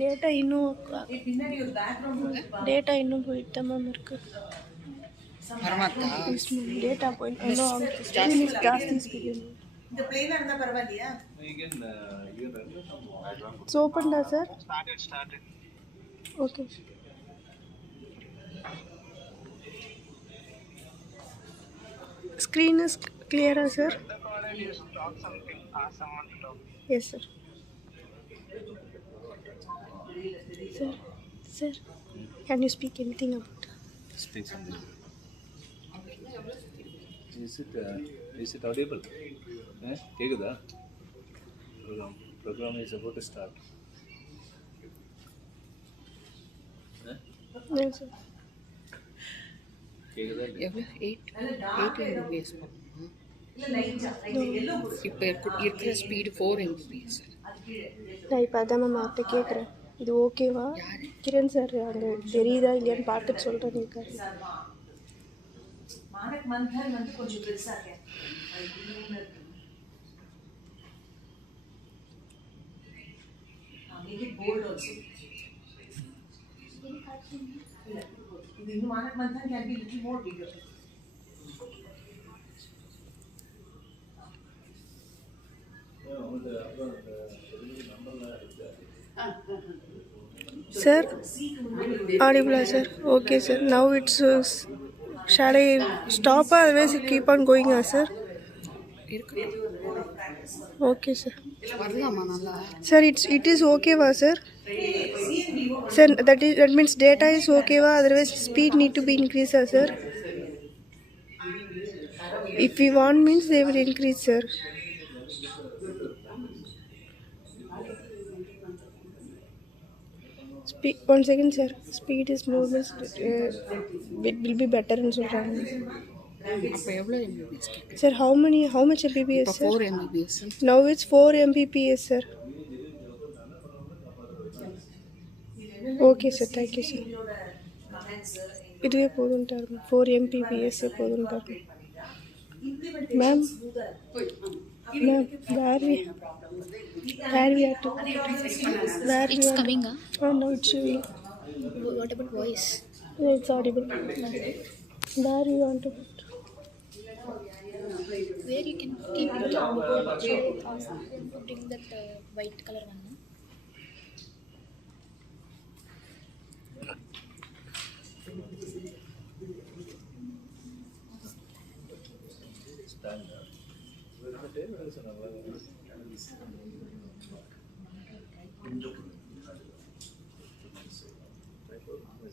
Data இன்னும் போயிட்டு தான் மேம் இருக்கு. டேட்டா போயிட்டு இன்னும் ஜாஸ்தி ஸ்பீடு. இந்த பிளேனா இருந்தா பரவாயில்லையா? It's open da sir? Started. Okay. Screen is clear, sir? Yes, sir. Sir, can you speak anything about? Speak something. Is it audible? கேக்குதா? Program is about to start. Yes, sir. கேக்குதா? 8 Mbps. இப்போ இருக்கிற speed 4 Mbps. நான் இப்போ அதான் ma'am அவர்கிட்ட கேட்குறேன், இது ஓகேவா? கிரண் சார் அங்கே தெரியுதா இல்லையான்னு பார்த்துட்டு சொல்கிறேன். இருக்காரு மானக் மந்தன் வந்து கொஞ்சம் பெருசாக இருக்கேன். make it bold also. The MANAK MANTHAN can be little more bigger. Sir, audible sir. Okay sir. Now it's shall I stop or otherwise keep on going, sir? Okay sir. Sir, it is okay va sir? Sir, that means data is okay va, otherwise speed need to be increased, sir? If we want means they will increase, sir. One second sir, speed is more means it will be better in சொல்றாங்க. அப்ப எவ்வளவு Mbps? Sir, how much Mbps, sir? 4 Mbps. Now it's 4 Mbps, sir. Okay sir, thank you sir. இதுவே போதும்ட்டார் 4 Mbps போதும்ட்டார். Ma'am, where we have to? It's coming, Oh no, it's showing. What about voice? Yeah, it's audible. Where you want to put? Where you can keep it putting that white color one.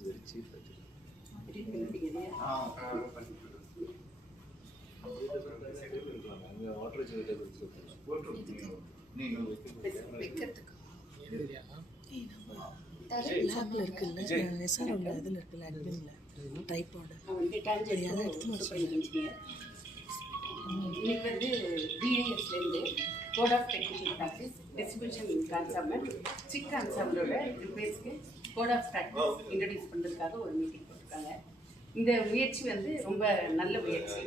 Very cheap actually. Water vegetables. லேப்ல இருக்குல்ல, எஸ்ஆர்ஓல இதுல இருக்குல்ல, அட்மின்ல டைப்பாட் அதை எடுத்து வச்சுருக்கேன். இன்னைக்கு வந்து டிஐஎஸ்லேருந்து code of technical practice distribution transformer sick ட்ரான்ஸ்ஃபார்மரோட ரிப்பேர்ஸ்க்கு கோட் ஆஃப் ப்ராக்டிஸ் இன்ட்ரடியூஸ் பண்ணுறதுக்காக ஒரு மீட்டிங் போட்டிருக்காங்க. இந்த முயற்சி வந்து ரொம்ப நல்ல முயற்சி.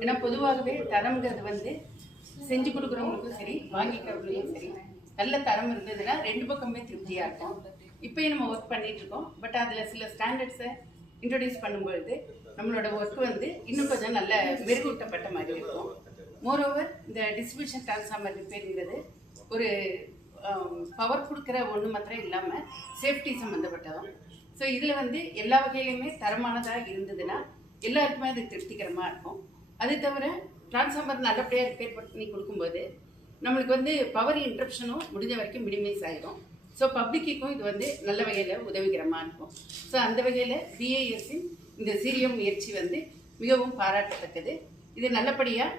ஏன்னா பொதுவாகவே தரம்ங்கிறது வந்து செஞ்சு கொடுக்குறவங்களுக்கும் சரி வாங்கிக்கிறவங்களுக்கும் சரி நல்ல தரம் இருந்ததுன்னா ரெண்டு பக்கமே திருப்தியாக இருக்கும். இப்போயும் நம்ம ஒர்க் பண்ணிட்டு இருக்கோம். பட் அதில் சில ஸ்டாண்டர்ட்ஸை இன்ட்ரடியூஸ் பண்ணும்பொழுது நம்மளோட ஒர்க் வந்து இன்னும் கொஞ்சம் நல்ல மெருகூட்டப்பட்ட மாதிரி இருக்கும். மோரோவர் இந்த டிஸ்ட்ரிபியூஷன் ட்ரான்ஸ்ஃபார்மர் ரிப்பேருங்கிறது ஒரு பவர் கொடுக்குற ஒன்று மாத்திரம் இல்லாமல் சேஃப்டி சம்மந்தப்பட்டதும். ஸோ இதில் வந்து எல்லா வகையிலையுமே தரமானதாக இருந்ததுன்னா எல்லாருக்குமே அது திருப்திகரமாக இருக்கும். அது தவிர ட்ரான்ஸ்ஃபார்மர் நல்லபடியாக ரிப்பேர் பண்ணி கொடுக்கும்போது நம்மளுக்கு வந்து பவர் இன்ட்ரப்ஷனும் முடிஞ்ச வரைக்கும் மினிமைஸ் ஆகிடும். ஸோ பப்ளிக்குக்கும் இது வந்து நல்ல வகையில் உதவிகரமாக இருக்கும். ஸோ அந்த வகையில் பிஏஎஸ்ஸின் இந்த சீரிய முயற்சி வந்து மிகவும் பாராட்டத்தக்கது. இது நல்லபடியாக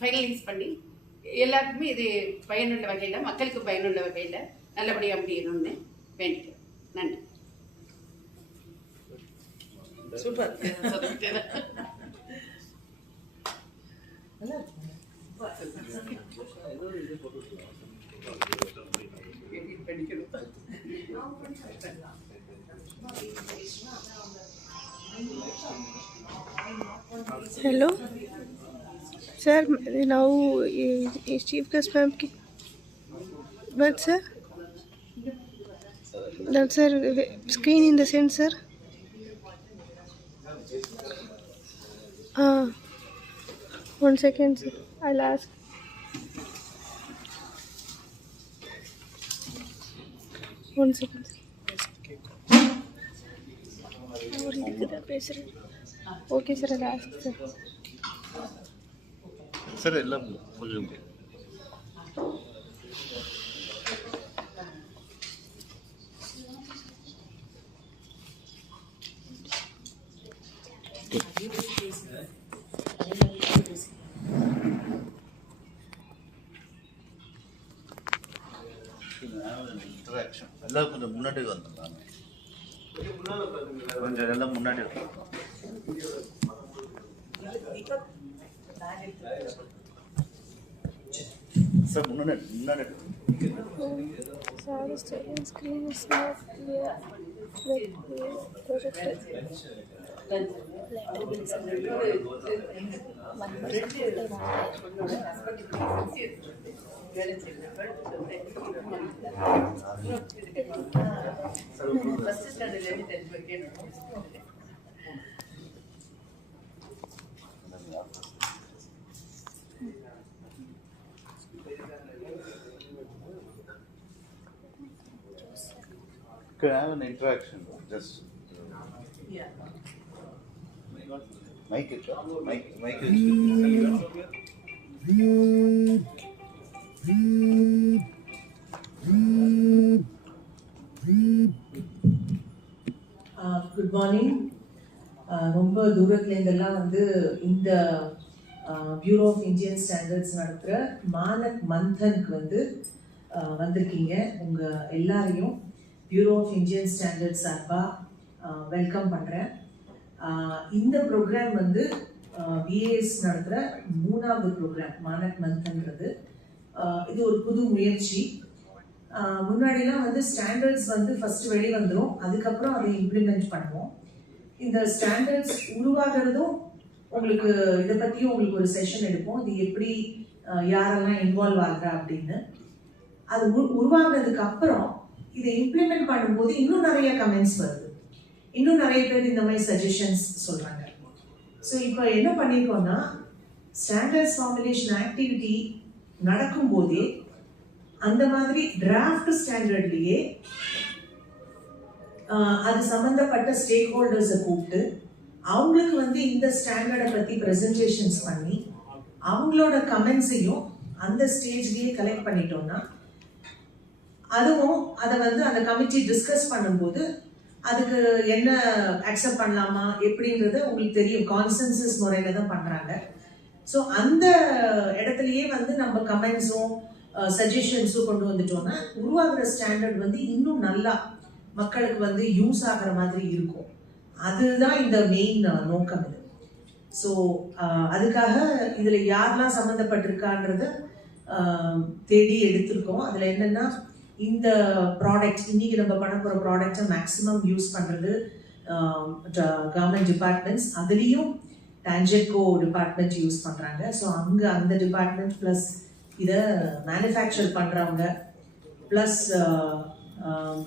ஃபைனலைஸ் பண்ணி எல்லாருக்குமே இது பயனுள்ள வகையில், மக்களுக்கு பயனுள்ள வகையில் நல்லபடியாக முடியணும்னு வேண்டிக்கிறேன். நன்றி. Super. Hello sir, now is chief guest ma'am ki But sir, that's sir, screen in the sense, sir. Ah, 1 second, sir. I'll ask. One second. Okay, sir. I'll ask, sir. Sir எல்லாம் சொல்லுங்க. Interaction எல்லாம் கொஞ்சம் முன்னாடி வந்துடலாம், கொஞ்சம் எல்லாம் முன்னாடி வந்துடலாம். சார் முன்னாடி Sorry, screen is not clear. Projected. First standard learning certificate. Can have an interaction, just Yeah. mic it up. Mic is good morning. ரொம்ப தூரத்துலேருந்தெல்லாம் வந்து இந்த பியூரோ ஆஃப் இந்தியன் ஸ்டாண்டர்ட்ஸ் நடத்துகிற மானக் மந்தனுக்கு வந்து வந்திருக்கீங்க. உங்கள் எல்லாரையும் பியூரோ ஆஃப் இந்தியன் ஸ்டாண்டர்ட்ஸ் சார்பாக welcome பண்ணுறேன். இந்த ப்ரோக்ராம் வந்து பிஏஎஸ் நடத்துகிற 3வது ப்ரோக்ராம் மானக் மந்தன்றது. இது ஒரு புது முயற்சி. முன்னாடிலாம் வந்து ஸ்டாண்டர்ட்ஸ் வந்து ஃபர்ஸ்ட் வெளியே வந்துடும், அதுக்கப்புறம் அதை இம்ப்ளிமெண்ட் பண்ணுவோம். இந்த ஸ்டாண்டர்ட்ஸ் உருவாகிறதும் உங்களுக்கு இதை பற்றியும் உங்களுக்கு ஒரு செஷன் எடுப்போம். இது எப்படி யாரெல்லாம் இன்வால்வ் ஆகுறா அப்படின்னு. அது உருவாகிறதுக்கு அப்புறம் இதை இம்ப்ளிமெண்ட் பண்ணும்போது இன்னும் நிறைய கமெண்ட்ஸ் வருது, இன்னும் நிறைய பேர் இந்த மாதிரி சஜஷன்ஸ் சொல்கிறாங்க. ஸோ இப்போ என்ன பண்ணியிருக்கோம்னா, ஸ்டாண்டர்ட்ஸ் ஃபார்முலேஷன் ஆக்டிவிட்டி நடக்கும்போதே அந்த மாதிரி டிராஃப்ட் ஸ்டாண்டர்ட்லேயே அது சம்மந்தப்பட்ட ஸ்டேக் ஹோல்டர்ஸை கூப்பிட்டு அவங்களுக்கு வந்து இந்த ஸ்டாண்டர்டை பற்றி ப்ரெசன்டேஷன்ஸ் பண்ணி அவங்களோட கமெண்ட்ஸையும் அந்த ஸ்டேஜ்லேயே கலெக்ட் பண்ணிட்டோம்னா, அதுவும் அதை வந்து அந்த கமிட்டி டிஸ்கஸ் பண்ணும்போது அதுக்கு என்ன அக்செப்ட் பண்ணலாமா எப்படின்றது உங்களுக்கு தெரியும். கான்சென்சஸ் முறையில் தான் பண்ணுறாங்க. ஸோ அந்த இடத்துலையே வந்து நம்ம கமெண்ட்ஸும் சஜஷன்ஸும் கொண்டு வந்துட்டோம்னா உருவாகிற ஸ்டாண்டர்ட் வந்து இன்னும் நல்லா மக்களுக்கு வந்து யூஸ் ஆகிற மாதிரி இருக்கும். அதுதான் இந்த மெயின் நோக்கம் இது. ஸோ அதுக்காக இதில் யாரெல்லாம் சம்மந்தப்பட்டிருக்கான்றத தேடி எடுத்திருக்கோம். அதில் என்னென்னா, இந்த ப்ராடக்ட் இன்னைக்கு நம்ம பண்ண போகிற ப்ராடக்டை மேக்ஸிமம் யூஸ் பண்ணுறது கவர்மெண்ட் டிபார்ட்மெண்ட்ஸ், அதுலேயும் டான்ஜெட்கோ டிபார்ட்மெண்ட் யூஸ் பண்ணுறாங்க. ஸோ அங்கே அந்த டிபார்ட்மெண்ட் ப்ளஸ் இதை மேனுஃபேக்சர் பண்ணுறவங்க ப்ளஸ்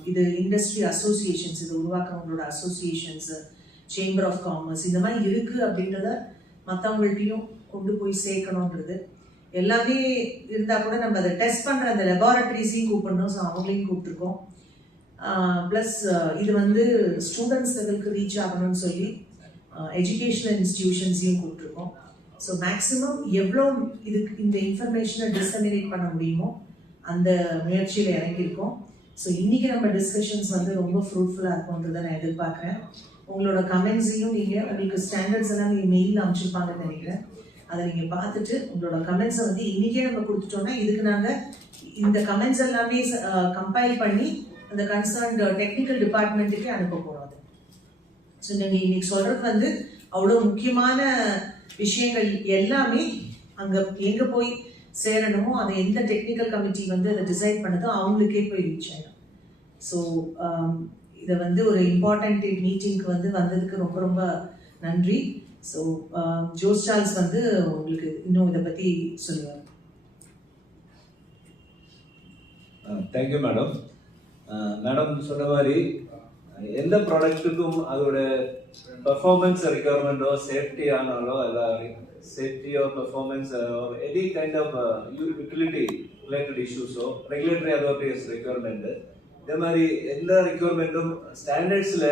இது இண்டஸ்ட்ரி அசோசியேஷன்ஸ், இது உருவாக்குறவங்களோட அசோசியேஷன்ஸு, சேம்பர் ஆஃப் காமர்ஸ், இந்த மாதிரி இருக்குது அப்படின்றத மற்றவங்கள்ட்டையும் கொண்டு போய் சேர்க்கணுன்றது. எல்லாமே இருந்தால் கூட நம்ம அதை டெஸ்ட் பண்ணுற அந்த லெபார்டரிஸையும் கூப்பிடணும். ஸோ அவங்களையும் கூப்பிட்ருக்கோம். ப்ளஸ் இது வந்து ஸ்டூடெண்ட்ஸ் லெவலுக்கு ரீச் ஆகணும்னு சொல்லி எஜுகேஷனல் இன்ஸ்டிடியூஷன்ஸையும் கூப்பிட்ருக்கோம். ஸோ மேக்ஸிமம் எவ்வளோ இதுக்கு இந்த இன்ஃபர்மேஷனை டிசமினேட் பண்ண முடியுமோ அந்த முயற்சியில் இறங்கியிருக்கோம். ஸோ இன்றைக்கி நம்ம டிஸ்கஷன்ஸ் வந்து ரொம்ப ஃப்ரூட்ஃபுல்லாக இருக்கும்ன்றதை நான் எதிர்பார்க்குறேன். உங்களோட கமெண்ட்ஸையும் நீங்கள் உங்களுக்கு ஸ்டாண்டர்ட்ஸ் எல்லாம் நீங்கள் மெயிலில் அனுப்பிச்சிருப்பாங்கன்னு நினைக்கிறேன். அதை நீங்கள் பார்த்துட்டு உங்களோட கமெண்ட்ஸை வந்து இன்றைக்கே நம்ம கொடுத்துட்டோம்னா இதுக்கு நாங்கள் இந்த கமெண்ட்ஸ் எல்லாமே கம்பைல் பண்ணி அந்த கன்சர்ன்ட் டெக்னிக்கல் டிபார்ட்மெண்ட்டுக்கே அனுப்ப போகிறோம். அது ஸோ நீங்கள் இன்னைக்கு சொல்கிறது வந்து அவ்வளோ முக்கியமான விஷயங்கள் எல்லாமே அங்கே எங்கே போய் சேரணுமோ அதை எந்த டெக்னிக்கல் கமிட்டி வந்து அதை டிசைட் பண்ணதோ அவங்களுக்கே போய் ரீச் ஆகிடும். ஸோ இதை வந்து ஒரு இம்பார்ட்டண்ட் மீட்டிங்க்கு வந்து வந்ததுக்கு ரொம்ப ரொம்ப நன்றி. ஸோ ஜோஸ் சார்ல்ஸ் வந்து உங்களுக்கு இன்னும் இதை பற்றி சொல்லுவார். Thank you madam. மேடம் சொன்ன மாதிரி எந்த ப்ராடக்ட்டுக்கும் அதோட பெர்ஃபார்மன்ஸ் ரெக்யர்மெண்ட்டோ சேஃப்டி ஆனாலோ எல்லாம் சேஃப்டியோ performance any kind of utility related இஷ்யூஸோ ரெகுலேட்டரி அத்தாரிட்டிஸ் ரெக்யர்மெண்ட் இதே மாதிரி எல்லா ரெக்யர்மெண்ட்டும் ஸ்டாண்டர்ட்ஸில்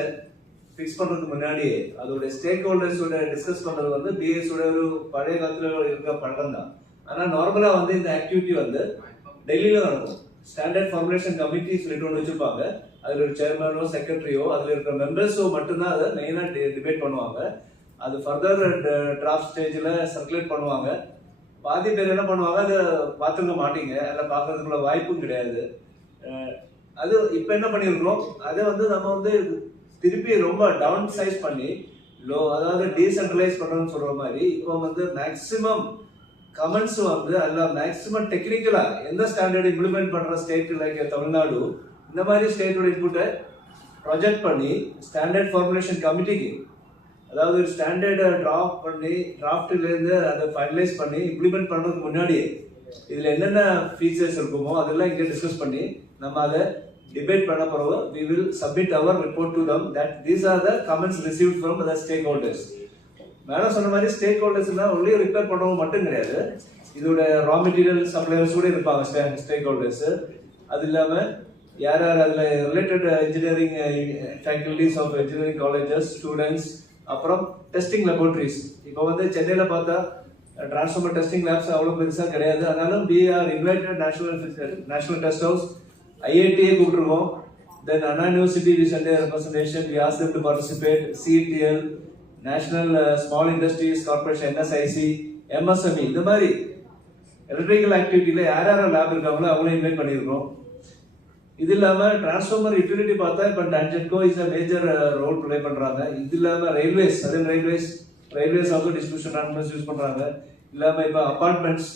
ஃபிக்ஸ் பண்ணுறதுக்கு முன்னாடியே அதோட ஸ்டேக் ஹோல்டர்ஸோட டிஸ்கஸ் பண்ணுறது வந்து பிஎஸோட ஒரு பழைய காலத்தில் இருக்க பழக்கம் தான். ஆனால் நார்மலாக வந்து இந்த ஆக்டிவிட்டி வந்து டெல்லியில் நடக்கும். ஸ்டாண்டர்ட் ஃபார்முலேஷன் கமிட்டி சொல்லிட்டு ஒன்று வச்சுருப்பாங்க. அதில் ஒரு சேர்மனோ செக்ரட்டரியோ அதில் இருக்கிற மெம்பர்ஸோ மட்டும்தான் அதை மெயினாக டிபேட் பண்ணுவாங்க. அது ஃபர்தர் டிராஃப்ட் ஸ்டேஜில் சர்க்குலேட் பண்ணுவாங்க. பாதி பேர் என்ன பண்ணுவாங்க, அதை பார்த்துக்க மாட்டீங்க, அதில் பார்க்கறதுக்குள்ள வாய்ப்பும் கிடையாது. அது இப்போ என்ன பண்ணியிருக்கிறோம், அதை வந்து நம்ம வந்து திருப்பி ரொம்ப டவுன் சைஸ் பண்ணி அதாவது டீசென்ட்ரலைஸ் பண்ணுறோம்னு சொல்கிற மாதிரி இப்போ வந்து மேக்ஸிமம் கமெண்ட்ஸ் வந்து அல்ல மேக்ஸிமம் டெக்னிக்கலா எந்த ஸ்டாண்டர்ட் இம்ப்ளிமெண்ட் பண்ற ஸ்டேட் லைக் தமிழ்நாடு இந்த மாதிரி ஸ்டேட்டோட இன்புட்டை ப்ரொஜெக்ட் பண்ணி ஸ்டாண்டர்ட் ஃபார்முலேஷன் கமிட்டிக்கு அதாவது ஒரு ஸ்டாண்டர்டை டிராஃப்ட்லேருந்து அதை ஃபைனலைஸ் பண்ணி இம்ப்ளிமெண்ட் பண்ணுறதுக்கு முன்னாடியே இதில் என்னென்ன ஃபீச்சர்ஸ் இருக்குமோ அதெல்லாம் இங்கே டிஸ்கஸ் பண்ணி நம்ம அதை டிபேட் பண்ண பிறகு we will submit our report to them that these are the comments received from the stakeholders. Madam சொன்ன மாதிரி ஸ்டேக் ஹோல்டர்ஸ்னா ஒன்லி ரிப்பேர் பண்ணுறவங்க மட்டும் கிடையாது, இதோட ரா மெட்டீரியல் சப்ளையர்ஸ் கூட இருப்பாங்க ஸ்டேக் ஹோல்டர்ஸ். அது இல்லாமல் யார் யார் அதில் related engineering faculties of engineering colleges students, அப்புறம் டெஸ்டிங் லெபார்ட்ரிஸ். இப்போ வந்து சென்னையில் பார்த்தா டிரான்ஸ்ஃபார்மர் டெஸ்டிங் லேப்ஸ் அவ்வளோ பெருசாக கிடையாது. அதனாலும் we are invited national test house ஐஐடியை கூப்பிட்டுருக்கோம். Then Anna university we send a representation, we ask them to participate. CETL, national small industries corporation, NSIC, MSME இந்த மாதிரி எலக்ட்ரிக்கல் ஆக்டிவிட்டியில் யார் யார் லேப் இருக்காங்களோ அவங்களே இன்வைட் பண்ணியிருக்கோம். இது இல்லாமல் டிரான்ஸ்ஃபார்மர் யூட்டிலிட்டி பார்த்தா இப்போ TANGEDCO is a major role play பண்ணுறாங்க. இது இல்லாமல் ரயில்வேஸ், அதன் railways also distribution transformers use பண்ணுறாங்க. இல்லாமல் இப்போ அப்பார்ட்மெண்ட்ஸ்,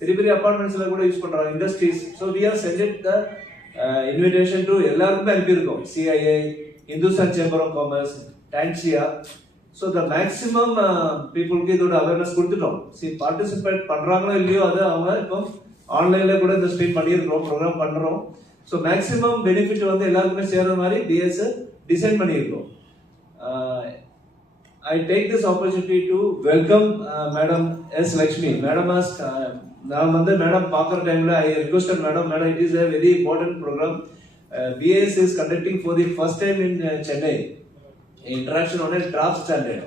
பெரிய பெரிய அப்பார்ட்மெண்ட்ஸில் கூட யூஸ் பண்ணுறாங்க, industries. So we are sent the invitation to எல்லாருக்குமே அனுப்பியிருக்கோம். CIA, Hindustan chamber of commerce, TANSIA. So the maximum பீப்புளுக்கு இதோட அவேர்னஸ் கொடுத்துட்டோம். பார்ட்டிசிபேட் பண்ணுறாங்களோ இல்லையோ அதை அவங்க இப்போ ஆன்லைனில் கூட இந்த ஸ்ட்ரீம் பண்ணியிருக்கிறோம், ப்ரோக்ராம் பண்ணுறோம். ஸோ மேக்ஸிமம் பெனிஃபிட் வந்து எல்லாருக்குமே சேர்ற மாதிரி பிஎஸ் டிசைன் பண்ணியிருக்கோம். I take this opportunity to welcome Madam S. Lakshmi. Madam has நான் வந்து மேடம் பார்க்குற டைமில் I requested Madam, it is a very important program. BAS is conducting for the first time in Chennai. Interaction on a draft standard.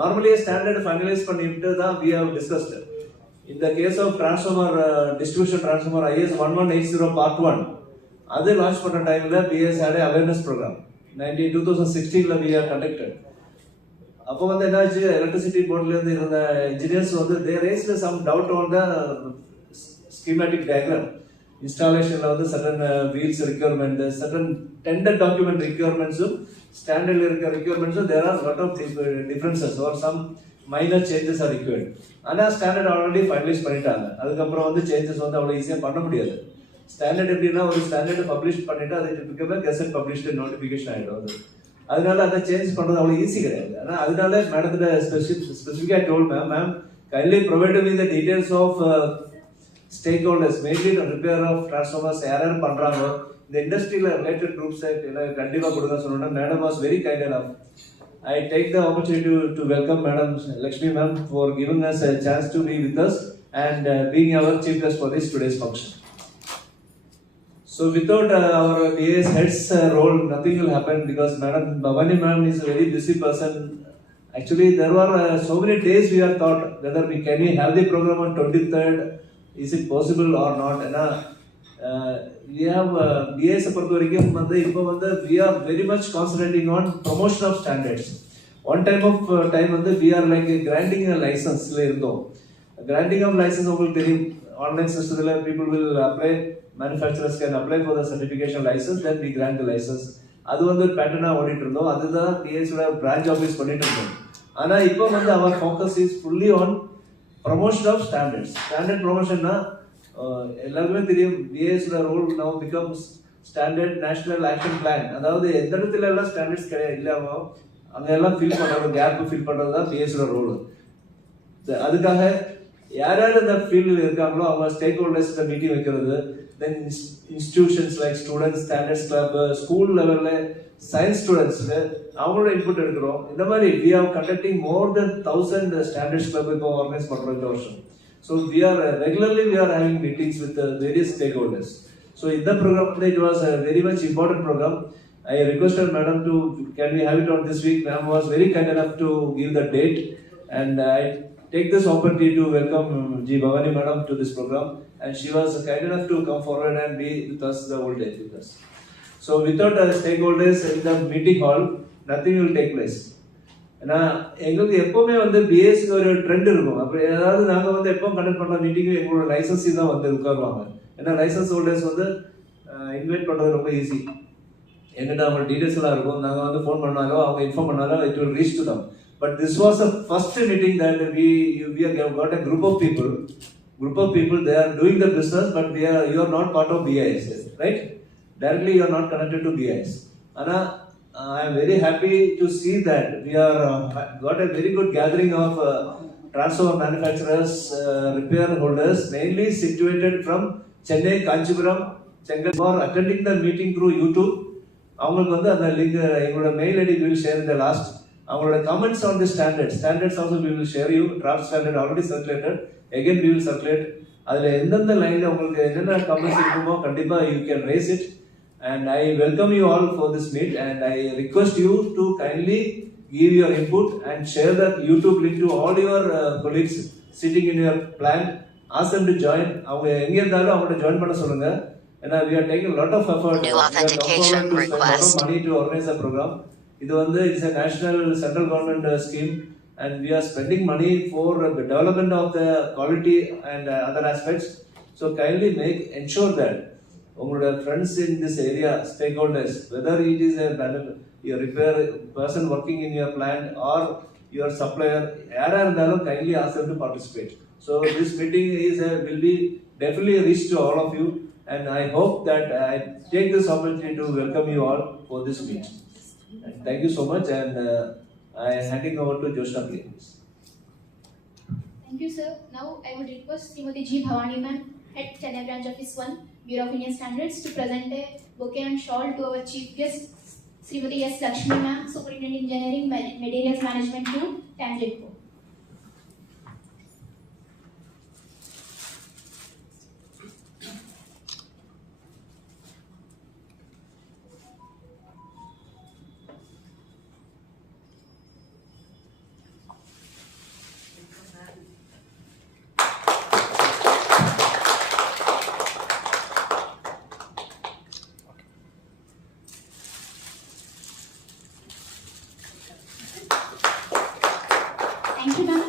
Normally a standard finalized பண்ணிட்டு தான் we have discussed. In the case of transformer distribution transformer IS 1180 part 1 அது launch பண்ண டைம்ல BS had a awareness program 2016ல we have conducted. அப்போ வந்து என்னாச்சு, electricity போர்ட்ல இருந்து இருந்த இன்ஜினியர்ஸ் வந்து they raised some doubt on the schematic diagram. இன்ஸ்டாலேஷன்ல வந்து certain wheels requirement, certain tender document ரெக்யர்மெண்ட்ஸும் ஸ்டாண்டர்ட்ல இருக்க ரெக்யர்மெண்ட்ஸும் there are lot of differences or some minor changes are required. ஆனால் ஸ்டாண்டர்ட் ஆல்ரெடி ஃபைனலைஸ் பண்ணிட்டாங்க. அதுக்கப்புறம் வந்து சேஞ்சஸ் வந்து அவ்வளோ ஈஸியாக பண்ண முடியாது. ஸ்டாண்டர்ட் எப்படின்னா ஒரு ஸ்டாண்டர்ட் பப்ளிஷ் பண்ணிட்டு அது கெசட் பப்ளிஷ்டு நோட்டிஃபிகேஷன் ஆகிடும். அது அதனால அதை சேஞ்ச் பண்ணுறது அவ்வளோ ஈஸி கிடையாது. ஆனால் அதனால மேடத்துல ஸ்பெசிஃபிக்காக told ma'am kindly provide me the details of stakeholders, mainly repair of transformers யார் யார் பண்ணுறாங்களோ இந்த இண்டஸ்ட்ரியில் ரிலேட்டட் குரூப்ஸ் கண்டிப்பாக கொடுக்க சொன்னோன்னா madam was very kind of. I take the opportunity to welcome Madam Lakshmi ma'am for giving us a chance to be with us and being our chief guest for this today's function. So without our BAS head's role, nothing will happen because Madam Bhavani ma'am is a very busy person. Actually, there were so many days we have thought whether we have the program on 23rd, is it possible or not. We have BAS பொறுத்த வரைக்கும் வந்து இப்போ வந்து we are very much concentrating on promotion of standards. One time வந்து we are like granting a license-ல இருந்தோம். Granting of license உங்களுக்கு தெரியும், online சிஸ்டத்தில் people will apply, manufacturers can apply for the certification license, then we grant the license. அது வந்து ஒரு பேட்டர்னாக ஓடிட்டு இருந்தோம். அதுதான் BAS-ஓட பிரான்ச் ஆஃபீஸ் பண்ணிட்டு இருந்தோம். ஆனால் இப்போ வந்து our focus is fully on promotion of standards. Standard promotion-னா எல்லாருக்குமே தெரியும், BAS-ஓட role now becomes standard national action plan. அதாவது எந்த இடத்துல எல்லாம் ஸ்டாண்டர்ட்ஸ் கிடையாது இல்லாம அங்கே எல்லாம் ஃபில் பண்ணுறது, கேப் ஃபில் பண்ணுறது தான் BAS-ஓட ரோல். அதுக்காக யார் யார் இந்த ஃபீல்டில் இருக்காங்களோ அவங்க ஸ்டேக் ஹோல்டர்ஸ் மீட்டிங் வைக்கிறது, then institutions like Students Standards Club, school level, science students, our input we are conducting more than 1,000 standards club organized. So we are regularly having meetings with various stakeholders. So in the program, it was a very much important program. I requested Madam to, can we have it on this week? Madam was very kind enough to give the date, and I take this opportunity to welcome G. Bhavani Madam to this program, and she was kind enough to come forward and be with us the whole day with us. So without stakeholders in the meeting hall, nothing will take place. ஏன்னா எங்களுக்கு எப்பவுமே பிஎஸ்சிக்கு ஒரு trend இருக்கும். அப்படி ஏதாவது நாங்கள் எப்போ conduct பண்ணுற மீட்டிங்கு எங்களோட லைசன்ஸி தான் உட்காருவாங்க. ஏன்னா லைசன்ஸ் ஹோல்டர்ஸ் இன்வைட் பண்ணுறது ரொம்ப ஈஸி. எங்கிட்ட அவங்க டீடைல்ஸ் எல்லாம் இருக்கும். நாங்கள் ஃபோன் பண்ணாலோ அவங்க இன்ஃபார்ம் பண்ணாலோ it will reach to them. But this was the first meeting that we have got a group of people. They are doing the business, but you are not part of BIS, right? Directly you are not connected to BIS. Anna, I am very happy to see that we are got a very good gathering of transformer manufacturers, repair holders, mainly situated from Chennai, Kanchipuram, Chengal, for attending the meeting through YouTube. அவங்களுக்கு அந்த link எங்களோட mail ID we will share in the last. அவங்களோட comments on the standards also we will share you. Draft standard already circulated, again we will circulate. அதில் எந்தெந்த லைனில் உங்களுக்கு என்னென்ன comments இருக்குமோ கண்டிப்பாக you can raise it. And I welcome you all for this meet, and I request you to kindly give your input and share that YouTube link to all your colleagues sitting in your plant. Ask them to join. அவங்க எங்க இருந்தாலும் அவங்கள join பண்ண சொல்லுங்க. And we are taking a lot of effort. New authentication request. A lot of money to organize the program. It's a national central government scheme, and we are spending money for the development of the quality and other aspects. So kindly ensure that friends in this area, stakeholders, whether it is your repair person working in your plant or your supplier, kindly ask them to participate. So this meeting will be definitely reached to all of you, and I hope that I take this opportunity to welcome you all for this meet. And thank you so much, and I am handing over to Joshna, please. Thank you, sir. Now I would request Srimati G. Bhavani ma'am, Head Chennai Branch Office 1, Bureau of Indian Standards, to present a bouquet and shawl to our chief guest, Srimati S. Lakshmi ma'am, Superintendent Engineering, Materials Management 2, Tamilpur. Thank you, ma'am.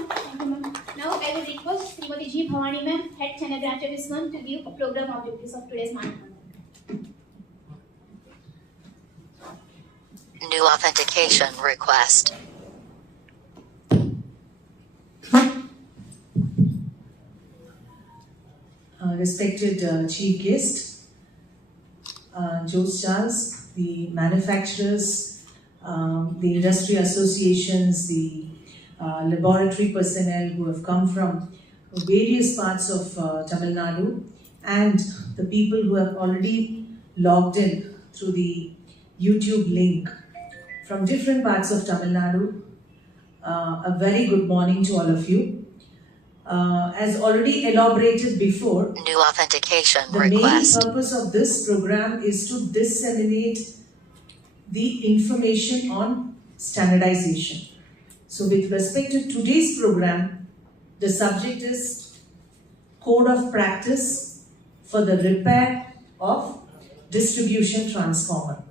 Now I will request Srimati G. Bhavani ma'am, Head Chennai Branch Office 1, to give program objectives of today's MANTHAN. New authentication request. Respected Chief Guest, Jose Charles, the manufacturers, the industry associations, the laboratory personnel who have come from various parts of Tamil Nadu, and the people who have already logged in through the YouTube link from different parts of Tamil Nadu. A very good morning to all of you. As already elaborated before, New authentication the request. main purpose of this program is to disseminate the information on standardization. So with respect to today's program, the subject is Code of Practice for the Repair of Distribution Transformer.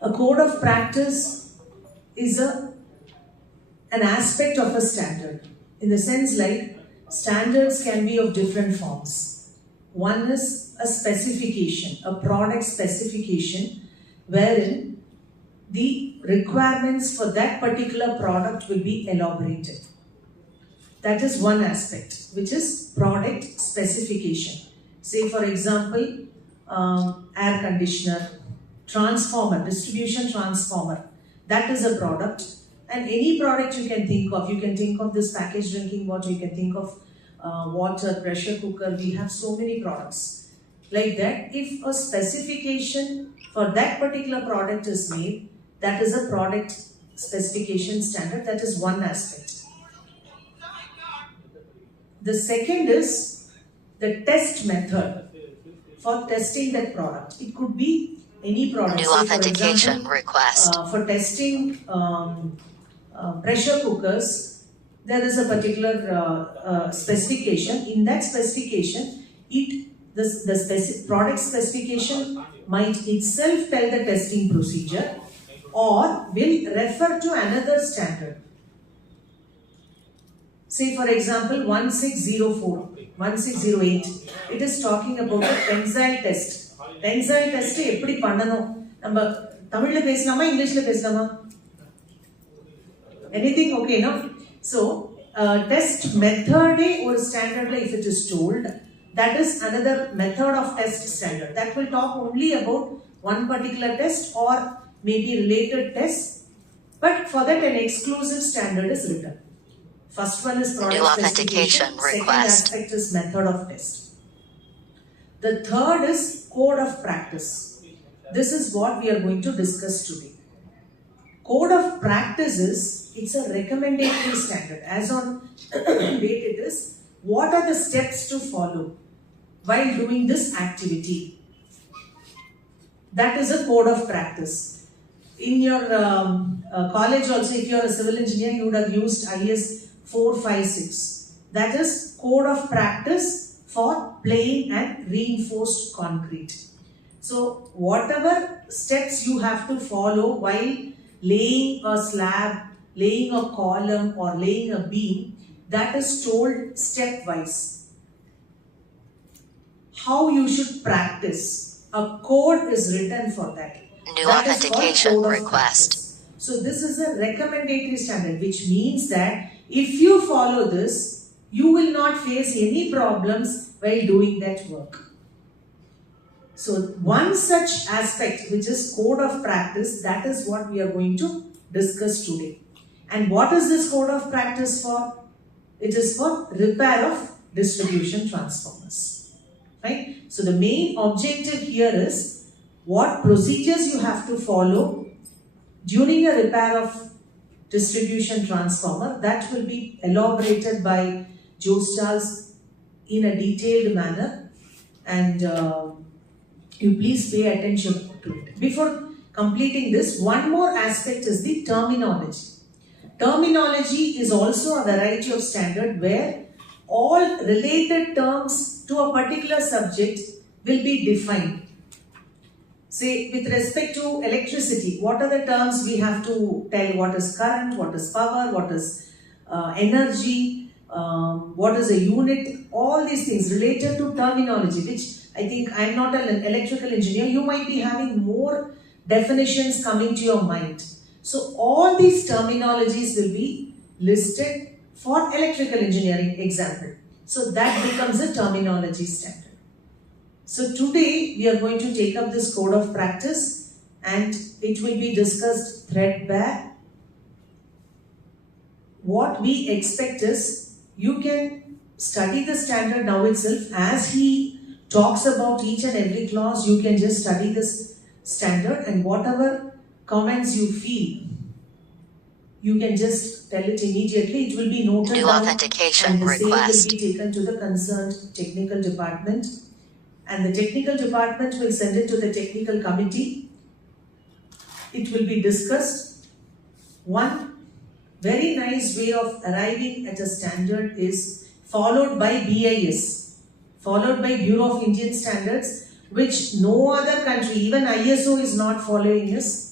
A code of practice is an aspect of a standard. In the sense, like, standards can be of different forms. One is a specification, a product specification, wherein the requirements for that particular product will be elaborated. That is one aspect, which is product specification. Say, for example, air conditioner, transformer, distribution transformer, that is a product. And any product you can think of this packaged drinking water, you can think of water, pressure cooker. We have so many products. Like that, if a specification for that particular product is made, that is a product specification standard. That is one aspect. The second is the test method for testing that product. It could be any product. New Say, authentication for example, request. For testing pressure cookers, there is a particular specification. In that specification, the product specification might itself tell the testing procedure or will refer to another standard. Say for example 1604, 1608, it is talking about a tensile test. Tensile test எப்படி பண்ணணும்? நம்ம தமிழ்ல பேசலாமா இங்கிலீஷ்ல பேசலாமா? Anything okay, no? So test method or standard, if it is told, that is another method of test standard. That will talk only about one particular test or maybe related tests, but for that an exclusive standard is written. First one is product New authentication specification. Second request. aspect is method of test. The third is code of practice. This is what we are going to discuss today. Code of practice is, it's a recommendatory standard. As on date it is, what are the steps to follow while doing this activity? That is a code of practice. In your college also, if you are a civil engineer, you would have used IS 456. That is code of practice for plain and reinforced concrete. So whatever steps you have to follow while laying a slab, laying a column or laying a beam, that is told stepwise. How you should practice. A code is written for that. New That authentication is called code of request. practice. So this is a recommendatory standard, which means that if you follow this, you will not face any problems while doing that work. So one such aspect, which is code of practice, that is what we are going to discuss today. And what is this code of practice for? It is for repair of distribution transformers. Right? So the main objective here is what procedures you have to follow during a repair of distribution transformer. That will be elaborated by Joe Charles in a detailed manner, and you please pay attention to it. Before completing this, one more aspect is the terminology. Terminology is also a variety of standard where all related terms to a particular subject will be defined. Say, with respect to electricity, what are the terms we have to tell? What is current, what is power, what is energy, what is a unit? All these things related to terminology, which I think I am not an electrical engineer. You might be having more definitions coming to your mind. So all these terminologies will be listed for electrical engineering example. So that becomes a terminology standard. So today we are going to take up this code of practice and it will be discussed threadbare. What we expect is you can study the standard now itself. As he talks about each and every clause, you can just study this standard and whatever comments you feel, you can just tell it immediately. It will be noted New down authentication and the same will request. be taken to the concerned technical department, and the technical department will send it to the technical committee. It will be discussed. One very nice way of arriving at a standard is followed by BIS, followed by Bureau of Indian Standards, which no other country, even ISO is not following, is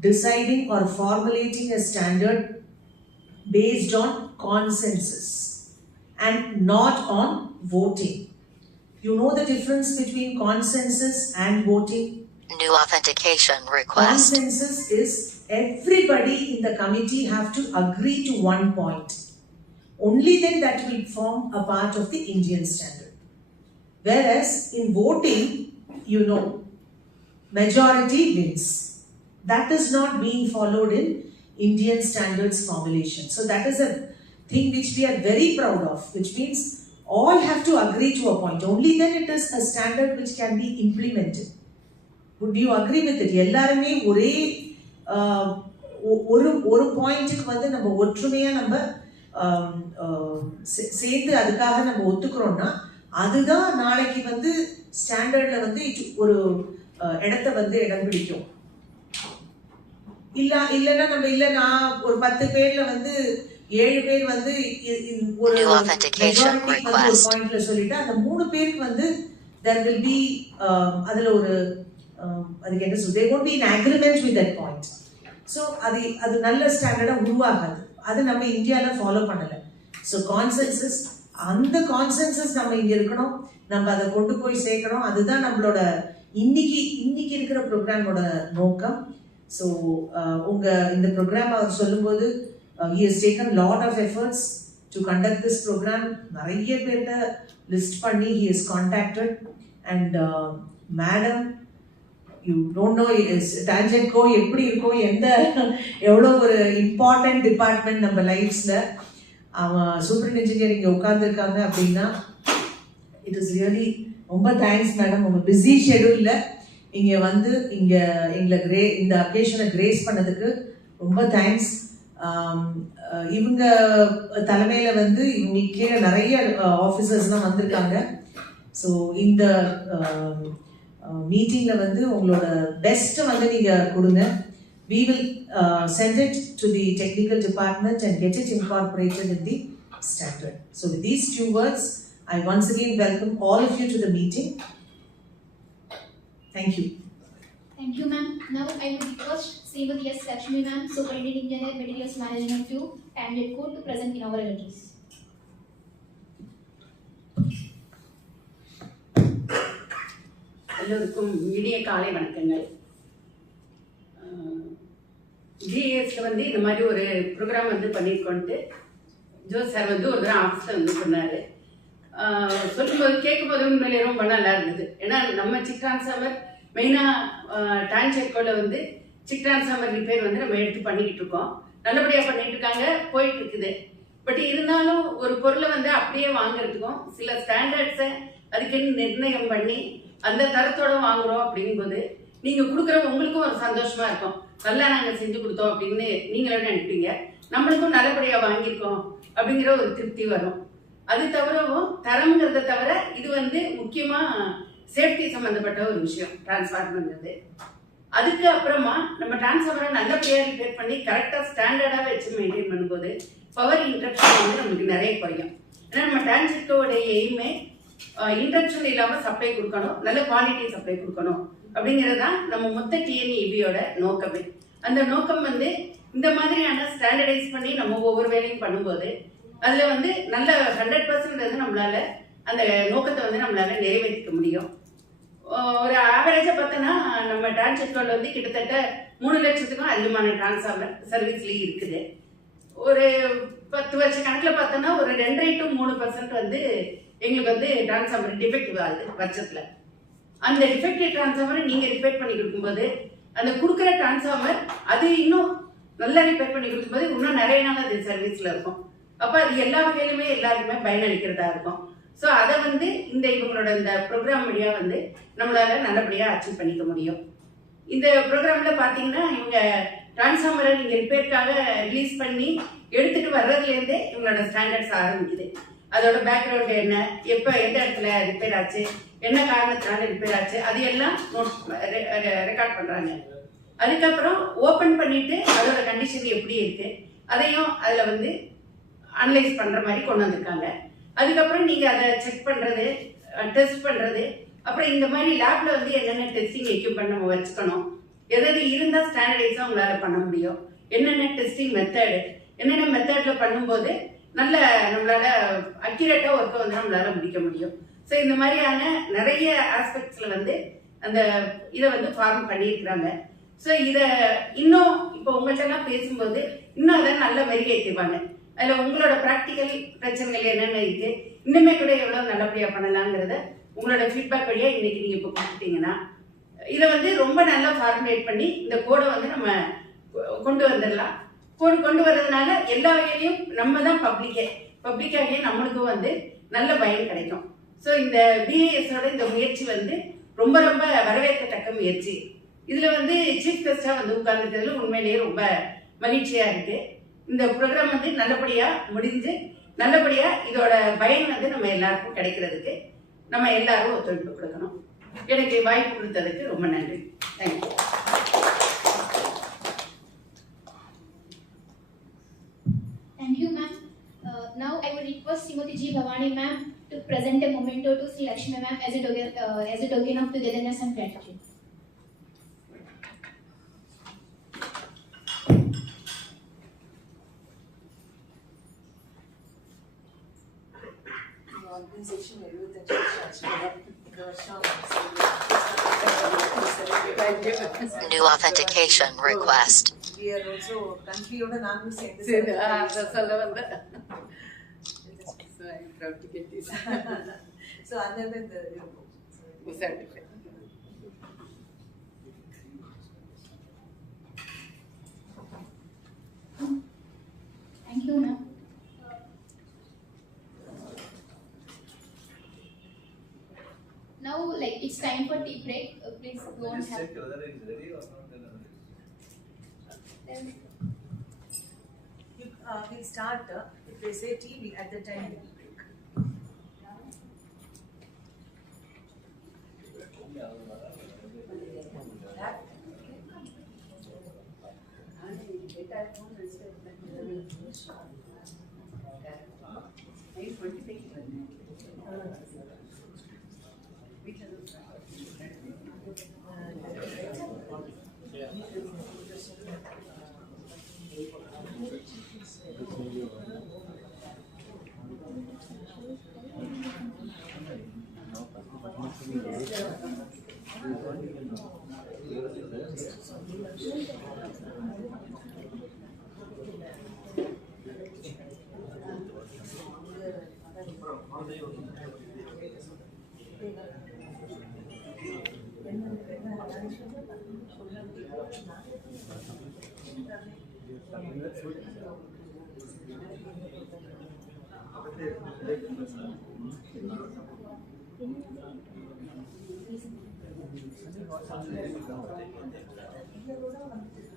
deciding or formulating a standard based on consensus and not on voting. You know the difference between consensus and voting? New authentication request. Consensus is everybody in the committee have to agree to one point. Only then that will form a part of the Indian standard. Whereas in voting, you know, majority wins. That is not being followed in Indian standards formulation. So that is a thing which we are very proud of, which means all have to agree to a point. Only then it is a standard which can be implemented. Would you agree with it? எல்லாருமே ஒரே ஒரு பாயிண்ட்டுக்கு வந்து நம்ம ஒற்றுமையா நம்ம சேர்ந்து அதுக்காக நம்ம ஒத்துக்கிறோம்னா அதுதான் நாளைக்கு வந்து ஸ்டாண்டர்ட்ல வந்து ஒரு இடத்த வந்து இடம் பிடிக்கும். இல்லைன்னா நம்ம நான் ஒரு 10 பேர்ல வந்து 7 பேர் வந்து ஒரு பாயிண்ட்ல சொல்லிட்டு அந்த 3 பேருக்கு வந்து there will be அதுல ஒரு அதுக்கு என்ன சொல்றது, they won't be in agreement with that point. So அது நல்ல ஸ்டாண்டர்டா உருவாகாது. அது நம்ம இந்தியால ஃபாலோ பண்ணல. ஸோ கான்சென்சஸ், அந்த கான்சென்சஸ் நம்ம இங்க இருக்கணும், நம்ம அதை கொண்டு போய் சேர்க்கணும். அதுதான் நம்மளோட இன்னைக்கு இருக்கிற ப்ரோக்ராமோட நோக்கம். ஸோ உங்க இந்த ப்ரோக்ராம் அவர் சொல்லும்போது he has taken lot of efforts to conduct this program. நிறைய பேர்ட்ட லிஸ்ட் பண்ணி he has contacted and madam, you don't know tangent co எப்படி இருக்கோ, எவ்வளோ ஒரு இம்பார்ட்டன்ட் டிபார்ட்மெண்ட் நம்ம லைஃப்ஸ்ல. அவன் சூப்பர் இன்ஜினியர் இங்கே உட்கார்ந்துருக்காங்க அப்படின்னா இட் இஸ் ரியலி ரொம்ப தேங்க்ஸ் மேடம். உங்க பிஸி ஷெடியூல்ல இங்கே வந்து எங்களை இந்த அக்கேஷனை கிரேஸ் பண்ணதுக்கு ரொம்ப தேங்க்ஸ். இவங்க தலைமையில வந்து இவங்களுக்கு கீழே நிறைய ஆஃபீஸர்ஸ்லாம் வந்திருக்காங்க. ஸோ இந்த மீட்டிங்ல வந்து உங்களோட பெஸ்ட்டை வந்து நீங்க கொடுங்க. We will send it to the technical department and get it incorporated in the standard. So with these few words, I once again welcome all of you to the meeting. Thank you. Thank you, ma'am. Now I would request Srimati S. Lakshmi ma'am, Superintendent Engineer Materials Management 2, Tangent Code, to present in our address. எல்லோருக்கும் இனிய காலை வணக்கங்கள். ஜிஎஸ்ல வந்து இந்த மாதிரி ஒரு program வந்து பண்ணியிருக்கோன்ட்டு Jose sir வந்து ஒரு தடவை ஆஃபீஸில் வந்து சொன்னார். சொல்லும்போது கேட்கும்போது உண்மையிலே ரொம்ப நல்லா இருந்தது. ஏன்னா நம்ம சிக் ட்ரான்ஸ்ஃபார்மர் மெயினாக டான்செட்கோவில் வந்து சிக் ட்ரான்ஸ்ஃபார்மர் ரிப்பேர் வந்து நம்ம எடுத்து பண்ணிக்கிட்டு இருக்கோம். நல்லபடியாக பண்ணிட்டு இருக்காங்க, போயிட்டு இருக்குது. பட் இருந்தாலும் ஒரு பொருளை வந்து அப்படியே வாங்குறதுக்கும் சில ஸ்டாண்டர்ட்ஸை அதுக்குன்னு நிர்ணயம் பண்ணி அந்த தரத்தோட வாங்குறோம் அப்படிங்கும்போது நீங்க கொடுக்குற உங்களுக்கும் ஒரு சந்தோஷமா இருக்கும். நல்லா நாங்க செஞ்சு கொடுத்தோம் அப்படின்னு நீங்களும் நினைப்பீங்க. நம்மளுக்கும் நல்லபடியா வாங்கியிருக்கோம் அப்படிங்கிற ஒரு திருப்தி வரும். அது தவிரவும் தரம்ங்கிறத தவிர இது வந்து முக்கியமா சேஃப்டி சம்பந்தப்பட்ட ஒரு விஷயம் டிரான்ஸ்ஃபார்மர்ங்கிறது. அதுக்கு அப்புறமா நம்ம டிரான்ஸ்ஃபார்மரை நல்லபடியா ரிப்பேர் பண்ணி கரெக்டா ஸ்டாண்டர்டா வச்சு மெயின்டைன் பண்ணும்போது பவர் இன்டரப்ஷன் வந்து நமக்கு நிறைய குறையும். ஏன்னா நம்ம டிரான்சிட்டோட எய்மே இன்டரப்ஷன் இல்லாமல் சப்ளை கொடுக்கணும், நல்ல குவாலிட்டி சப்ளை கொடுக்கணும் அப்படிங்கிறது தான் நம்ம மொத்த டிஎன்இபியோட நோக்கமே. அந்த நோக்கம் வந்து இந்த மாதிரியான ஸ்டாண்டர்டைஸ் பண்ணி நம்ம ஒவ்வொரு வேலையும் பண்ணும்போது அதில் வந்து நல்ல 100% நம்மளால அந்த நோக்கத்தை வந்து நம்மளால நிறைவேற்றிக்க முடியும். ஒரு ஆவரேஜாக பார்த்தோன்னா நம்ம டிரான்சிட்டோட வந்து கிட்டத்தட்ட 3 லட்சத்துக்கும் அதிகமான டிரான்ஸ்ஃபார்மர் சர்வீஸ்லேயும் இருக்குது. ஒரு 10 வருஷ கணக்கில் பார்த்தோன்னா ஒரு 2 to 3% வந்து எங்களுக்கு வந்து டிரான்ஸ்ஃபார்மர் டிஃபெக்டிவ் ஆகுது வருஷத்துல. அந்த டிஃபெக்டிவ் டிரான்ஸ்ஃபார்மரை நீங்க ரிப்பேர் பண்ணி கொடுக்கும்போது அந்த கொடுக்குற டிரான்ஸ்ஃபார்மர் அது இன்னும் நல்லா ரிப்பேர் பண்ணி கொடுக்கும்போது இன்னும் நிறைய நாள் அது சர்வீஸ்ல இருக்கும். அப்ப அது எல்லா வகையிலுமே எல்லாருக்குமே பயனளிக்கிறதா இருக்கும். ஸோ அதை வந்து இவங்களோட இந்த ப்ரோக்ராம் வழியா வந்து நம்மளால நல்லபடியா அச்சீவ் பண்ணிக்க முடியும். இந்த ப்ரோக்ராம்ல பாத்தீங்கன்னா இவங்க டிரான்ஸ்ஃபார்மரை நீங்க ரிப்பேருக்காக ரிலீஸ் பண்ணி எடுத்துட்டு வர்றதுலேருந்தே இவங்களோட ஸ்டாண்டர்ட்ஸ் ஆரம்பிக்குது. அதோட பேக்ரவுண்ட் என்ன, எப்போ எந்த இடத்துல ரிப்பேர் ஆச்சு, என்ன காரணத்தினால ரிப்பேர் ஆச்சு, அது எல்லாம் ரெக்கார்ட் பண்றாங்க. அதுக்கப்புறம் ஓப்பன் பண்ணிட்டு அதோட கண்டிஷன் எப்படி இருக்கு அதையும் அதில் வந்து அனலைஸ் பண்ற மாதிரி கொண்டு வந்திருக்காங்க. அதுக்கப்புறம் நீங்க அதை செக் பண்றது, டெஸ்ட் பண்றது, அப்புறம் இந்த மாதிரி லேப்ல வந்து என்னென்ன டெஸ்டிங் எக்யூப்மெண்ட் நம்ம வச்சுக்கணும், எதாவது இருந்தால் ஸ்டாண்டர்டைஸாக உங்களால பண்ண முடியும், என்னென்ன டெஸ்டிங் மெத்தடு, என்னென்ன மெத்தட்ல பண்ணும்போது நல்ல நம்மளால அக்யூரேட்டா ஒர்க்கை வந்து நம்மளால முடிக்க முடியும். ஸோ இந்த மாதிரியான நிறைய ஆஸ்பெக்ட்ஸ்ல வந்து அந்த இதை வந்து ஃபார்ம் பண்ணியிருக்கிறாங்க. ஸோ இதை இன்னும் இப்போ உங்கள்கிட்ட எல்லாம் பேசும்போது இன்னும் அதை நல்லா மெருகேற்றிப்பாங்க. அதில் உங்களோட ப்ராக்டிக்கல் பிரச்சனைகள் என்னென்ன இருக்கு, இன்னுமே கூட எவ்வளோ நல்லபடியாக பண்ணலாங்கிறத உங்களோட ஃபீட்பேக் வழியாக இன்னைக்கு நீங்கள் இப்போ கொடுத்துட்டீங்கன்னா இதை வந்து ரொம்ப நல்லா ஃபார்முலேட் பண்ணி இந்த கோடை வந்து நம்ம கொண்டு வந்துடலாம். கொண்டு வர்றதுனால எல்லா வகையிலையும் நம்ம தான் பப்ளிக்காகவே நம்மளுக்கும் வந்து நல்ல பயன் கிடைக்கும். ஸோ இந்த பிஏஎஸோட இந்த முயற்சி வந்து ரொம்ப ரொம்ப வரவேற்கத்தக்க முயற்சி. இதில் வந்து சீஃப் கெஸ்டாக வந்து உட்கார்ந்துட்டதுல உண்மையிலேயே ரொம்ப மகிழ்ச்சியாக இருக்குது. இந்த ப்ரோக்ராம் வந்து நல்லபடியாக முடிஞ்சு நல்லபடியாக இதோட பயன் வந்து நம்ம எல்லாருக்கும் கிடைக்கிறதுக்கு நம்ம எல்லாரும் ஒத்துழைப்பு கொடுக்கணும். எனக்கு வாய்ப்பு கொடுத்ததுக்கு ரொம்ப நன்றி. Thank you. Thank you, ma'am. Now I would request Srimati G. Bhavani ma'am to present a memento to Sri Lakshmi ma'am as a token of togetherness and gratitude. New authentication request. We are also country-oda nanu சேர்ந்து சொல்ல வந்த so I am proud to get this. So other than the certificate. Thank you, ma'am. Now, like, it's time for tea break. Please go and have. Check whether it's ready or not. we'll start. If they say tea, at the time we will break.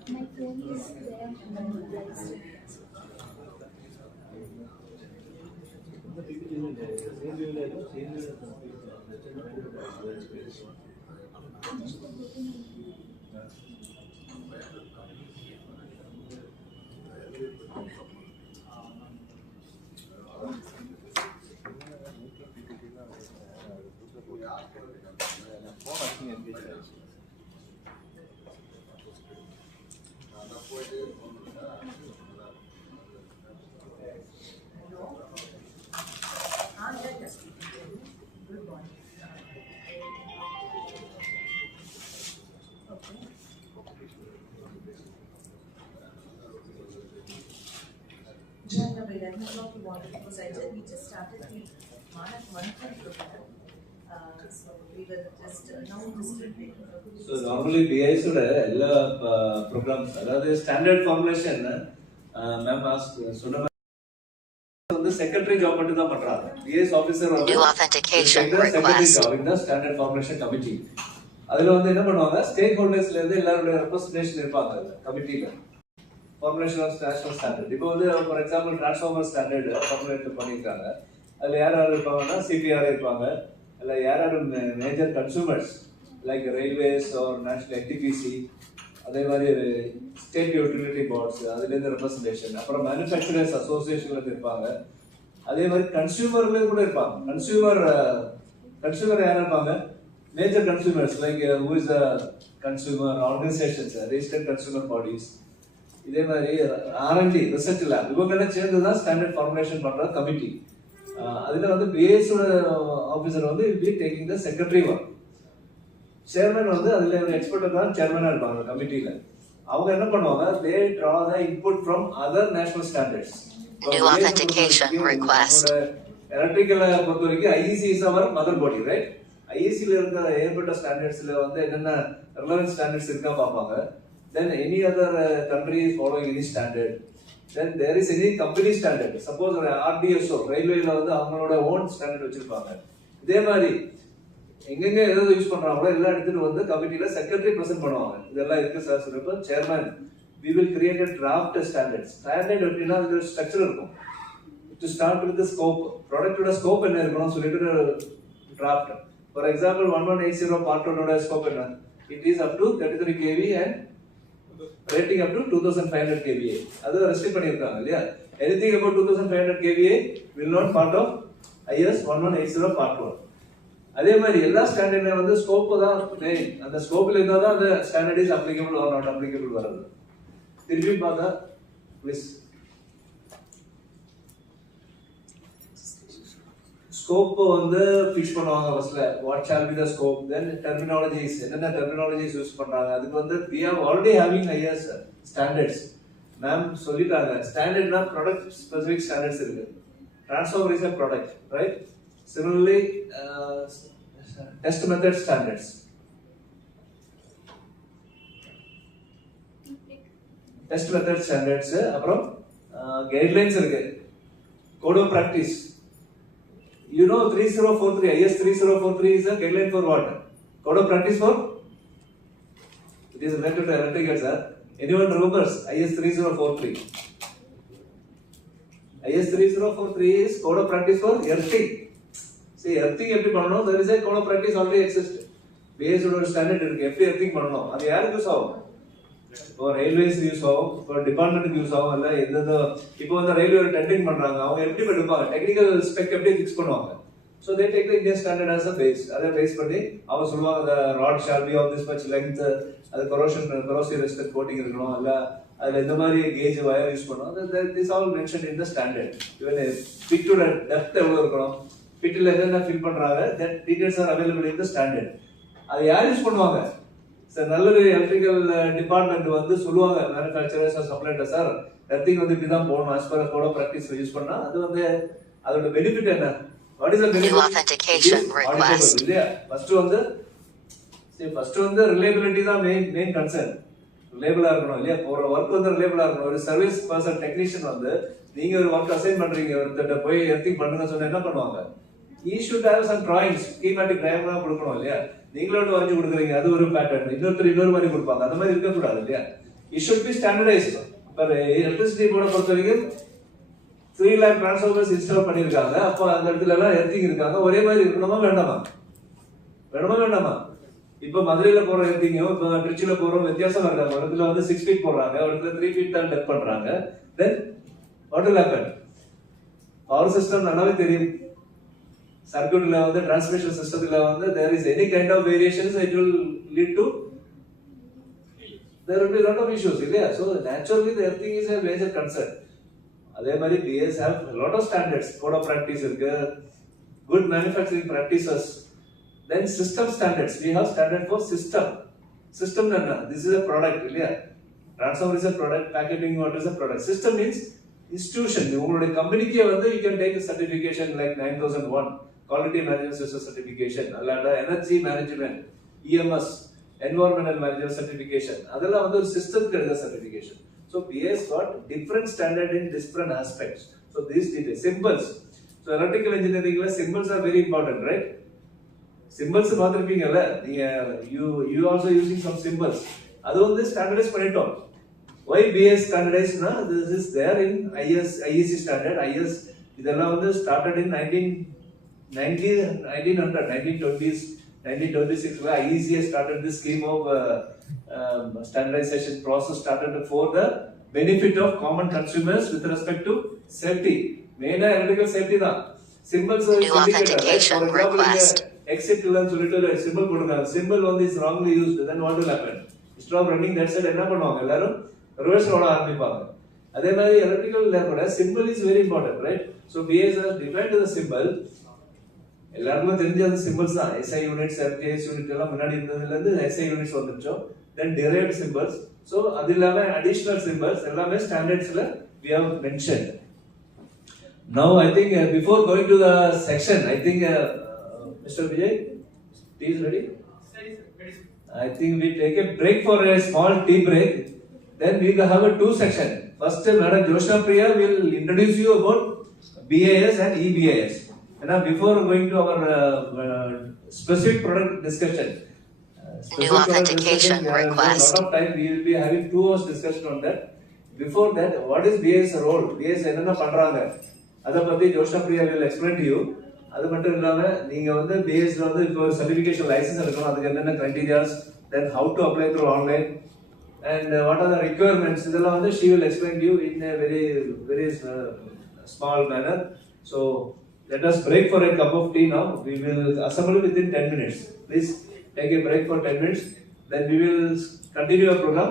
My phone is there. By 11 o'clock we wanted to present it. We just started the MANAK MANTHAN program. So we were just now distributing. So normally BIS would all programs, that is standard formulation. Ma'am asked, the secretary job to the Matra. BIS officer New authentication secretary request. job in the standard formulation committee. அதில் வந்து என்ன பண்ணுவாங்க, stack ஹோல்டர்ஸ்லேருந்து எல்லாருடைய representation இருப்பாங்க கமிட்டியில். Formulation of national standard. இப்போ வந்து for example transformer standard formulate பண்ணியிருக்காங்க. அதில் யார் யார் இருப்பாங்கன்னா சிபிஆர் இருப்பாங்க. அதில் யார் யார் major consumers like railways or national NTPC, அதே மாதிரி ஸ்டேட் யூட்டிலிட்டி போர்ட்ஸ் அதுலேருந்து ரெப்ரஸன்டேஷன், அப்புறம் மேனுஃபேக்சரர்ஸ் அசோசியேஷன்லேருந்து இருப்பாங்க. அதே மாதிரி கன்சூமர்லேயும் கூட இருப்பாங்க. கன்சூமர் யார் இருப்பாங்க? Major consumers like who is the consumer organisations, registered consumer bodies. இதே மாதிரி R&D ரிசர்ச் லேப் இவங்கெல்லாம் சேர்ந்து தான் ஸ்டாண்டர்ட் ஃபார்முலேஷன் பண்ற கமிட்டி. அதில் வந்து பிஎஸோட ஆஃபீஸர் வந்து be taking the secretary work. Chairman வந்து அதில் ஒரு எக்ஸ்பர்ட் தான் சேர்மனாக இருப்பாங்க கமிட்டியில். அவங்க என்ன பண்ணுவாங்க, they draw the input from other national standards. எலக்ட்ரிக்கலை பொறுத்த வரைக்கும் IEC is our mother body, right? ஐஇசியில் இருக்கிற ஏற்பட்ட ஸ்டாண்டர்ட்ஸில் வந்து என்னென்ன ரெலவென்ட் ஸ்டாண்டர்ட்ஸ் இருக்கா பார்ப்பாங்க. Then any other country is following any standard. then there is any company standard. Suppose RDSO ரயில்வேல வந்து அவங்களோட ஓன் ஸ்டாண்டர்ட் வச்சிருப்பாங்க. இதே மாதிரி எங்கெங்க எதாவது யூஸ் பண்றாங்களோ எல்லாம் எடுத்துட்டு வந்து கமிட்டில செக்ரட்டரி பிரசன்ட் பண்ணுவாங்க. இதெல்லாம் இருக்கு சார் சொல்றப்ப chairman we will create a draft standards. Standard எப்படின்னா அதுக்கு ஒரு ஸ்ட்ரக்சர் இருக்கும். To start with the scope, ப்ராடக்ட்டோட ஸ்கோப் என்ன இருக்கணும் சொல்லிட்டு draft. For example 1180 part 1 ஓட ஸ்கோப் என்ன? It is up to 33 kV and rating up to 2500 kVA. அது ரெஸ்ட்ரிக்ட் பண்ணிருக்காங்க இல்லையா? Anything above 2500 kVA will not part of IS 1180 part 1. அதே மாதிரி எல்லா ஸ்டாண்டர்ட்ல வந்து ஸ்கோப் தான் மெயின். அந்த ஸ்கோப்ல இருந்தா தான் அந்த standard is applicable or not applicable வருது. திருப்பி பார்த்தா ப்ளீஸ் ஸ்கோப் வந்து ஃபிக்ஸ் பண்ணுவாங்க ஃபர்ஸ்ட்ல what shall be the scope then terminologies என்னென்ன டெர்மினாலஜிஸ் யூஸ் பண்றாங்க அதுக்கு வந்து we are already having IS standards ma'am சொல்லிட்டாங்க ஸ்டாண்டர்ட்னா ப்ராடக்ட் ஸ்பெசிபிக் ஸ்டாண்டர்ட்ஸ் இருக்கு transformer is a product right similarly test method standards அப்புறம் கைட்லைன்ஸ் இருக்கு code of practice. You know 3043 IS 3043 is a guideline for what? Code of practice for? It is related to electrical, sir. Anyone remembers IS 3043? IS 3043 is code of practice for earthing. See, earthing எப்படி பண்ணனும்? There is a code of practice already exists. Based on standard இருக்கு. எப்படி earthing பண்ணனும்? அது யாருக்கு use ஆகும்? இப்போ railways use ஆகும், இப்போ டிபார்ட்மெண்ட்டுக்கு யூஸ் ஆகும். இல்ல எந்த இப்போ வந்து ரயில்வே டெண்டிங் பண்றாங்க, அவங்க எப்படி எடுப்பாங்க? டெக்னிக்கல் ஸ்பெக் எப்படி ஃபிக்ஸ் பண்ணுவாங்க? So they take the Indian standard as a base. அதை பேஸ் பண்ணி அவங்க சொல்லுவாங்க the rod shall be of this much length, அது corrosive resistant coating இருக்கணும், இல்ல அதுல இந்த மாதிரி கேஜ் வயர் யூஸ் பண்ணணும். This all mentioned in the standard. Even pit to depth எவ்வளவு இருக்கணும், pitல என்னென்ன ஃபில் பண்றாங்க, that details are available in the standard. அது யார் யூஸ் பண்ணுவாங்க? சார் நல்ல எலக்ட்ரிக்கல் டிபார்ட்மெண்ட் வந்து சொல்லுவாங்க manufacturers or suppliers sir earthing வந்து இப்படி தான் போகணும் as per code of practice use பண்ணா அது வந்து அதோட பெனிஃபிட் என்ன? What is the benefit? New authentication request. இல்லையா? ஃபர்ஸ்ட் வந்து ரிலையபிலிட்டி தான் மெயின் கன்சர்ன். ரிலையபிளா இருக்கணும் இல்லையா? ஒரு வர்க் வந்து ரிலையபிளா இருக்கணும். ஒரு சர்வீஸ் பர்சன் டெக்னீஷியன் வந்து நீங்க ஒரு வர்க் அசைன் பண்றீங்க, ஒருத்தட்ட போய் எர்த்திங் பண்ணுங்க சொன்னா என்ன பண்ணுவாங்க? He should have some drawings, schematic diagram கொடுக்கணும் இல்லையா? நீங்களோட வரைஞ்சு கொடுக்குறீங்க, அது ஒரு பேட்டர்ன், இன்னொரு மாதிரி கொடுப்பாங்க, அந்த மாதிரி இருக்கக்கூடாது இல்லையா? It should be standardized. இப்போ எலக்ட்ரிசிட்டி போர்டை பொறுத்த வரைக்கும் 3 lakh டிரான்ஸ்ஃபார்மர்ஸ் இன்ஸ்டால் பண்ணியிருக்காங்க. அப்போ அந்த இடத்துல எல்லாம் எர்த்திங் இருக்காங்க, ஒரே மாதிரி இருக்கணுமா வேண்டாமா? இப்போ மதுரையில போற எர்த்திங்கும் இப்போ திருச்சியில போறோம் வித்தியாசமா இருக்காங்க. ஒரு இடத்துல வந்து 6 feet போடுறாங்க, ஒரு இடத்துல 3 feet தான் டெப் பண்றாங்க. Then what will happen? Power system நல்லாவே தெரியும். சர்க்யூட்ல வந்து டிரான்ஸ்மிஷன் சிஸ்டத்துல வந்து there is any kind of variations, it will lead to there will be a lot of issues இல்லையா? So naturally the earthing is a major concern. அதே மாதிரி BS have a lot of standards, code of practice இருக்கு, good manufacturing practices, then system standards. We have standard for system என்ன? This is a product இல்லையா? Transformer is a product, packaging water is a product. System means institution. உங்களுடைய கம்பெனிக்கே வந்து you can take a certification like 9001 quality management system certification, அல்லது energy management, EMS, environmental management certification. அதெல்லாம் வந்து ஒரு சிஸ்டம்க்கு எடுத்த certification. So BS got different standard in different aspects. So these details, symbols. So electrical engineering la symbols are very important, right? Symbols பாத்திருப்பீங்கல்ல, you also using some symbols. அது வந்து standardize பண்ணிட்டோம். Why BS standardized na? This is there in IEC standard. IS இதெல்லாம் வந்து started in 1920s, 1926 where IEC started this scheme of standardization process started for the benefit of common consumers with respect to safety. Main electrical safety da. Symbols are authentication request. Exit ல சொல்லிட்டு symbol போடுறாங்க. Symbol வந்து is wrongly used, then what will happen? Instead of running that side என்ன பண்ணுவாங்க? எல்லாரும் reverse ஓட ஆரம்பிப்பாங்க. அதே மாதிரி எலக்ட்ரிக்கல்ல கூட symbol is very important, right? So BS has defined the symbol. எல்லாருக்கும் தெரிஞ்ச அந்த சிம்பிள்ஸ் தான். SI யூனிட்ஸ், FTS யூனிட் எல்லாம் முன்னாடி இருந்ததுல இருந்து SI யூனிட்ஸ் வந்துச்சோம். Then derived symbols. So அது இல்லாம additional symbols எல்லாமே ஸ்டாண்டர்ட்ஸ்ல we have mentioned. Now I think before going to the section, I think Mr. Vijay, please ready? I think we take a break for a small tea break. Then we will have a 2 section. First, Madam Joshna Priya will introduce you about BAS and EBAS. And now before going to our specific product discussion, New authentication we have a request. lot of time. We will be having 2 hours discussion on that. Before that, what is BAS role? BAS என்னென்ன பண்றாங்க? அத பத்தி Joshna Priya will explain to you. அது மட்டும் இல்லாம நீங்க வந்து BAS ல வந்து இப்போ certification license எடுக்கணும். அதுக்கு என்னென்ன criterias, then how to apply through online, and what are the requirements. இதெல்லாம் வந்து she will explain to you in a very small manner. So let us break for a cup of tea now. We will assemble within 10 minutes. Please take a break for 10 minutes. Then we will continue our program.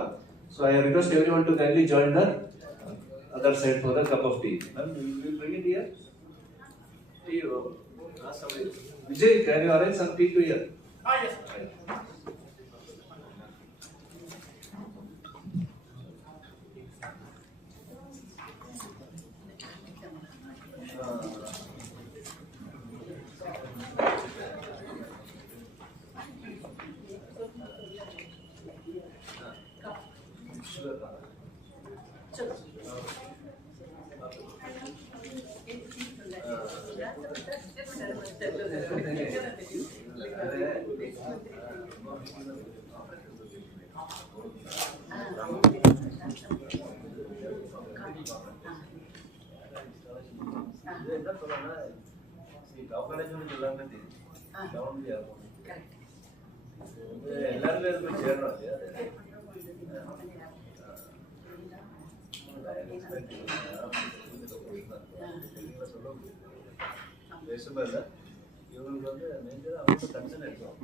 So I request everyone to kindly join the other side for the cup of tea. Ma'am, you will bring it here. Tea. Ask somebody. Vijay, can you arrange some tea to here? Yes. இவங்களுக்கு வந்து மேஜராக அவங்க concern எடுக்கும்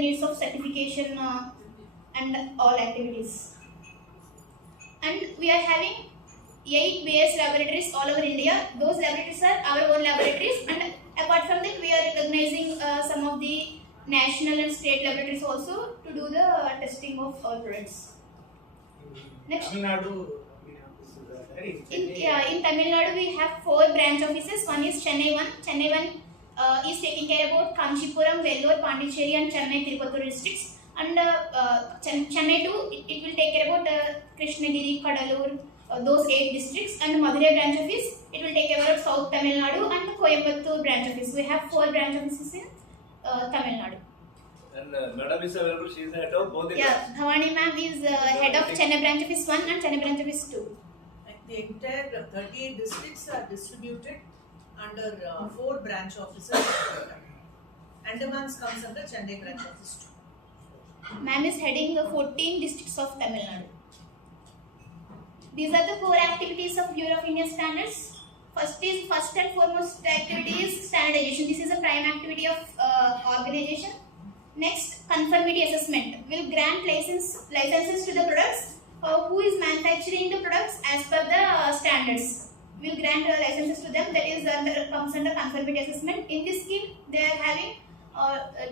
needs of certification and all activities. And we are having 8 base laboratories all over India. Those laboratories are our own laboratories, and apart from that, we are recognizing some of the national and state laboratories also to do the testing of all products. Next. In Tamil Nadu, we have 4 branch offices. One is Chennai 1. Chennai 1 is taking care about Kanchipuram, Vellore, Pondicherry and Chennai Tirupattur districts. And Chennai 2, it will take care about Krishnagiri, Kadalur, those 8 districts. And Madurai branch office, it will take care about South Tamil Nadu and Coimbatore branch office. We have 4 branch offices in Tamil Nadu. And Madam is available, she is head of both the Bhavani ma'am is head of Chennai branch office 1 and Chennai branch office 2. The entire 38 districts are distributed under 4 branch offices. Andamans comes under Chennai branch office 2. Ma'am is heading 14 districts of Tamil Nadu. These are the core activities of Bureau of Indian Standards. First and foremost activity is standardization. This is a prime activity of organization. Next, conformity assessment. Will grant licenses to the products who is manufacturing the products as per the standards. Will grant licenses to them. That is comes under conformity assessment. In this scheme, they are having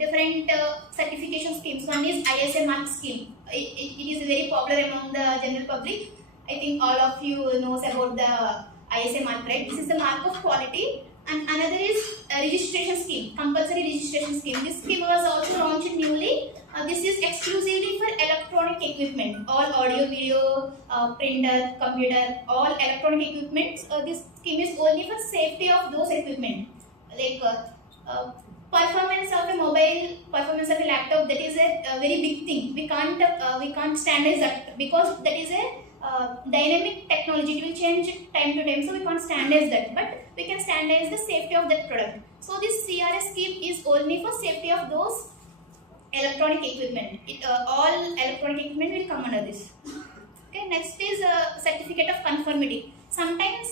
different certification schemes. One is ISA mark scheme. It is very popular among the general public. I think all of you knows about the ISA mark, right? This is the mark of quality. And another is a registration scheme, compulsory registration scheme. This scheme was also launched newly. This is exclusively for electronic equipment, all audio, video, printer, computer, all electronic equipment. This scheme is only for safety of those equipment. Like performance of a mobile, performance of a laptop, that is a very big thing. We can't standardize that because that is a dynamic technology. It will change time to time, so we can't standardize that, but we can standardize the safety of that product. So this CRS scheme is only for safety of those electronic equipment. All electronic equipment will come under this. Okay, next is certificate of conformity. Sometimes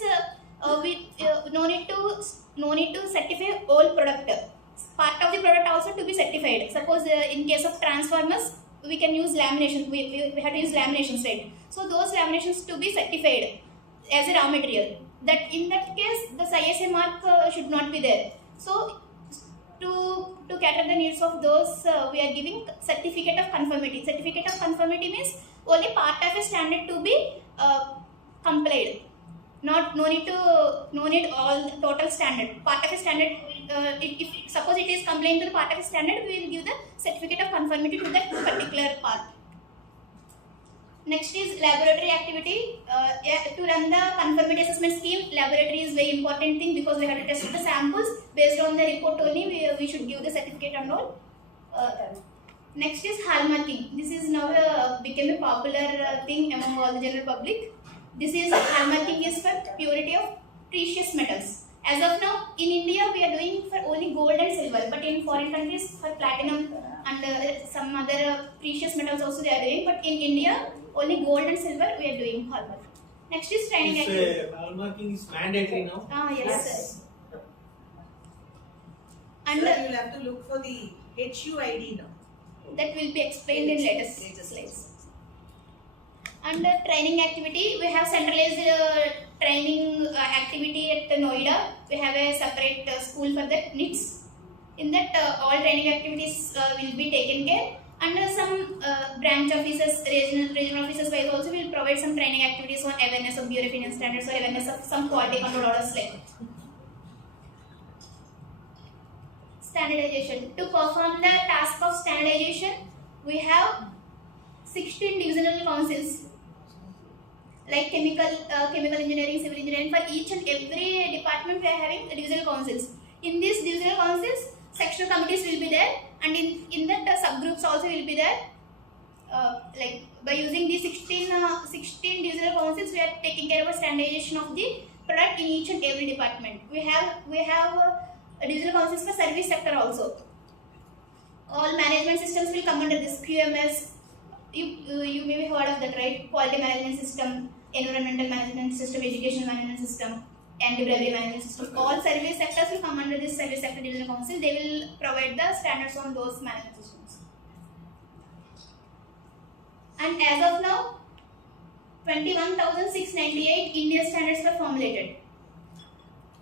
we no need to certify all product. Part of the product also to be certified. Suppose in case of transformers, we can use lamination. We have to use laminations, right? So those laminations to be certified as a raw material. That in that case, the ISA mark should not be there. So to cater the needs of those, we are giving certificate of conformity. Certificate of conformity means only part of a standard to be complied. No need all total standard. Part of a standard. If suppose it is compliant to the part of a standard, we will give the certificate of conformity to that particular part. Next is laboratory activity. To run the conformity assessment scheme, laboratory is very important thing because we have to test the samples. Based on the report only, we should give the certificate and all. Next is hallmarking. This is now become a popular thing among all the general public. This is hallmarking is for purity of precious metals. As of now, in India, we are doing for only gold and silver, but in foreign countries for platinum and some other precious metals also they are doing. But in India, only gold and silver we are doing hallmark. Next is training activity. Hallmarking is mandatory now. Yes. Sir. And you will have to look for the HUID now. That will be explained in later slides. And training activity, we have centralized training activity at Noida. We have a separate school for that NITS. In that, all training activities will be taken care. And some branch officers, regional officers wise also will provide some training activities on awareness of Bureau of Indian Standards or awareness of some quality control orders like standardization. To perform the task of standardization, we have 16 divisional councils like chemical engineering, civil engineering. For each and every department, we are having divisional councils. In these divisional councils, sectional committees will be there, and in that subgroups also will be there. Like by using these 16 divisional councils, we are taking care of standardization of the product in each and every department. We have divisional councils for service sector also. All management systems will come under this QMS. You may be heard of that, right? Quality management system, environmental management system, education management system, anti-bribery management system. All service sectors will come under this service sector divisional council. They will provide the standards on those management systems. And as of now, 21,698 Indian standards were formulated.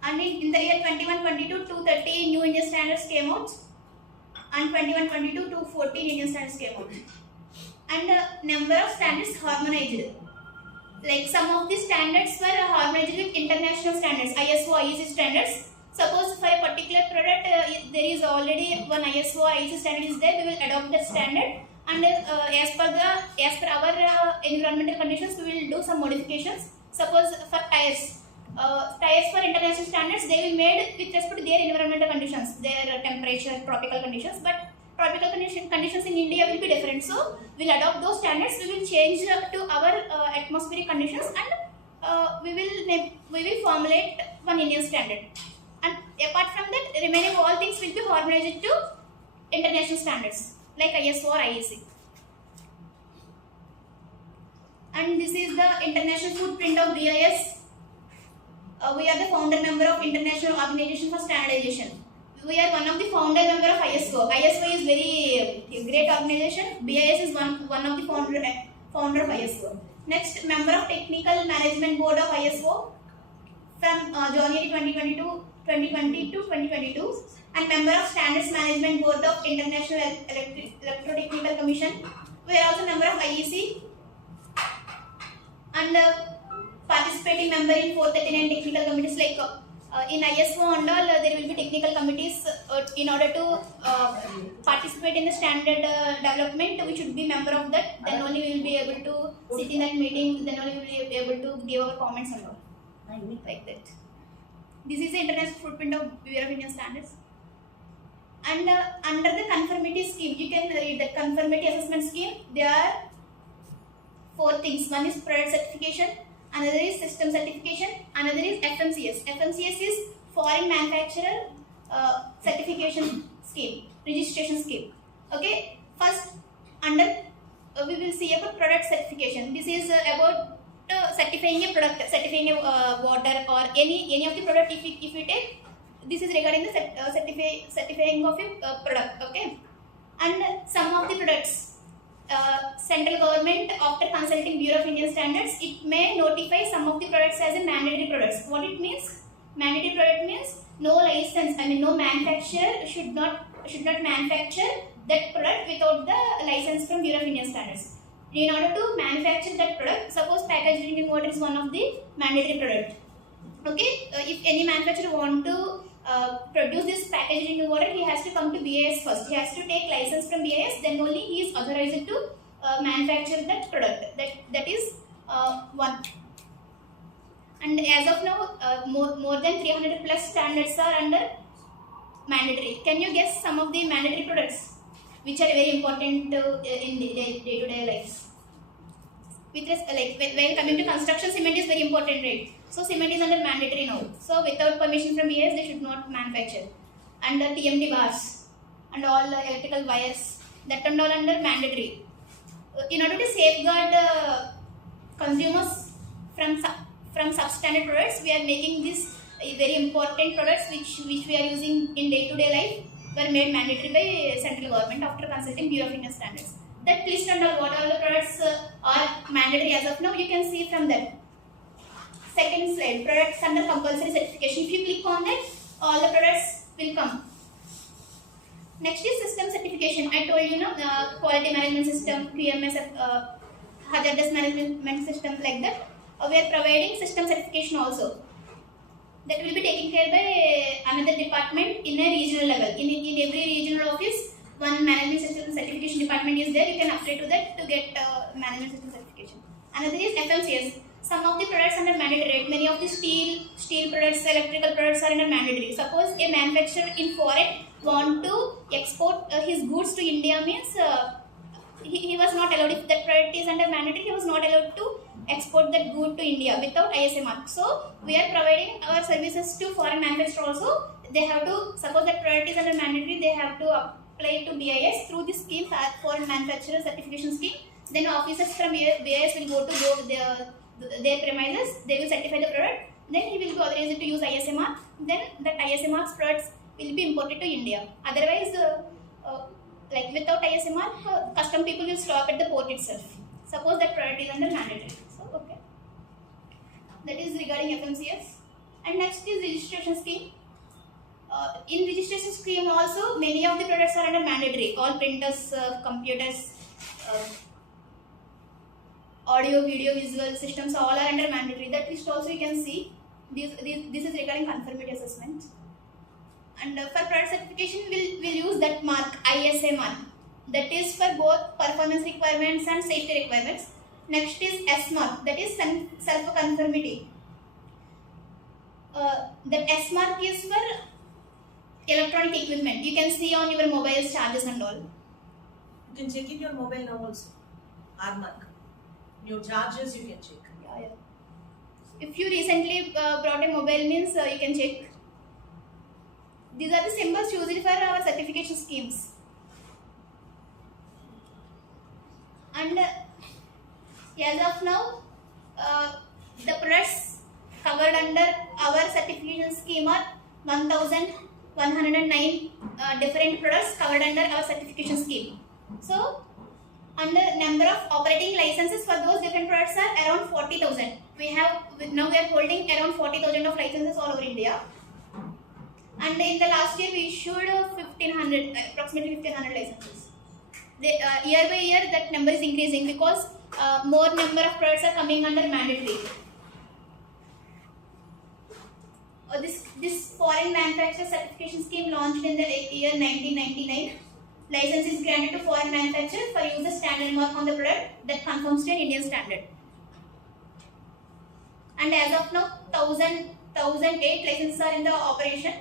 And in the year 21-22, 230 new Indian standards came out. And 21-22, 214 Indian standards came out. And number of standards harmonized. Like some of the standards were harmonized with international standards, ISO, IEC standards. Suppose for a particular product, there is already one ISO, IEC standard is there, we will adopt that standard. And as per our environmental conditions, we will do some modifications. Suppose for tires for international standards, they will made with respect to their environmental conditions, their temperature, tropical conditions. But tropical conditions in India will be different. So we'll adopt those standards. We will change to our atmospheric conditions, and we will formulate one Indian standard. And apart from that, remaining all things will be harmonized to international standards like ISO or IEC. And this is the international footprint of BIS. We are the founder member of International Organization for Standardization. We are one of the founder member of ISO. ISO is very great organization. BIS is one of the founder of ISO. Next, member of Technical Management Board of ISO from January 2020 to 2022, and member of Standards Management Board of International Electrotechnical Commission. We are also member of IEC and participating member in 439 technical committees. Like in ISO and all, there will be technical committees. In order to participate in the standard development, we should be member of that. Then only we will be able to sit in that meeting. Then only we will be able to give our comments and all. Like that. This is the international footprint of Bureau of Indian Standards. And under the conformity scheme, you can read the conformity assessment scheme. There are 4 things. One is product certification, another is system certification, another is FMCS. FMCS is foreign manufacturer certification scheme, registration scheme. Okay, first under we will see about product certification. This is about certifying a product, certifying a water or any of the product. If we take, this is regarding the certifying of a product. Okay, and some of the products. Central government, after consulting Bureau of Indian Standards, it may notify some of the products as a mandatory products. What it means? Mandatory product means no license. No manufacturer should not manufacture that product without the license from Bureau of Indian Standards. In order to manufacture that product, suppose packaged drinking water is one of the mandatory product. Okay, if any manufacturer want to produce this packaged drinking water, he has to come to BIS first. He has to take license from BIS. Then only he is authorized to manufacture that product. That is one. And as of now, more than 300 plus standards are under mandatory. Can you guess some of the mandatory products which are very important in day-to-day lives? With while coming to construction, cement is very important, right? So cement is under mandatory now. So without permission from BIS, they should not manufacture. And TMT bars and all electrical wires, that and all under mandatory. In order to safeguard consumers from substandard products, we are making these very important products which we are using in day-to-day life were made mandatory by central government after consulting Bureau of Indian Standards. That list and all what all the products are mandatory as of now, you can see from that. Second slide, products under compulsory certification. If you click on that, all the products will come. Next is system certification. I told you, quality management system, QMS, hazardous management system, like that. We are providing system certification also. That will be taken care by another department in a regional level. In every regional office, one management system certification department is there. You can apply to that to get management system certification. Another is FMCS. Some of the products under mandatory. Many of the steel products, electrical products are under mandatory. Suppose a manufacturer in foreign want to export his goods to India, means he was not allowed. If that product is under mandatory, he was not allowed to export that good to India without ISA mark. So we are providing our services to foreign manufacturers also. They have to, suppose that product is under mandatory, they have to apply to BIS through this scheme, foreign manufacturer certification scheme. Then officers from BIS will go to their premises, they will certify the product. Then he will be authorized to use ISA mark. Then that ISA marks products will be imported to India. Otherwise, like without ISA mark, custom people will stop at the port itself. Suppose that product is under mandatory. So, okay. That is regarding FMCS. And next is registration scheme. In registration scheme also, many of the products are under mandatory. All printers, computers, audio, video, visual systems, all are under mandatory. That list also you can see. This is regarding conformity assessment. And for product certification, we'll use that mark, ISA mark. That is for both performance requirements and safety requirements. Next is S mark, that is self-conformity. The S mark is for electronic equipment. You can see on your mobile charges and all. You can check in your mobile now also. R mark. Your charges you can check. Yeah. If you recently brought a mobile means you can check. These are the symbols used for our certification schemes. And as of now, the products covered under our certification scheme are 1,109 different products covered under our certification scheme. So, under number of operating licenses for those different products are around 40,000. Now we are holding around 40,000 of licenses all over India. And in the last year we issued approximately 1,500 licenses. Year by year that number is increasing because more number of products are coming under mandatory. This foreign manufacturer certification scheme launched in the year 1999. License is granted to foreign manufacturer for use the standard mark on the product that conforms to an Indian standard. And as of now, 1,008 licenses are in the operation.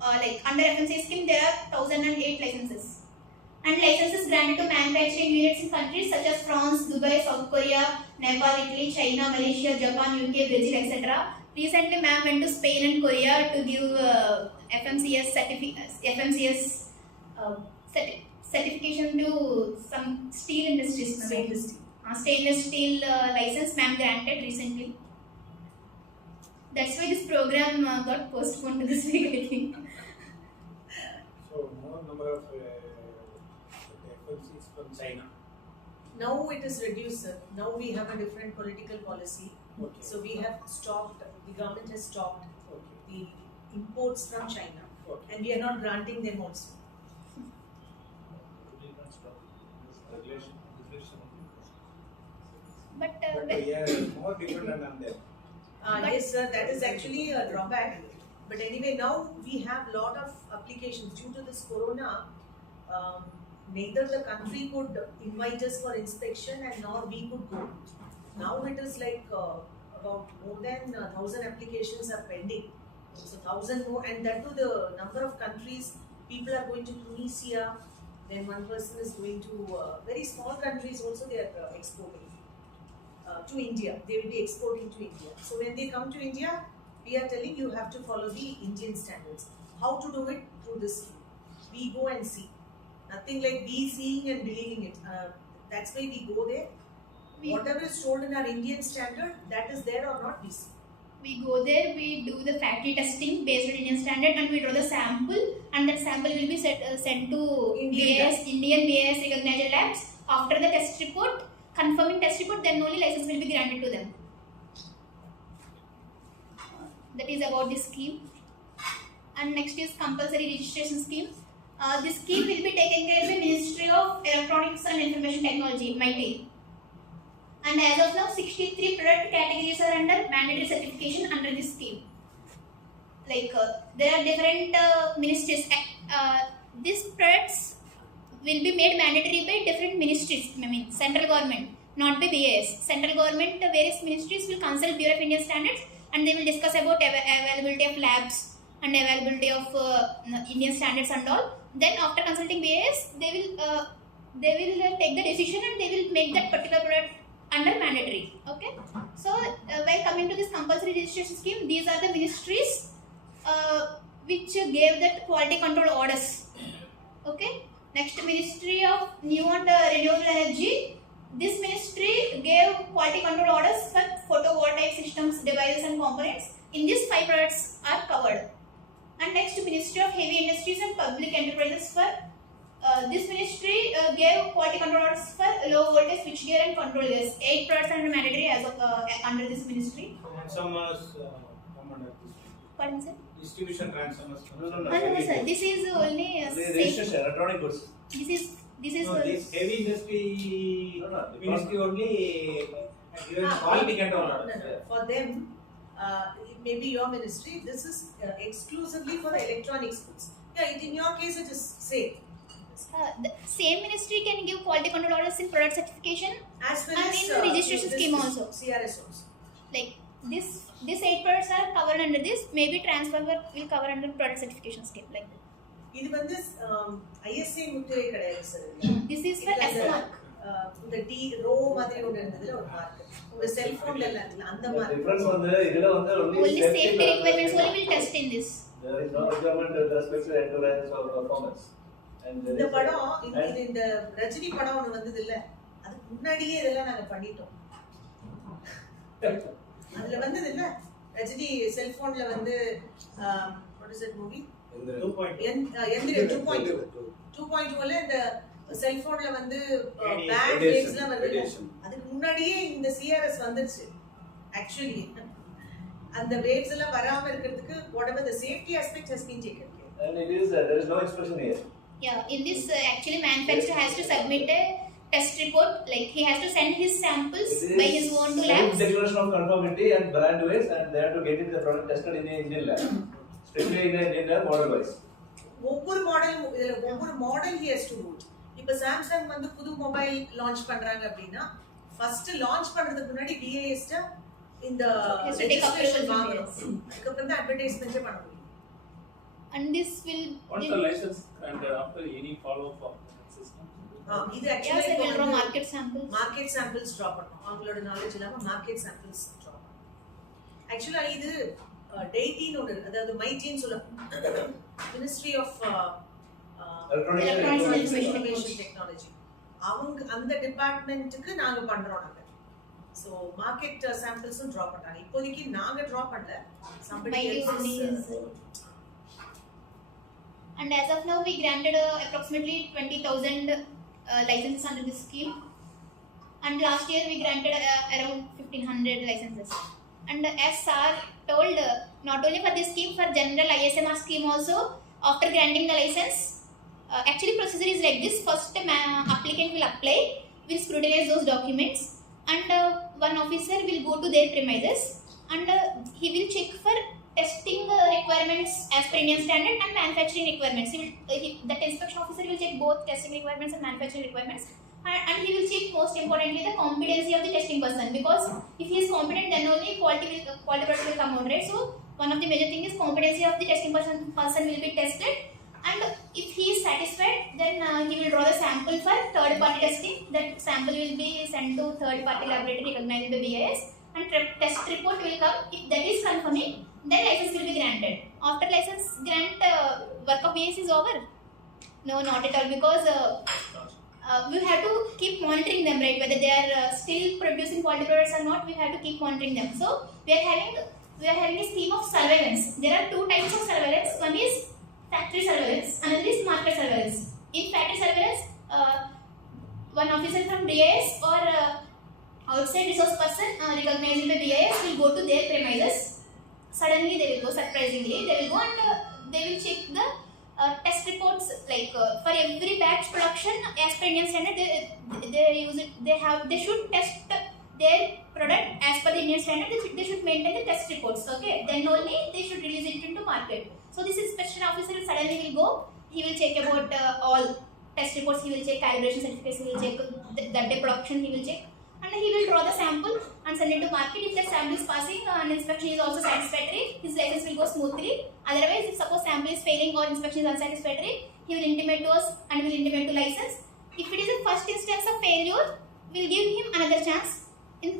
Like under FMC scheme, there are 1,008 licenses. And licenses granted to manufacturing units in countries such as France, Dubai, South Korea, Nepal, Italy, China, Malaysia, Japan, UK, Brazil, etc. Recently, ma'am went to Spain and Korea to give FMCS certification to some steel industries. Stainless steel license ma'am granted recently. That's why this program got postponed to this week, I think. So, more number of FLCs from China. Now it is reduced, sir. Now we have a different political policy. Okay. So we have stopped, the government has stopped Okay. the imports from China. Okay. And we are not granting them also. But we are more dependent on them. Yes, sir, that is actually a drawback. But anyway, now we have a lot of applications due to this corona. Neither the country could invite us for inspection and nor we could go. Now it is like about more than 1,000 applications are pending. So 1,000 more, and that too the number of countries, people are going to Tunisia, then one person is going to very small countries also they are exporting to India. They will be exporting to India. So when they come to India, we are telling you have to follow the Indian standards. How to do it? Through this scheme. We go and see. Nothing like we seeing and believing it. That's why we go there. Whatever is told in our Indian standard, that is there or not, we see. we go there, we do the factory testing based on Indian standard, and we draw the sample, and that sample will be sent to Indian BAS recognized labs. After the test report, confirming test report, then only license will be granted to them. That is about this scheme. And next is compulsory registration scheme. This scheme will be taken care by Ministry of Electronics and Information Technology, MIT. And as of now, 63 product categories are under mandatory certification under this scheme. Like there are different ministries. These products will be made mandatory by different ministries. I mean, central government, not by BAS. Central government, various ministries will consult Bureau of Indian Standards, and they will discuss about availability of labs and availability of Indian standards and all. Then after consulting BAS, they will take the decision and they will make that particular product under mandatory. Okay. So while coming to this compulsory registration scheme, these are the ministries which gave that quality control orders. Okay. Next, Ministry of New and Renewable Energy. This ministry gave quality control orders for photovoltaic systems, devices and components. In these 5 products are covered. And next, Ministry of Heavy Industries and Public Enterprises for this ministry gave quality control orders for low voltage switchgear and control gears. 8 products are mandatory as of under this ministry. Transformers come under this. Pardon, sir? Distribution transformers. No, sir. This is only Registration, electronic goods. This is No, this heavy industry ministry only given quality control orders. For them, it may be your ministry. This is exclusively for the electronics goods. Yeah, in your case, it is same. the same ministry can give quality control orders in product certification As well and as in registration this scheme is also. CRS also. Like this 8 products are covered under this. Maybe transfer will cover under product certification scheme like that. இது வந்து ISA முத்திரை கிடையாது sir. This is for S mark. இந்த D row மாதிரி ஒன்று இருந்ததுல ஒரு mark. உங்க செல்போன்ல இல்ல அந்த மார்க். Difference வந்து இதுல வந்து only safety requirements only will test in this. There is no requirement with respect to endurance or performance. இந்த படம் இந்த ரஜினி படம் ஒன்று வந்தது இல்ல, அதுக்கு முன்னாடியே இதெல்லாம் நாங்க பண்ணிட்டோம். அதுல வந்தது இல்ல, ரஜினி செல்போன்ல வந்து what is that movie? 2.2ல இந்த செல்போன்ல வந்து பேட் வேவ்ஸ்லாம் வருது. அதுக்கு முன்னாடியே இந்த சிஆர்எஸ் வந்துருச்சு. ஆக்சுவலி அந்த வேவ்ஸ் எல்லாம் வராம இருக்கிறதுக்கு whatever the safety aspect has been taken care. And it is there is no expression here. Yeah, in this actually manufacturer has to submit a test report, like he has to send his samples by his own to labs. Declaration of conformity and brand wise, and they have to get the product tested in the Indian lab. Strictly in the Indian lab model wise. ஒவ்வொரு model he has to do. இப்போ Samsung வந்து புது mobile launch பண்றாங்க அப்படினா first launch பண்றதுக்கு முன்னாடி DAS இந்த registration வாங்கணும். அதுக்கு அப்புறம் தான் அட்வர்டைஸ்மென்ட் பண்ண முடியும். And this will once the license granted after any follow up of system. இது actually will draw market samples. Market samples drop பண்ணனும். அவங்களோட knowledge இல்லாம market samples drop பண்ணனும். Actually இது DATIN ஒன்னு, அதாவது MITIN சொல்லுவாங்க. Ministry of Electronics and Information Technology. அவங்க அந்த டிபார்ட்மென்ட்க்கு நாங்க பண்றோம் நாங்க. So market samples drop பண்றாங்க. இப்போதைக்கு நாங்க drop பண்ணல. Somebody else is. And as of now we granted approximately 20,000 licenses under this scheme. And last year we granted around 1,500 licenses. And as Sir told, not only for this scheme, for general ISMR scheme also, after granting the license, actually procedure is like this. First applicant will apply, will scrutinize those documents, and one officer will go to their premises and he will check for testing requirements as per Indian standard and manufacturing requirements. That inspection officer will check both testing requirements and manufacturing requirements, and he will check most importantly the competency of the testing person, because if he is competent then only quality product will come out, right? So one of the major thing is competency of the testing person will be tested, and if he is satisfied then he will draw the sample for third party testing. That sample will be sent to third party laboratory recognized by BIS, and test report will come. If that is confirming, then license will be granted. After license grant, work of BIS is over? No, not at all, because we have to keep monitoring them, right? Whether they are still producing quality products or not, we have to keep monitoring them. So we are having a scheme of surveillance. There are 2 types of surveillance. One is factory surveillance, another is market surveillance. In factory surveillance, one officer from BIS or outside resource person recognized by BIS will go to their premises. Suddenly they will go, surprisingly they will go, and they will check the test reports, like for every batch production as per Indian standard they should test their product as per the Indian standard. They should maintain the test reports, okay? Then only they should release it into market. So this inspection officer suddenly will go, he will check about all test reports, he will check calibration certificates, he will check that day production, he will check, and he will draw the sample and send it to market. If that sample is passing and inspection is also satisfactory, his license will go smoothly. Otherwise, if suppose sample is failing or inspection is unsatisfactory, he will intimate to us and will intimate to license. If it is a first instance of failure, we will give him another chance.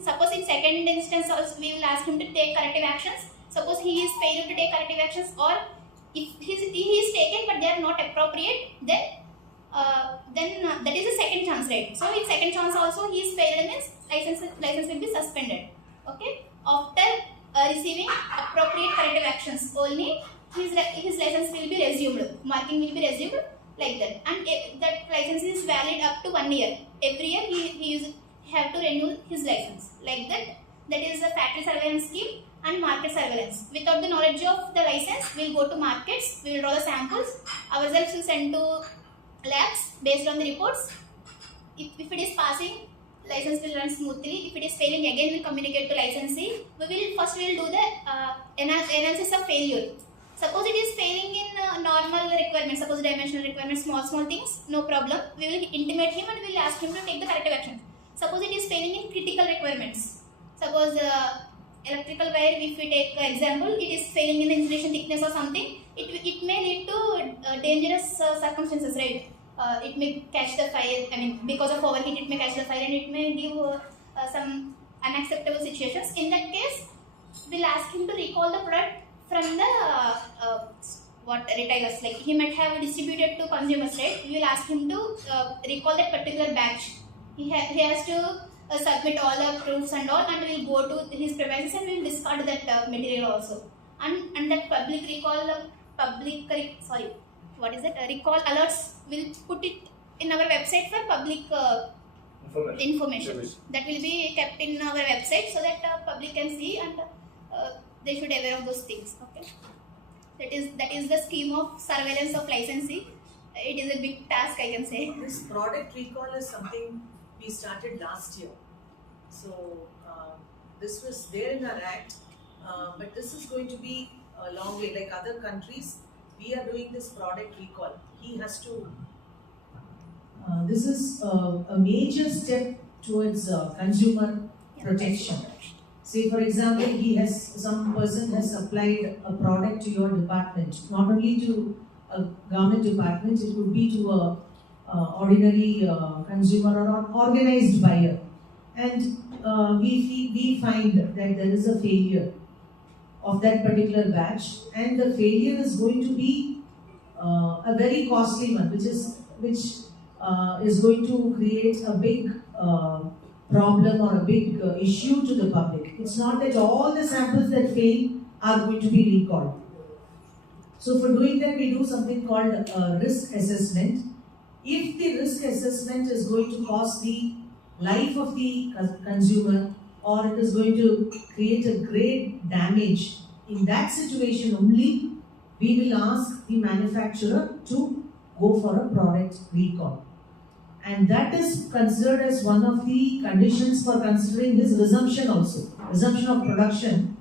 Suppose in second instance also we will ask him to take corrective actions. Suppose he is failure to take corrective actions, or if he is taken but they are not appropriate, then that is a second chance, right? So in second chance also he is failed, means license will be suspended, okay? After receiving appropriate corrective actions only his license will be resumed, marking will be resumed, like that. And that license is valid up to 1 year. Every year he have to renew his license, like that. That is the factory surveillance scheme and market surveillance. Without the knowledge of the license, we'll go to markets, we will draw the samples, ourselves will send to labs based on the reports. If it is passing, license will run smoothly. If it is failing, again we'll communicate to licensee. We will do the analysis of failure. Suppose it is failing in normal requirements, suppose dimensional requirements, small things, no problem. We will intimate him and we will ask him to take the corrective action. Suppose it is failing in critical requirements. Suppose electrical wire, if we take example, it is failing in the insulation thickness or something, it may lead to dangerous circumstances, right? It may catch the fire, I mean, because of overheat it may catch the fire and it may give some unacceptable situations. In that case, we'll ask him to recall the product from the retailers, like he might have distributed to consumers, right? We will ask him to recall that particular batch. He has to submit all the proofs and all, and we'll go to his premises and we'll discard that material also. And that public recall, recall alerts, we'll put it in our website for public information. That will be kept in our website so that public can see and they should be aware of those things. Okay, that is the scheme of surveillance of licensee. It is a big task, I can say. This product recall is something we started last year. So this was there in our act, but this is going to be a long way. Like other countries, we are doing this product recall. He has to. This is a major step towards consumer protection. Say, for example, some person has supplied a product to your department, not only to a government department, it could be to a ordinary consumer or an organized buyer, and we find that there is a failure of that particular batch, and the failure is going to be a very costly one, which is going to create a big problem or a big issue to the public. It's not that all the samples that fail are going to be recalled. So for doing that, we do something called risk assessment. If the risk assessment is going to cost the life of the consumer, or it is going to create a great damage, in that situation only, we will ask the manufacturer to go for a product recall. And that is considered as one of the conditions for considering his resumption also. Resumption of production,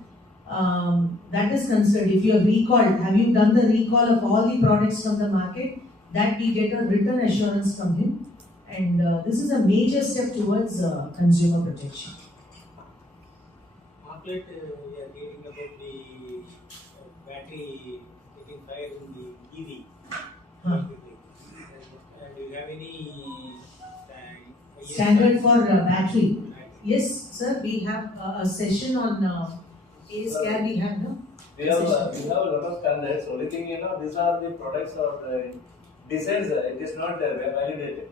that is considered. If you have recalled, have you done the recall of all the products from the market, that we get a written assurance from him. And this is a major step towards consumer protection. Market, we are reading about the battery getting fire in the EV. And do you have any standard for battery? Yes, sir. We have a session on AS care. We have no. We have a lot of standards. Only thing, these are the products or designs. It is not validated.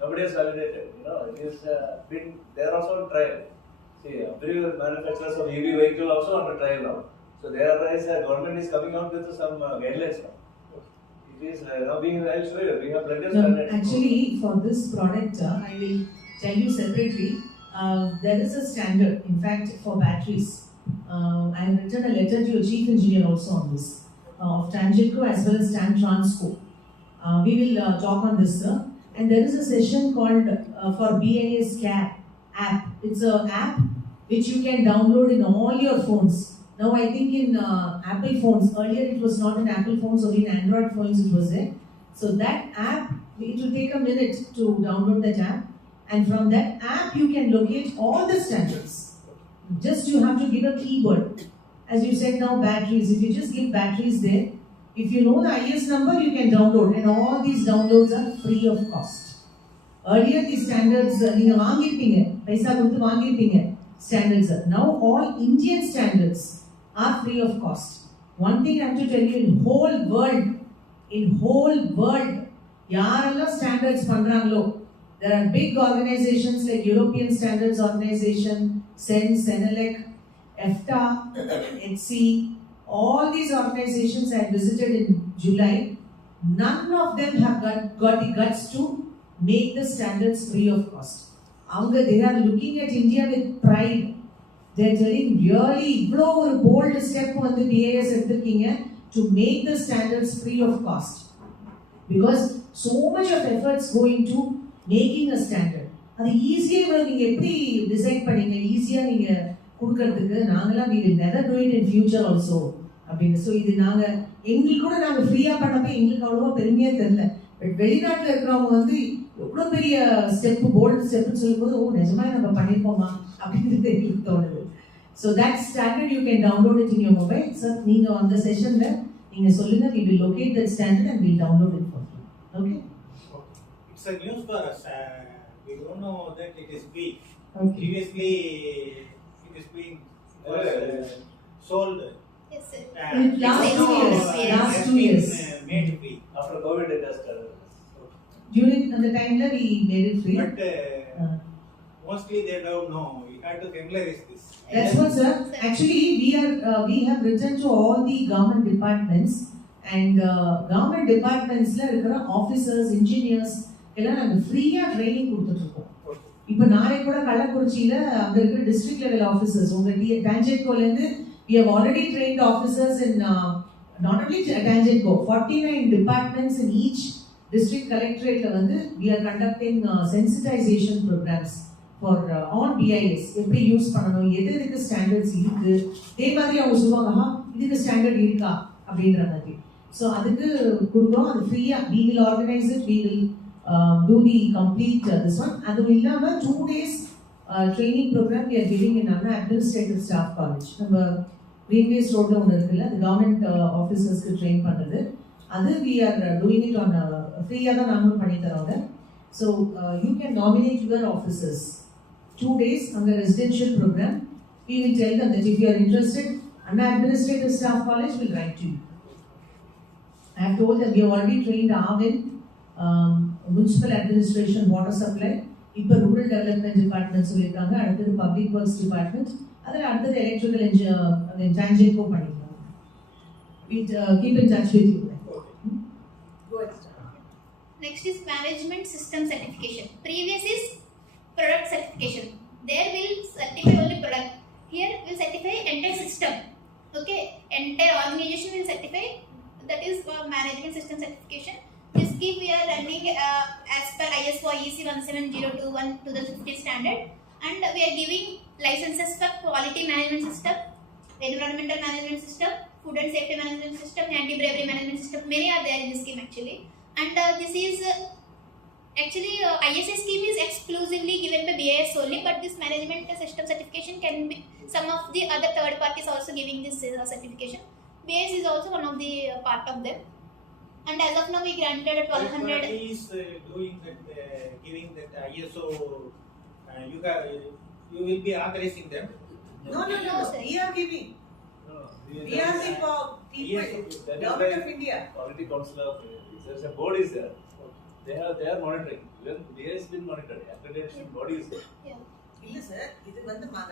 Nobody has validated. It is been there also on trial. See, every manufacturers of EV vehicle also on trial now. So there is government is coming out with some guidelines now. It is now being well sure. We have plenty of standards. Actually, for this product, I will tell you separately. There is a standard. In fact, for batteries, I have written a letter to your chief engineer also on this, of Tangentco as well as Stan Transco. We will talk on this, sir. And there is a session called for BAS Care app. It's an app which you can download in all your phones. Now I think in Apple phones, earlier it was not in Apple phones, only in Android phones it was there. So that app, it will take a minute to download that app. And from that app you can locate all the standards. Just you have to give a keyword. As you said now, batteries. If you just give batteries there, if you know the IS number, you can download. And all these downloads are free of cost. Earlier these standards, standards are. Now all Indian standards are free of cost. One thing I have to tell you, in whole world, yaralla standards pandranglo. There are big organizations like European Standards Organization, SEN, Senelec, EFTA, HC. All these organizations I visited in July. none of them have got the guts to make the standards free of cost. They are looking at India with pride. They are telling really a bold step on the BAS to make the standards free of cost. Because so much of efforts go into making a standard. அது ஈஸியாக நீங்கள் எப்படி decide பண்ணீங்க ஈஸியாக நீங்கள் கொடுக்கறதுக்கு நாங்களாம் we will never do it in future also அப்படின்னு. ஸோ இது நாங்கள் எங்களுக்கு கூட நாங்கள் ஃப்ரீயாக பண்ணப்போ எங்களுக்கு அவ்வளோவா பெருமையாக தெரியல. பட் வெளிநாட்டில் இருக்கிறவங்க எவ்வளோ பெரிய ஸ்டெப்பு போல்டு ஸ்டெப்புன்னு சொல்லும்போது நிஜமாக நம்ம பண்ணியிருப்போமா அப்படின்றது எங்களுக்கு தோணுது. So that standard you can download it in your mobile. Sir நீங்கள் அந்த செஷனில் நீங்கள் சொல்லுங்கள், we will locate that standard and we'll download it for you. Okay? It's a news for us. We don't know that it is free. Okay. Previously, it is being sold. Yes, sir. Last 2 years. Made free. After COVID, it has started. During the time that we made it free. But mostly they don't know. We have to familiarize this. That's what, sir. Actually, we have written to all the government departments, and government departments la irukra officers, engineers எல்லாம் நாங்கள் ஃப்ரீயாக training கொடுத்துட்ருக்கோம். இப்போ நாளை கூட கள்ளக்குறிச்சியில் அங்கே இருக்கிற டிஸ்ட்ரிக்ட் லெவல் ஆஃபீஸர்ஸ் உங்கள் டான்ஜெட்கோலேருந்து we have already trained officers in not only Tangenco, 49 departments in each district collectorate we are conducting sensitization programs for on BIS. எப்படி யூஸ் பண்ணணும், எதுக்கு ஸ்டாண்டர்ட்ஸ் இருக்கு, இதே மாதிரி அவங்க சொல்லுவாங்க இதுக்கு ஸ்டாண்டர்ட் இருக்கா அப்படின்ற மாதிரி. ஸோ அதுக்கு கொடுக்குறோம். அது ஃப்ரீயாக we will organize it, we will do the complete this one. அதுவும் இல்லாமல் 2 days training program we are giving in Anna Administrative Staff College. நம்ம Greenways Road ஒன்று இருக்குல்ல, அது கவர்மெண்ட் ஆஃபீஸர்ஸ்க்கு ட்ரெயின் பண்ணுறது. அது we are doing it on ஃப்ரீயாக தான் நாங்களும் பண்ணி தரோங்க. So you can nominate your officers. 2 days அங்கே residential program. We will tell them that if you are interested, Anna Administrative Staff College will write to you. I have told them we have already trained Arvin, municipal administration, water supply, இப்போ rural development department சொல்லியிருக்காங்க, அடுத்தது public works department, அதில் அடுத்தது electrical engineer TANGEDCO பண்ணிக்கலாம். We keep in touch with you. Go ahead. Next is management system certification. Previous is product certification. There will certify only product. Here will certify entire system. Okay, entire organization will certify. That is management system certification. This scheme we are running as per ISO EC 17021 to the 15 standard, and we are giving licenses for quality management system, environmental management system, food and safety management system, anti-bravery management system. Many are there in this scheme actually, and this is actually ISA scheme is exclusively given by BIS only, but this management system certification can be some of the other third parties also giving this certification. BIS is also one of the part of them. And as of now, we granted 1200. Who is doing that, giving that ISO? You will be authorizing them. No, sir. We are giving. We are the people. Government of India. Quality Council of Research. A board is there. They are monitoring. Even BIS been monitored. Accreditation body is there. Yeah. இல்ல sir, இது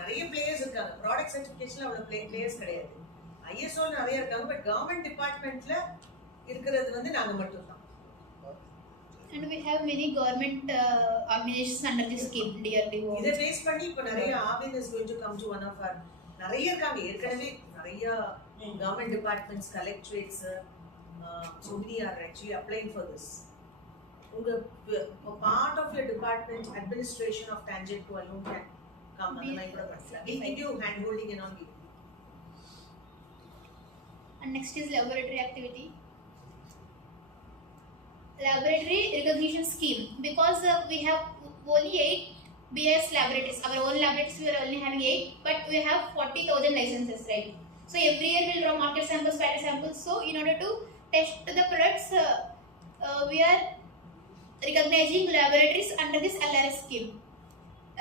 நிறைய players இருக்காங்க. Product சர்டிஃபிகேஷன்ல அவ்வளவு players கிடையாது. ISO நிறைய இருக்காங்க, but government டிபார்ட்மெண்ட்ல இருக்கிறது நாங்க மட்டும் தான். And we have many government organizations under this scheme, DRDO. இதை பேஸ் பண்ணி இப்போ நிறைய Arvin is going to come to one of our நிறைய இருக்காங்க ஏற்கனவே நிறைய government departments, collectorates, so many are actually applying for this. உங்க part of your department administration of Tangenco alone can come and like we give you hand holding and all. And next is laboratory activity. Laboratory recognition scheme, because we have only 8 BIS laboratories. Our own laboratories we are only having 8, but we have 40,000 licenses, right? So every year we'll draw market samples, battery samples. So in order to test the products, we are recognizing laboratories under this LRS scheme.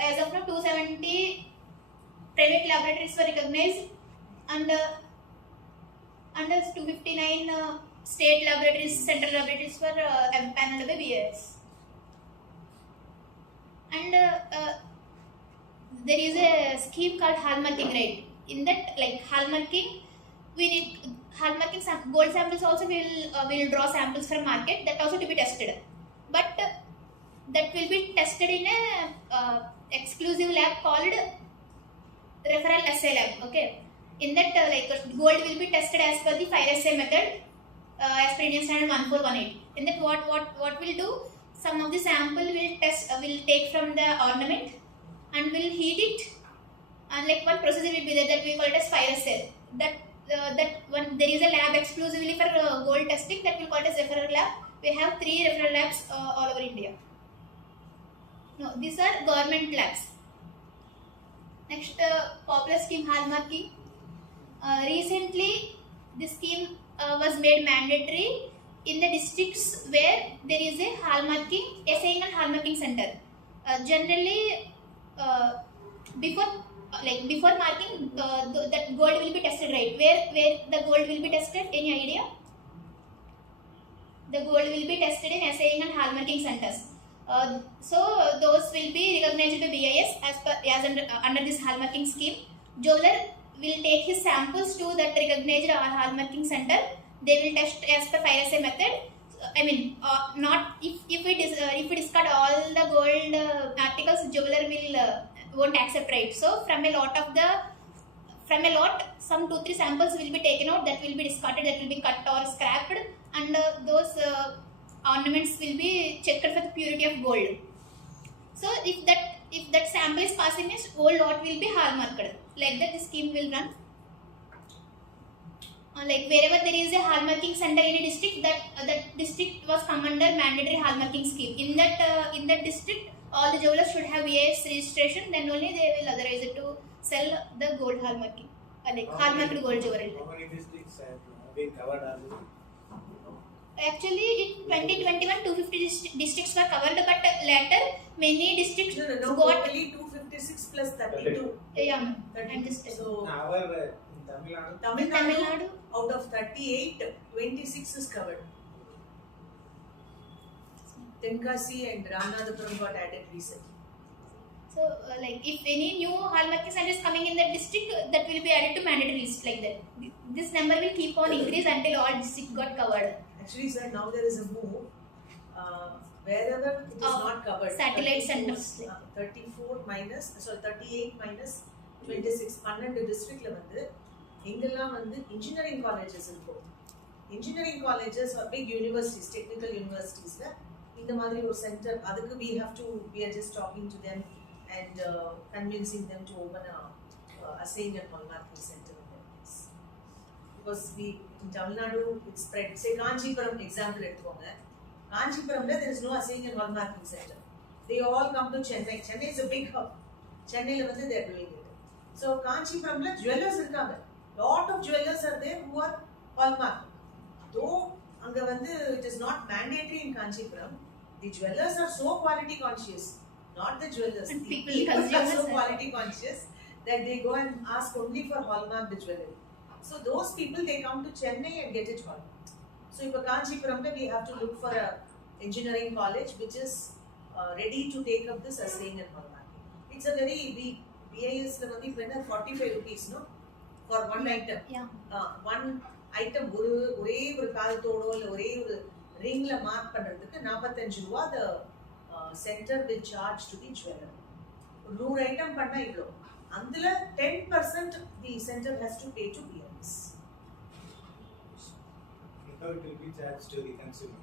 As of now, 270 private laboratories were recognized, and under 259 state laboratories, central laboratories were empaneled by BIS. And there is a scheme called hallmarking, right? In that, like hallmarking, we need hallmarking gold samples also will draw samples from market, that also to be tested, but that will be tested in a exclusive lab called referral assay lab. Okay, in that gold will be tested as per the fire assay method, as per Indian standard 1418. In that what will do, some of the sample will take from the ornament and will heat it, and like one procedure will be there that we call it as fire assay. That one, there is a lab exclusively for gold testing that we call it as referral lab. We have 3 referral labs all over India. No, these are government labs. Next, popular scheme hallmarking. Recently, this scheme was made mandatory in the districts where there is a hallmarking, assaying and hallmarking center. Generally, before marking, that gold will be tested, right? Where the gold will be tested? Any idea? The gold will be tested in assaying and hallmarking centers. So those will be recognized by BIS as under this hallmarking scheme. Jeweler will take his samples to that recognized hallmarking center. They will test as per fire assay method. I mean, not if we discard all the gold articles, jeweler won't accept, right? So from a lot, some 2-3 samples will be taken out, that will be discarded, that will be cut or scrapped, and those ornaments will be checked for the purity of gold. So if that sample is passing, means whole lot will be hallmarked. Like that, the scheme will run. Like wherever there is a hallmarking center in a district, that district was come under mandatory hallmarking scheme. In that district, all the jewelers should have VAS registration. Then only they will authorize it to sell the gold hallmarking, like hallmarked gold jewelry. How many districts have been covered already? Actually, in 2021, 250 districts were covered, but later many districts got only 256 plus 32. Yeah, I'm just So Our Tamil Nadu, out of 38, 26 is covered. Tenkasi and Ramanathapuram got added recently. So, like if any new hallmarking center is coming in that district, that will be added to mandatory list, like that. This number will keep on increase until all districts got covered. Actually, sir, now there is a move. Wherever it is not covered. Satellite centers. 38 minus 26. 12 districtல வந்து எங்கெல்லாம் வந்து engineering colleges இருக்கும். Engineering colleges or big universities, technical universities, இந்த மாதிரி ஒரு center, அதுக்கு we are just talking to them and convincing them to open a assaying and hallmarking center in their place. Because in Tamil Nadu, it's spread. Say Kanchipuram example எடுத்துக்கோங்க. Kanchipuramல there is no assaying and hallmarking center. They all come to Chennai. Chennai is a big hub. Chennaiல வந்து they are doing it. So Kanchipuramல jewelers இருக்காங்க. Lot of jewelers are there who are hallmark. Though அங்க வந்து it is not mandatory in Kanchipuram, the jewelers are so quality conscious. Not the jewelers. And the people are so quality conscious that they go and ask only for hallmark the jewelry. So those people, they come to Chennai and get it hallmarked. So if Kanchipuramla, we have to look for a engineering college which is ready to take up this assaying and hallmarking. It's a very BIS 45 rupees, no, for one item. Yeah. One item ஒரே ஒரு காலத்தோடோ இல்ல ஒரே ஒரு ரிங்ல mark பண்றதுக்கு 45 ரூபாய் the center will charge to the jeweler. 100 item பண்ணா இவ்ளோ. அதுல 10% the center has to pay to BIS. How it will be charged to the consumer?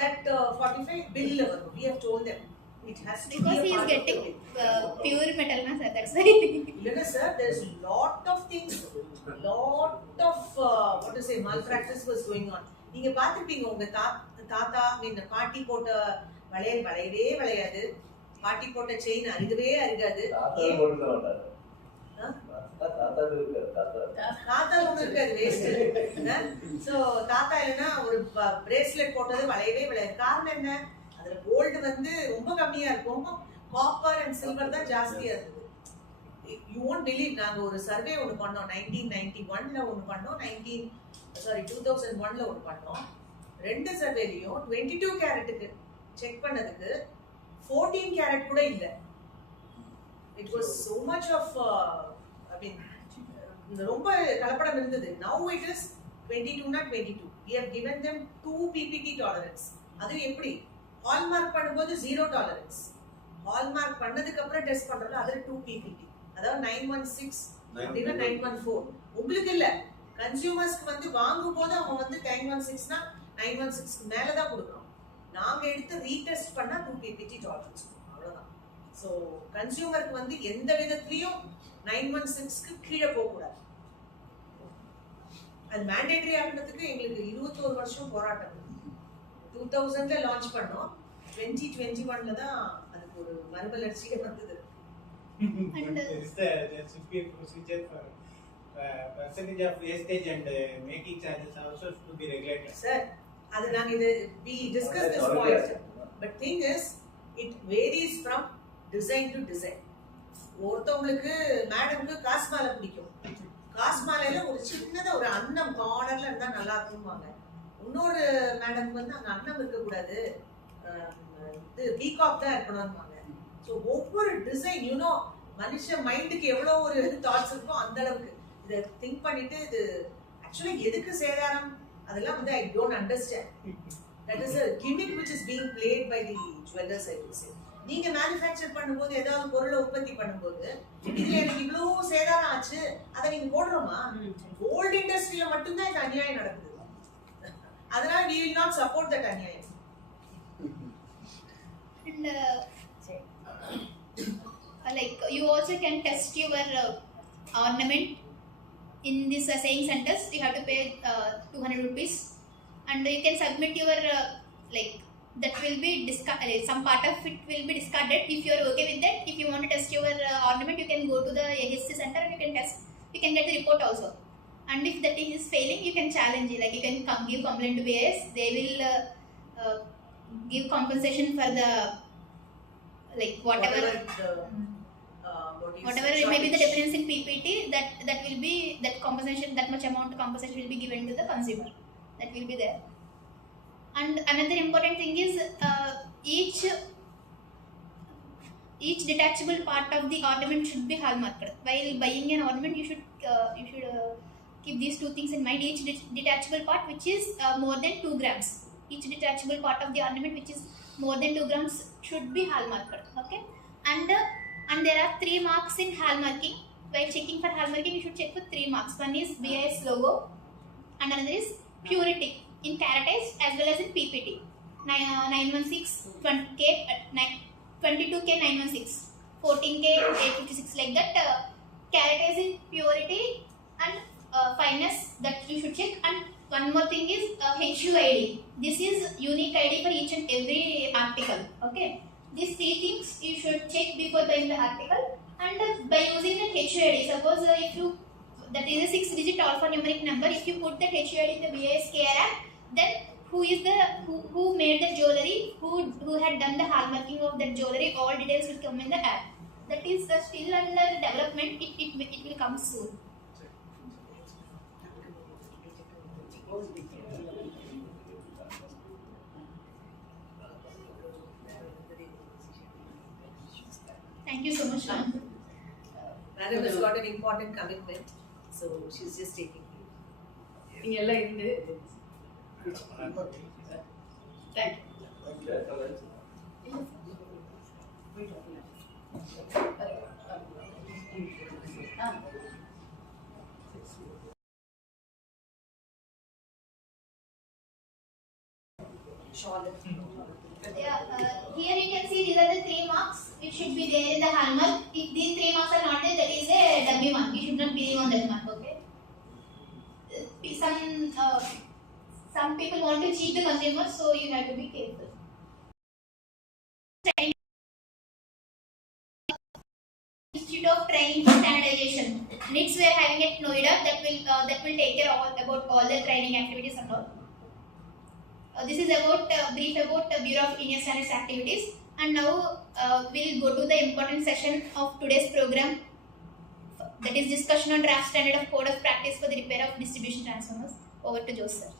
That 45 bill we have told them it has to because be he is getting pure metal, na sir, that's why. Yes, sir, there's lot of things, lot of what to say, malpractice was going on. நீங்க பாத்துப்பீங்க உங்க தாத்தா இந்த பாட்டி போட்ட வளையல் வளையவே வளையாது, பாட்டி போட்ட chain அருகவே அருகாது. தாத்தா உங்களுக்கு அது வேஸ்ட். சோ தாத்தா இல்லைன்னா ஒரு பிரேஸ்லெட் போட்டது வளையவே வளையாது. காரணம் என்ன? அதுல கோல்டு வந்து ரொம்ப கம்மியா இருக்கும், காப்பர் அண்ட் சில்வர் தான் ஜாஸ்தியா இருக்குது. யூ won't believe, நாங்க ஒரு சர்வே ஒன்று பண்ணோம் 1991ல ஒன்று பண்ணோம், 2001ல ஒன்று பண்ணோம். ரெண்டு சர்வேலையும் 22 கேரட்டுக்கு செக் பண்ணதுக்கு 14 கேரட் கூட இல்லை. It was so much of I mean ரொம்ப கலப்படம் இருந்தது. Now it is 22 na 22. We have given them 2 PPT tolerance. அது எப்படி ஹால்மார்க் பண்ணும்போது 0 டாலரன்ஸ், ஹால்மார்க் பண்ணதுக்கு அப்புறம் டெஸ்ட் பண்றதுல அதுல 2 PPT, அதாவது 916 அப்படின்னா 914. உங்களுக்கு இல்ல, கன்சியூமர்ஸ்க்கு வந்து வாங்கும் போது அவங்க வந்து 916னா 916க்கு மேல தான் கொடுக்கணும். நாங்க எடுத்து ரீடெஸ்ட் பண்ணா 2 PPT டாலரன்ஸ், அவ்வளவுதான். ஸோ கன்சியூமருக்கு வந்து எந்த விதத்துலயும் 916க்கு கீழே போக கூடாது. அது மேண்டேட்டரி ஆகிறதுக்கு எங்களுக்கு 21 வருஷம் போராட்டம். 2000ல லான்ச் பண்ணோம், 2021ல தான் அதுக்கு ஒரு மறுமலர்ச்சியே வந்தது. There should be a procedure for percentage of wastage and making charges also to be regulated. Sir, அது நாங்க இது we discuss this point, but thing is it varies from design to design. ஒருத்தவங்களுக்கு மேடம்க்கு காஸ்மாலை பிடிக்கும், காஸ்மாலையில ஒரு சின்னதா ஒரு அன்னம் கார்னர்ல இருந்தா நல்லா இருக்கும்வாங்க. இன்னொரு மேடம்க்கு வந்து அங்க அன்னம் இருக்கக்கூடாது, இது பீகாக் தான் இருக்கணும்வாங்க. ஸோ ஒவ்வொரு டிசைன் யூனோ மனுஷ மைண்டுக்கு எவ்வளோ ஒரு தாட்ஸ் இருக்கோ அந்த அளவுக்கு இதை திங்க் பண்ணிட்டு இது ஆக்சுவலி எதுக்கு சேதாரம் அதெல்லாம் வந்து I don't understand. That is a gimmick which is being played by the jewelers, I would say. நீங்க மேனுஃபேக்சர் பண்ணும்போது ஏதாவது பொருளை உற்பத்தி பண்ணும்போது இதுல எனக்கு இவ்வளவு சேதாரம் ஆச்சு அதை நீங்க போடுறோமா? கோல்டு இண்டஸ்ட்ரியில மட்டும்தான் இந்த அநியாயம் நடக்குது. அதனால we will not support that அநியாயம். And like you also can test your ornament in this saying centers. You have to pay 200 rupees, and you can submit your like that will be some part of it will be discarded. If you are okay with that, if you want to test your ornament, you can go to the ASC center and you can test. You can get the report also, and if that is failing, you can challenge it. Like you can give complaint to BIS. They will give compensation for the like whatever it may be the difference in PPT, that will be that compensation, that much amount compensation will be given to the consumer. That will be there. And another important thing is each detachable part of the ornament should be hallmarked. While buying an ornament, you should keep these two things in mind. Each detachable part which is more than 2 grams. Each detachable part of the ornament which is more than 2 grams should be hallmarked. Okay, and there are 3 marks in hallmarking. While checking for hallmarking, you should check for 3 marks. One is BIS logo, and another is purity in carataged as well as in PPT. 916, 20K, 22K 916, 14K 856, like that. Carataged in purity and fineness, that you should check. And one more thing is HUID. This is unique ID for each and every article. Okay, these 3 things you should check before buying the article. And by using the HUID, suppose if you, that is a 6-digit alphanumeric number, if you put that HUID in the BIS care app, then who made the jewelry, who had done the hallmarking of that jewelry, all details will come in the app. That is still under development. It will come soon. Thank you so much, ma'am. Madam has got an important commitment, so she's just taking leave. நீங்க எல்லாம் இருந்து thank Here you can see these are the 3 marks which should be there in the hallmark. If these 3 marks are not there, that is a dummy mark. You should not believe on that mark. Okay. Some people want to cheat the consumer, so you have to be careful. Institute of Training for Standardization. NITS we are having at Noida, that will take care about all the training activities and all. This is about brief about Bureau of Indian Standards activities. And now we'll go to the important session of today's program, that is discussion on draft standard of code of practice for the repair of distribution transformers. Over to Joseph.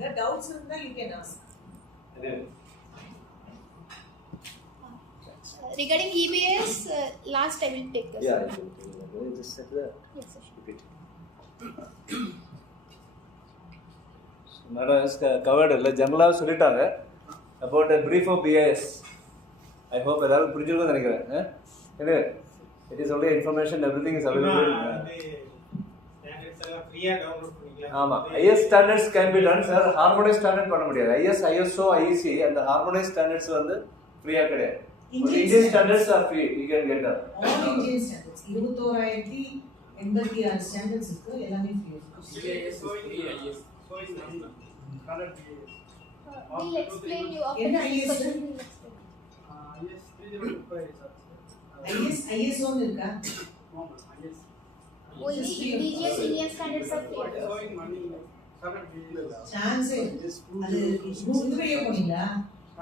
The doubts in that you can ask. regarding EBS, last I will take this. Yeah, just set that. Yes, sir. Repeat. Madam is covered. General சொல்லிட்டாங்க about a brief of BIS. I hope எல்லாரும் புரிஞ்சிருக்கும்னு நினைக்கிறேன். Anyway, it is only information, everything is available. Standards எல்லாம் ஃப்ரீயா download பண்ணிக்கலாம். ஆமா, IS standards can be done sir. Harmonized standard பண்ண முடியாது. IS, ISO, IEC and the harmonized standards வந்து ஃப்ரீயா கிடையாது. Indian standards are free. You can get them. All Indian standards. 21086 standards இருக்கு, எல்லாமே free. BIS is free, IS. So is none. Current BIS. We'll explain you after And the IS, discussion. We'll explain. IS 3025 sir. ISO ன்னு இருக்கா? No, IS. Only indigenous Indian standards are free. Showing money, current BIS. Chance அது Google வழியா போனீங்களா?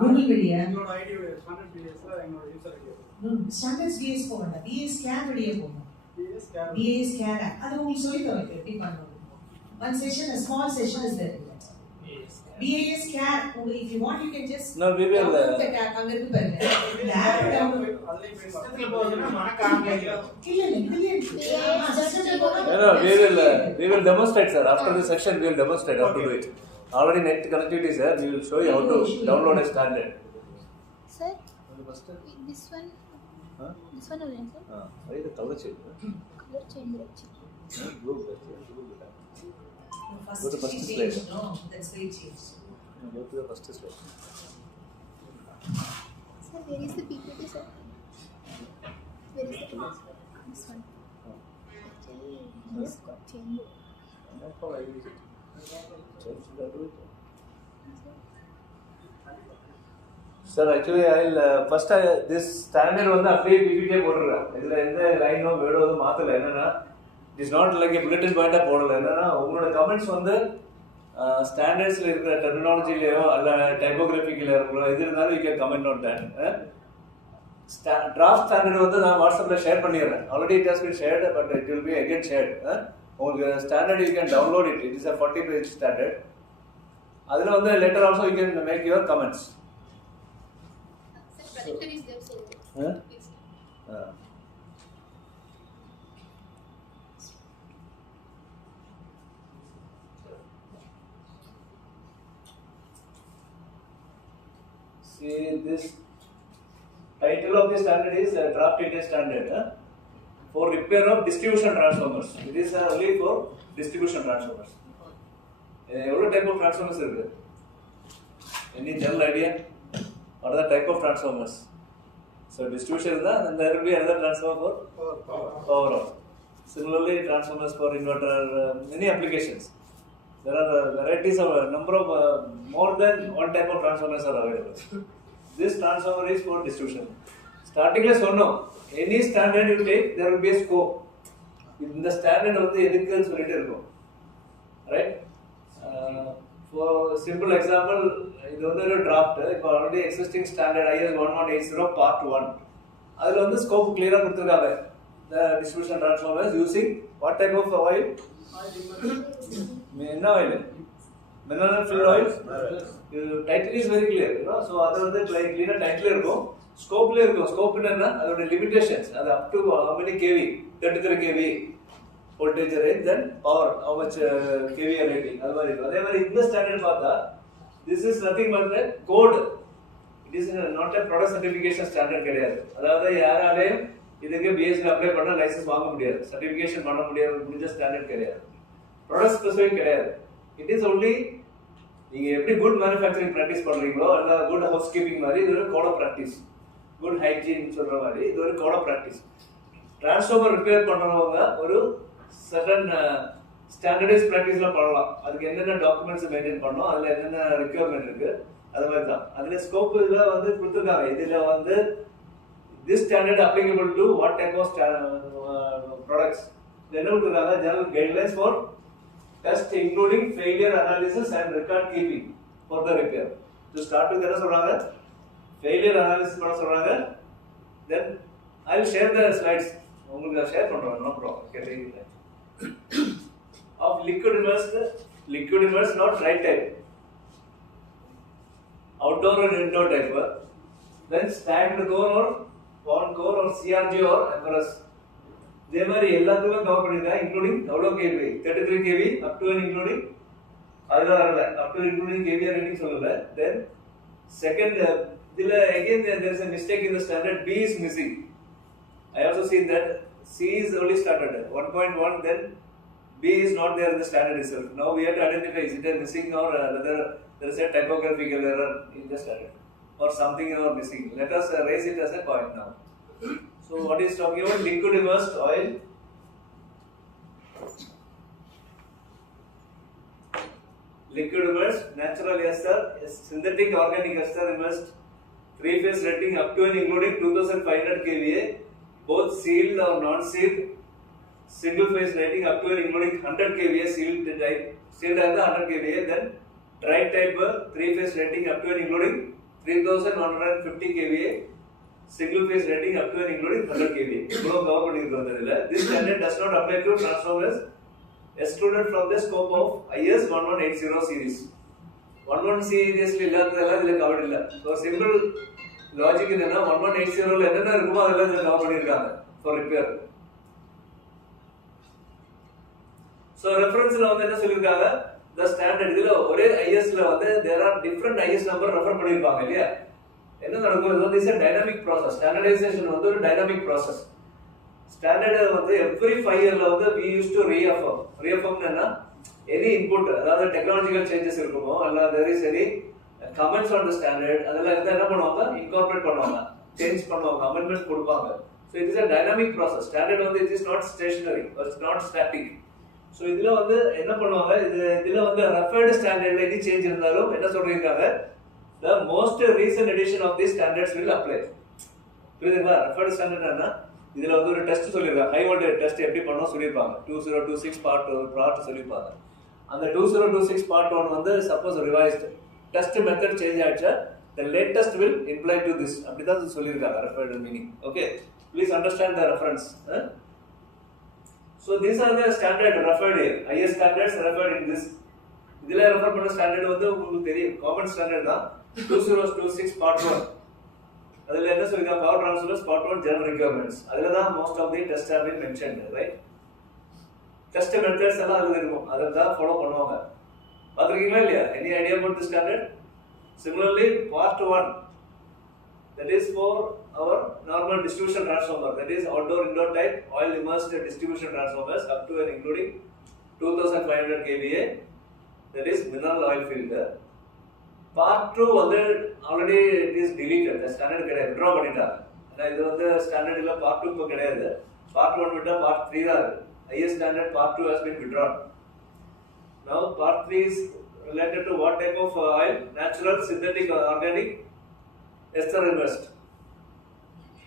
Google வழியா? என்னோட ID current BIS ல என்னோட user ID. Standards BS போகണ്ട. BS ஸ்கேன் வழியா போகணும். BS ஸ்கேன் அது உங்களுக்கு சொல்லி தரேன் எப்படி பண்ணணும். One session, a small session is there. BAS scan. If you want, you can just. No, we will. அங்க இருக்கு பாருங்க. இந்த app download. சிஸ்டத்துல போறதுன்னா மனக்கு ஆன்லைன்ல. No, we will demonstrate sir. After the session, we will demonstrate how to do it. Already net connectivity is there. We will show you how to download a standard. Sir, this one. Huh? This one again, sir. Why the color change? Color change. Blue. First Go to first change, slide. no, that's very change. Go to the first slide. Sir, where is the PPT, sir? Where is the PPT? This one. Actually, this got changed. That's how I use it. Change the do it. Sir, actually, I'll first this standard வந்து அப்படியே PPT போடுறேன். இதுல எந்த லைனோ வேர்டோ எதுவும் மாத்தல. என்னன்னா it is not like a bulletin point போடல. என்னன்னா உங்களோட கமெண்ட்ஸ் வந்து ஸ்டாண்டர்ட்ஸ்ல இருக்கிற டெர்மினாலஜிலயோ அல்ல டைப்போகிராஃபிக்கல இருக்கிற எது இருந்தாலும் you can comment on that. Draft standard வந்து நான் வாட்ஸ்அப்ல ஷேர் பண்ணிடுறேன். Already it has been shared, but it will be again shared. உங்களுக்கு standard you can download it. It is a 40-page standard. அதுல வந்து later also you can make your comments. Sir, projector is there, so. Yes. See, this title of the standard is Draft Indian Standard for repair of distribution transformers. It is only for distribution transformers. What type of transformers is there? Any general idea? What are the type of transformers? So distribution is there, and there will be another transformer for power. Similarly, transformers for inverter, many applications. There are varieties of number of more than one type of transformers are available. This transformer is for distribution. Starting as one, any standard you take, there will be a scope. In the standard of the ethical solitaire, right? For simple example, this is a draft. If already existing standard IS 1180 part 1, that is the scope clear. The distribution transformers using what type of oil? Oil. Mineral fluid oil. Title is very clear, you know. So other than cleaner title scope scope in limitations. Up to how many kV? 33 kV voltage range, then power, how much kV rating. In the standard this is nothing but a code. It is not a product certification standard. That is BS apply license certification standard. Product specific. It is only every good manufacturing practice good housekeeping code of practice, good hygiene code of practice. Transformer repair certain standardized practice documents maintain requirement scope this standard applicable to what type of products. Then general guidelines for test including failure analysis and record keeping for the repair. To start with failure analysis, then I will share the slides. Share no problem. Of liquid immersed, not dry type. Outdoor and indoor type. Then stacked core or core or CRG or Empress. இதே மாதிரி எல்லாத்துக்குமே cover பண்ணிருக்காங்க, including எவ்வளோ KV 33 kV up to and including அதுல வரல, up to including kVA rating சொல்லல. Then second இதுல again there is a mistake in the standard. B is missing. I also seen that C is only started 1.1, then B is not there in the standard itself. Now we have to identify is it a missing or whether there is a typographical error in the standard or something or missing. Let us raise it as a point now. So what is talking about liquid immersed oil, liquid immersed, natural ester, synthetic organic ester immersed, 3-phase rating up to and including 2500 kVA, both sealed or non-sealed, single phase rating up to and including 100 kVA sealed type, sealed as the 100 kVA, then dry type 3-phase rating up to and including 3150 kVA, single phase rating up to and including 100 kVA. This standard does not apply to transformers excluded from the scope of IS 1180 series. 11 series covered. So simple logic is 1180 covered for repair. So reference the standard IS there are different IS number refer. This is a dynamic process. Standardization is a dynamic process. Standard every 5 years we used to reaffirm. Reaffirm any input, other technological changes, there is any comments on the standard, incorporate change amendments. So it is a dynamic process. Standard it is not stationary, or it's not static. So this is referred standard any change the most recent edition of these standards will apply. Referred standard this is a test, high voltage test 2026 part 1. And the 2026 part 1 is suppose revised. Test method change, the latest will imply to this. That is referred meaning. Okay, please understand the reference. So these are the standard referred here. IS standards referred in this. This is referred standard common standard 2026 part 1. Power transformers part 1 general requirements. Most of the tests have been mentioned, right? Test methods follow. Any idea about this standard? Similarly, part 1, that is for our normal distribution transformer, that is outdoor-indoor type oil immersed distribution transformers up to and including 2500 kVA, that is mineral oil filter. Part 2 already it is deleted. The standard withdraw pannita. The standard part 2 part 1 part 3 IS standard part 2 has been withdrawn. Now part 3 is related to what type of oil? Natural, synthetic, organic, ester immersed.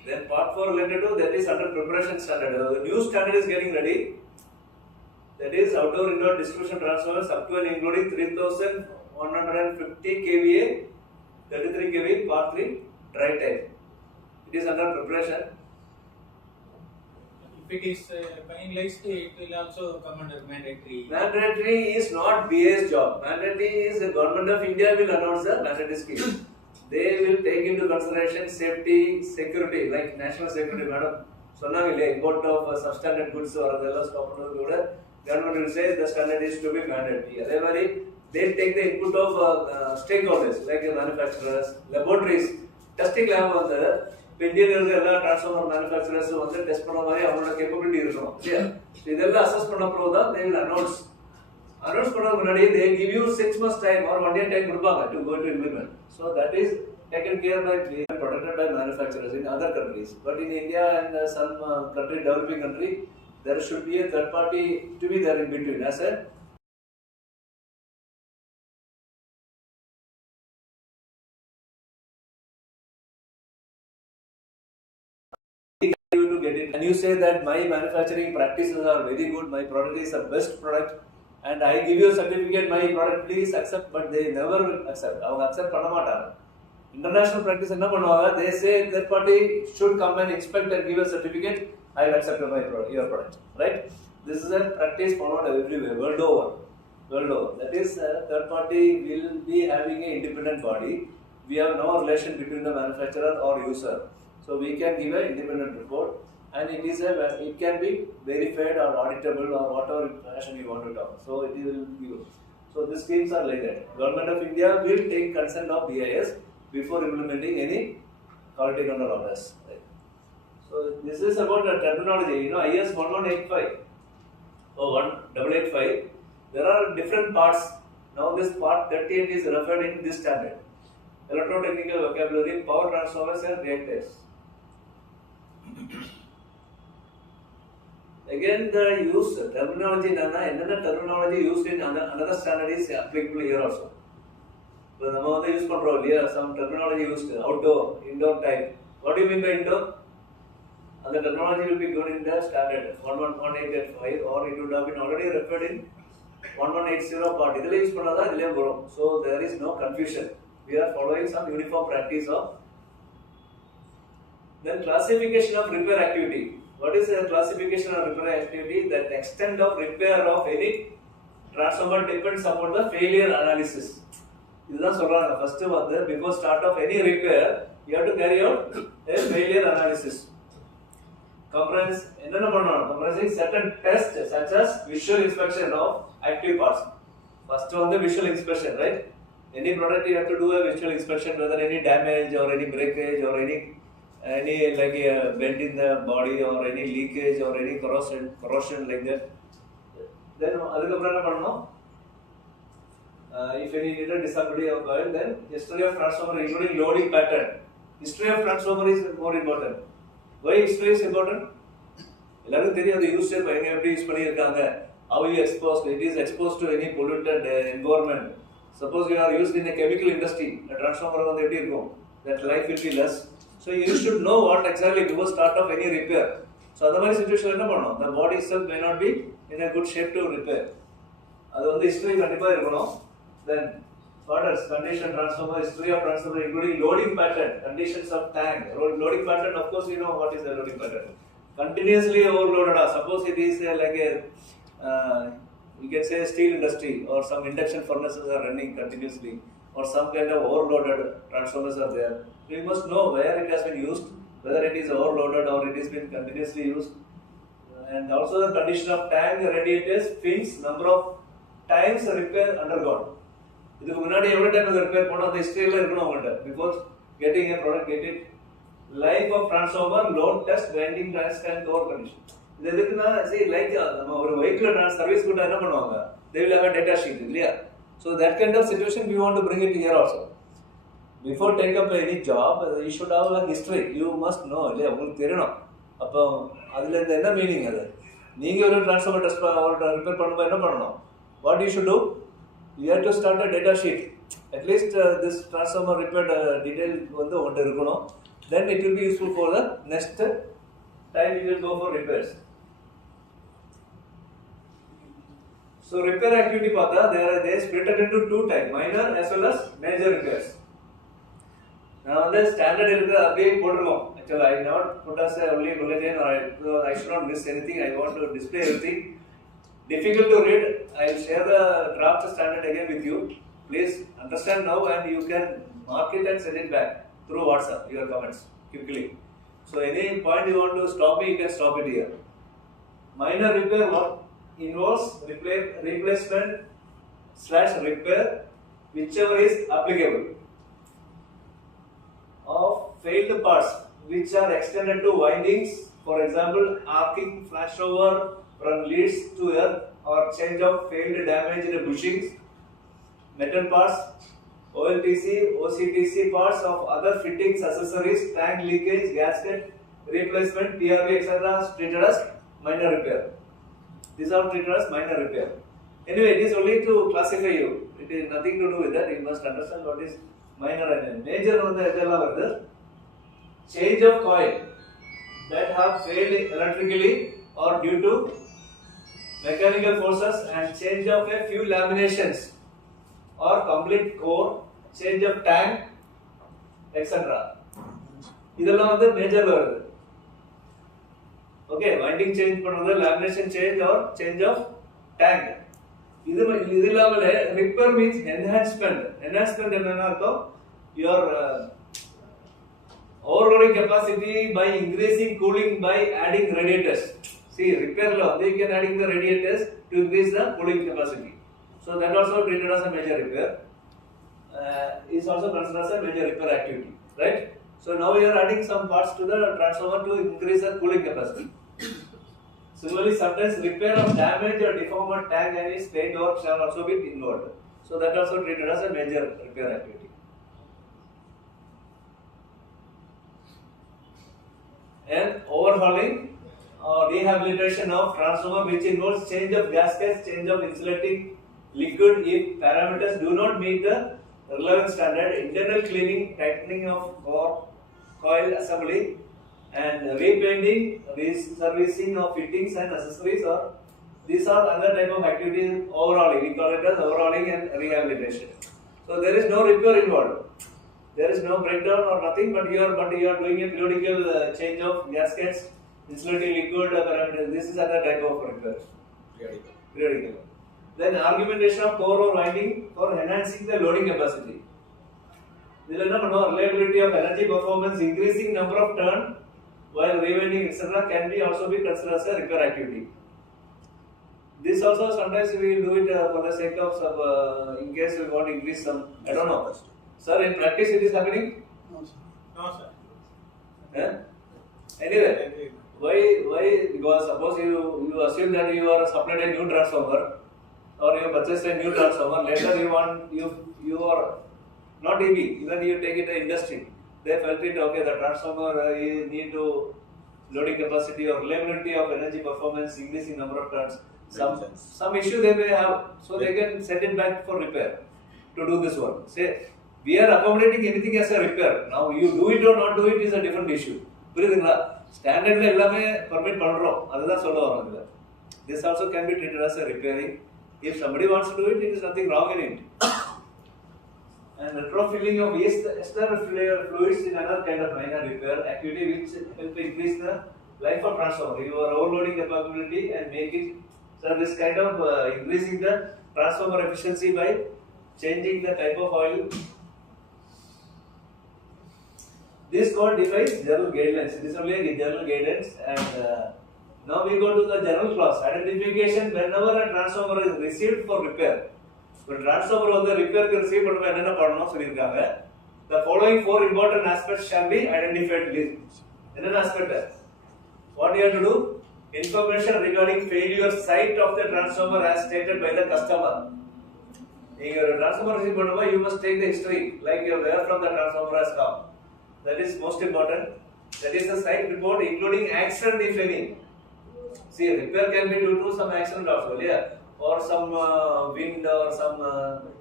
Then part 4 related to that is under preparation standard. The new standard is getting ready. That is outdoor indoor distribution transformers up to and including 3150 kVA, 33 kV, part 3, dry type. It is under preparation. If it is finalized, it will also come under mandatory. Mandatory is not BA's job. Mandatory is the government of India will announce the mandatory scheme. They will take into consideration safety, security, like national security, madam. So now import of substandard goods or other stop. Government will say the standard is to be mandatory. They take the input of stakeholders like manufacturers, laboratories, testing lab Indian transformer manufacturers test capability. So they will assess they will announce. They give you 6 months time or 1 year time to go to implement. So that is taken care by protected by manufacturers in other countries. But in India and some developing country, there should be a third party to be there in between. As a and you say that my manufacturing practices are very good, my product is the best product, and I give you a certificate, my product please accept, but they never will accept. International practice they say third party should come and inspect and give a certificate, I will accept your product, right? This is a practice followed everywhere, world over. That is, third party will be having an independent body. We have no relation between the manufacturer or user. So we can give an independent report, and it can be verified or auditable or whatever fashion you want to talk. So it will give. So the schemes are like that. Government of India will take consent of BIS before implementing any quality control orders. Right. So this is about the terminology. IS 1185 or 1885. There are different parts. Now this part 38 is referred in this standard. Electrotechnical vocabulary, power transformers and reactors. Again, the use terminology, another terminology used in another standard is applicable here also. So, we use control here, some terminology used outdoor, indoor type. What do you mean by indoor? And the terminology will be given in the standard 11885, or it would have been already referred in 1180 part. So there is no confusion. We are following some uniform practice of. Then classification of repair activity. What is the classification of repair activity? That extent of repair of any transformer depends upon the failure analysis. This is the first one. Before start of any repair, you have to carry out a failure analysis. Comprising certain tests such as visual inspection of active parts. First one, the visual inspection, right? Any product you have to do a visual inspection, whether any damage or any breakage or any like a bend in the body or any leakage or any corrosion like that. Then if any needed disability of oil, then history of transformer including loading pattern. History of transformer is more important. Why history is important? How you exposed, it is exposed to any polluted environment. Suppose you are used in a chemical industry, a transformer that life will be less. So you should know what exactly before start of any repair. So otherwise situation the body itself may not be in a good shape to repair. That's the history. Then what else? Condition transformer, history of transformer including loading pattern, conditions of tank. Loading pattern, of course you know what is the loading pattern. Continuously overloaded. Suppose it is like a you can say steel industry or some induction furnaces are running continuously or some kind of overloaded transformers are there. We must know where it has been used, whether it is overloaded or it has been continuously used. And also the condition of tank, radiators, fins, number of times repair undergone. Every time the repair the history before getting a product, get it. Life of transformer, load test, grinding test and core condition. See, like a vehicle service good, they will have a data sheet. So that kind of situation we want to bring it here also. Before take up any job, you should have a history. You must know. That's meaning. You have transformer test repair. What you should do? You have to start a data sheet. At least this transformer repair detail. Then it will be useful for the next time you will go for repairs. So repair activity they split it into two types, minor as well as major repairs. Now the standard repair actually I not put as only bulletin or I should not miss anything. I want to display everything. Difficult to read. I will share the draft standard again with you. Please understand now and you can mark it and send it back through WhatsApp, your comments, quickly. So any point you want to stop it, you can stop it here. Minor repair what involves replacement / repair, whichever is applicable, of failed parts which are extended to windings, for example, arcing flashover from leads to earth or change of failed damage in bushings, metal parts, OLTC, OCTC parts of other fittings, accessories, tank leakage, gasket, replacement, TRV, etc. treated as minor repair. These are treated as minor repair. Anyway, it is only to classify you. It is nothing to do with that. You must understand what is minor and major. Change of coil that have failed electrically or due to mechanical forces and change of a few laminations or complete core, change of tank, etc. This is major. Okay, winding change, lamination change or change of tank. Repair means enhancement. Enhancement is your overloading capacity by increasing cooling by adding radiators. See, repair law, they can adding the radiators to increase the cooling capacity. So that also treated as a major repair. Is also considered as a major repair activity, right? So now we are adding some parts to the transformer to increase the cooling capacity. Similarly, sometimes repair of damaged or deformed tank and its paint work shall also be involved. So that also treated as a major repair activity. And overhauling or rehabilitation of transformer, which involves change of gaskets, change of insulating liquid if parameters do not meet the relevant standard, internal cleaning, tightening of coil assembly, and repainting, reservicing of fittings and accessories. Or these are other type of activities. Overhauling, we call it as overhauling and rehabilitation. So there is no repair involved. There is no breakdown or nothing, but you are doing a periodical change of gaskets, insulating liquid parameters. This is other type of repair. Periodical. Then argumentation of core or winding for enhancing the loading capacity. Reliability of energy performance, increasing number of turn while rewinding, etc. can be also be considered as a repair activity. This also sometimes we will do it for the sake of some, in case we want to increase some, I don't know. Sir, in practice it is happening? No, sir. No, sir. Yeah? Anyway, why? Because suppose you assume that you are supplied a new transformer, or you purchased a new transformer, later you are not EB, even you take it to industry. They felt it, okay, the transformer you need to loading capacity or reliability of energy performance, increasing number of turns. Some issue they may have, so they can send it back for repair to do this one. Say, we are accommodating anything as a repair. Now you do it or not do it is a different issue. Standard permit pandrom. This also can be treated as a repairing. If somebody wants to do it, it is nothing wrong in it. And retrofilling of ester fluids is another kind of minor repair activity which help increase the life of transformer. You are overloading the capability and make it. So this kind of increasing the transformer efficiency by changing the type of oil. This code defines general guidelines. This is only a general guidance, and now we go to the general clause. Identification whenever a transformer is received for repair. But transformer on the repair is received, but the following four important aspects shall be identified. What you have to do? Information regarding failure site of the transformer as stated by the customer. Your transformer received, you must take the history, like where from the transformer has come. That is most important. That is the site report, including accident if any. See, repair can be due to some accident also, yeah, or some wind or some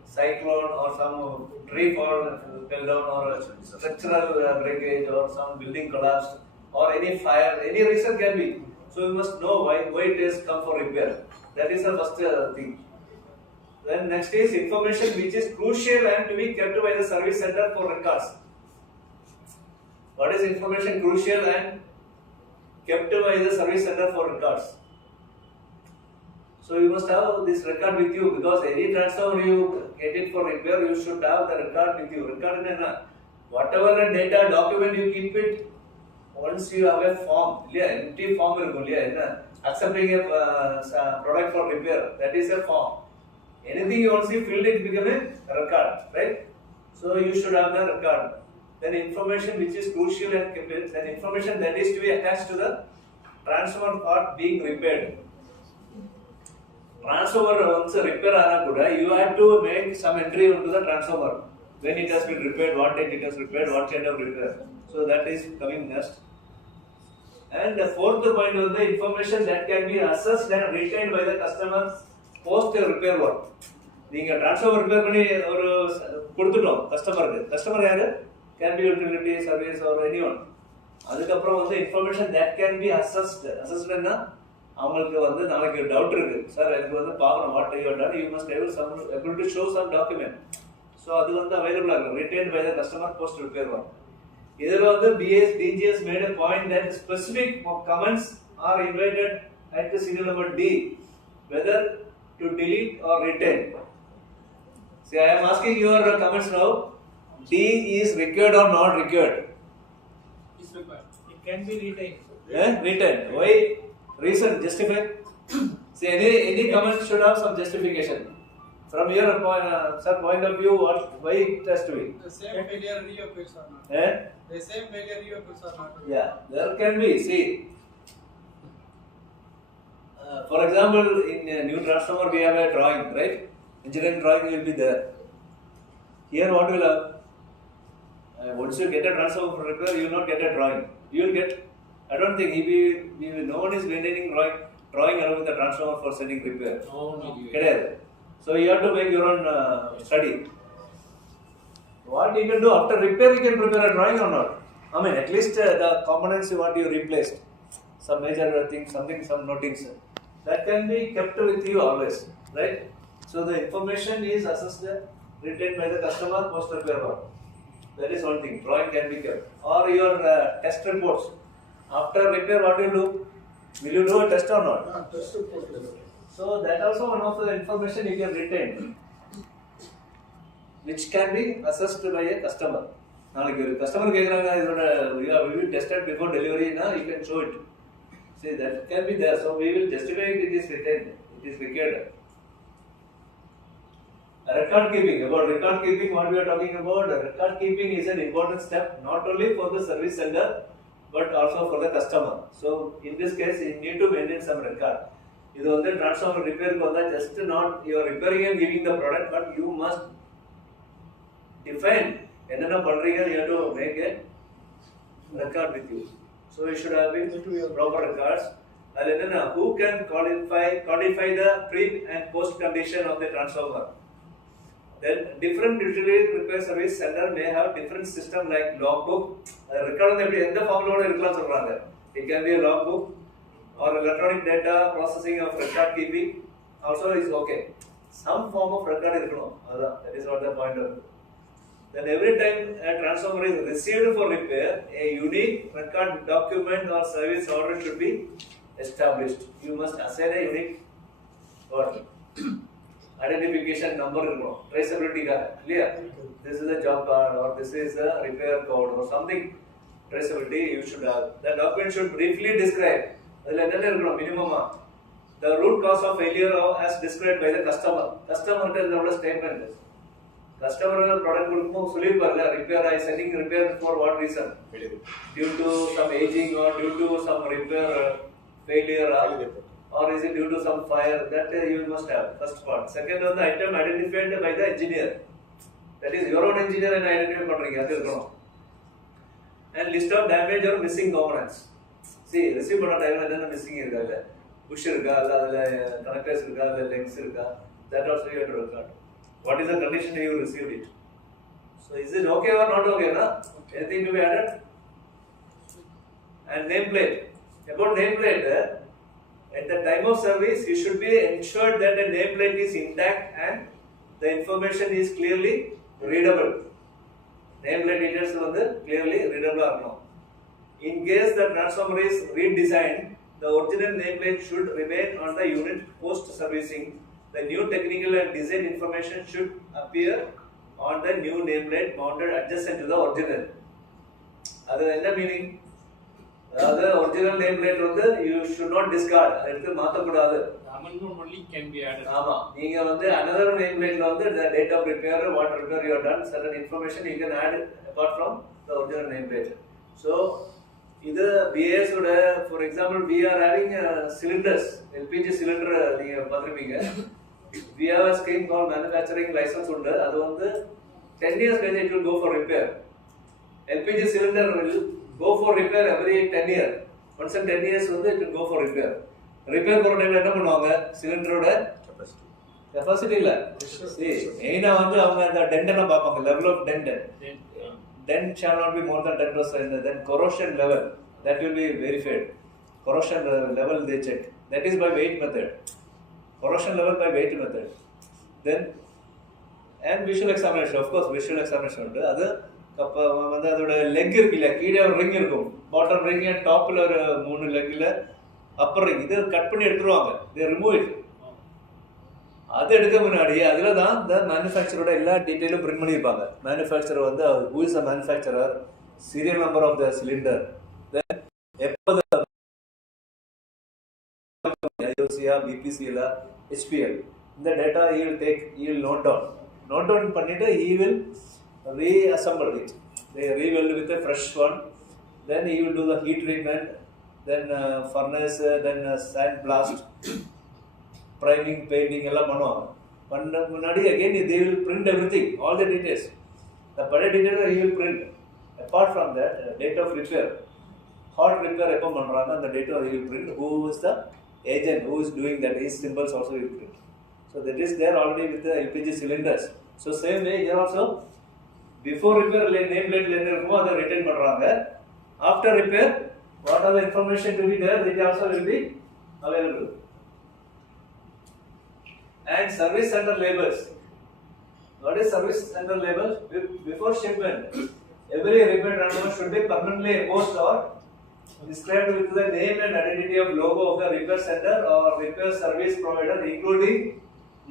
cyclone or some tree fell down or structural breakage or some building collapsed or any fire, any reason can be. So you must know why it has come for repair. That is the first thing. Then next is information which is crucial and to be kept by the service center for records. What is information crucial and kept by the service center for records? So you must have this record with you, because any transformer you get it for repair, you should have the record with you. Record in whatever data document you keep it. Once you have a form, empty form accepting a product for repair, that is a form. Anything you once you filled it become a record, right? So you should have the record. Then information which is crucial and kept, then information that is to be attached to the transformer part being repaired. Transformer once repair you have to make some entry into the transformer. When it has been repaired, what date it has repaired, what kind of repair. So that is coming next. And the fourth point is the information that can be assessed and retained by the customer post repair work. You transformer repair customer can be utility service or anyone. The information that can be assessed. Assessed அவங்களுக்கு a doubt இருக்கு sir எனக்கு பார்க்கணும் what you have done, you must able to show some document. So அது available ஆகும் retained by the customer post repair work. இதில் DGS made a point that specific comments are invited at the serial number D, whether to delete or retain. See, I am asking your comments now. D is required or not required? It can be retained. Retained. Why? Reason, justify. See, any comment should have some justification. From your point of view, why it has to be? The same failure reoccurs or not? The same failure reoccurs or not? Yeah, there can be. See, for example, in a new transformer we have a drawing, right? Engineering drawing will be there. Here what will have? Once you get a transformer for repair, you will not get a drawing. You will get, I don't think, no one is maintaining drawing along with the transformer for sending repair. No. So you have to make your own study. What you can do after repair, you can prepare a drawing or not? I mean, at least the components what you replaced, some major things, some notings, that can be kept with you always, right? So the information is assessed, retained by the customer post repair work. That is one thing. Drawing can be kept. Or your test reports. After repair, what will you do? Will you do a test or not? Test report. So that also one of the information you can retain, which can be assessed by a customer. Now, if your customer will be tested before delivery, you can show it. See, that can be there. So we will justify it is retained. It is required. Record keeping. About record keeping, what we are talking about, record keeping is an important step not only for the service center but also for the customer. So in this case, you need to maintain some record. This is the transformer repair, just not you are repairing and giving the product, but you must define you have to make a record with you. So you should have proper records. Who can codify the pre and post condition of the transformer? Then different utility repair service center may have different system like logbook. Record in the form it can be a logbook or electronic data processing of record keeping also is okay. Some form of record is that is what the point of. Then every time a transformer is received for repair, a unique record document or service order should be established. You must assign a unique order. Identification number, traceability clear. This is a job card or this is a repair code or something. Traceability you should have. The document should briefly describe minimum the root cause of failure as described by the customer. Customer tells a statement. Customer product repair I sending repair for what reason? Due to some aging or due to some repair failure. Or is it due to some fire? That you must have, first part. Second one, the item identified by the engineer. That is your own engineer and identify. And list of damage or missing components. See, receive time missing push connectors, links, that also you have to record. What is the condition you received it? So is it okay or not okay? Anything to be added? And nameplate. About nameplate, at the time of service, you should be ensured that the nameplate is intact and the information is clearly readable. Nameplate details are clearly readable. In case the transformer is redesigned, the original nameplate should remain on the unit post-servicing. The new technical and design information should appear on the new nameplate mounted adjacent to the original. That is the meaning. The original nameplate you should not discard. The amendment only can be added. Another nameplate the date of repair, what repair you have done, certain information you can add apart from the original nameplate. So, either BAS would, for example, we are having cylinders, LPG cylinder. We have a scheme called manufacturing license. That 10 years later it will go for repair. LPG cylinder will go for repair every 10 years. Once in 10 years, it will go for repair. Repair for time, cylinder capacity. See, the dent level of dent. Dent shall not be more than 10%. Then corrosion level, that will be verified. Corrosion level they check. That is by weight method. Corrosion level by weight method. Then, and visual examination, of course, visual examination. Leg ring, bottom ring and top leg, upper ring. They remove it. The manufacturer detail bring manufacturer who is the manufacturer, serial number of the cylinder, POCA, BPCL, HPL. The data he will note down. Note down பண்ணிட்டு he will reassemble it. They rebuild with a fresh one. Then he will do the heat treatment, then furnace, then sand blast, priming, painting, எல்லாம் பண்ணுவாங்க. பண்ண முன்னாடி again they will print everything, all the details. The per detail he will print. Apart from that, date of repair, hot repair எப்போ பண்றாங்க அந்த date he will print. Who is the agent, who is doing that, his symbols also he will print. So that is there already with the LPG cylinders. So same way here also, before repair name plate இருக்குமோ அதை retain பண்றாங்க. After repair, what are the information to be there, it also will be available. And service center labels. What is service center label? Before shipment, every repair transformer should be permanently embossed or described with the name and identity of logo of the repair center or repair service provider, including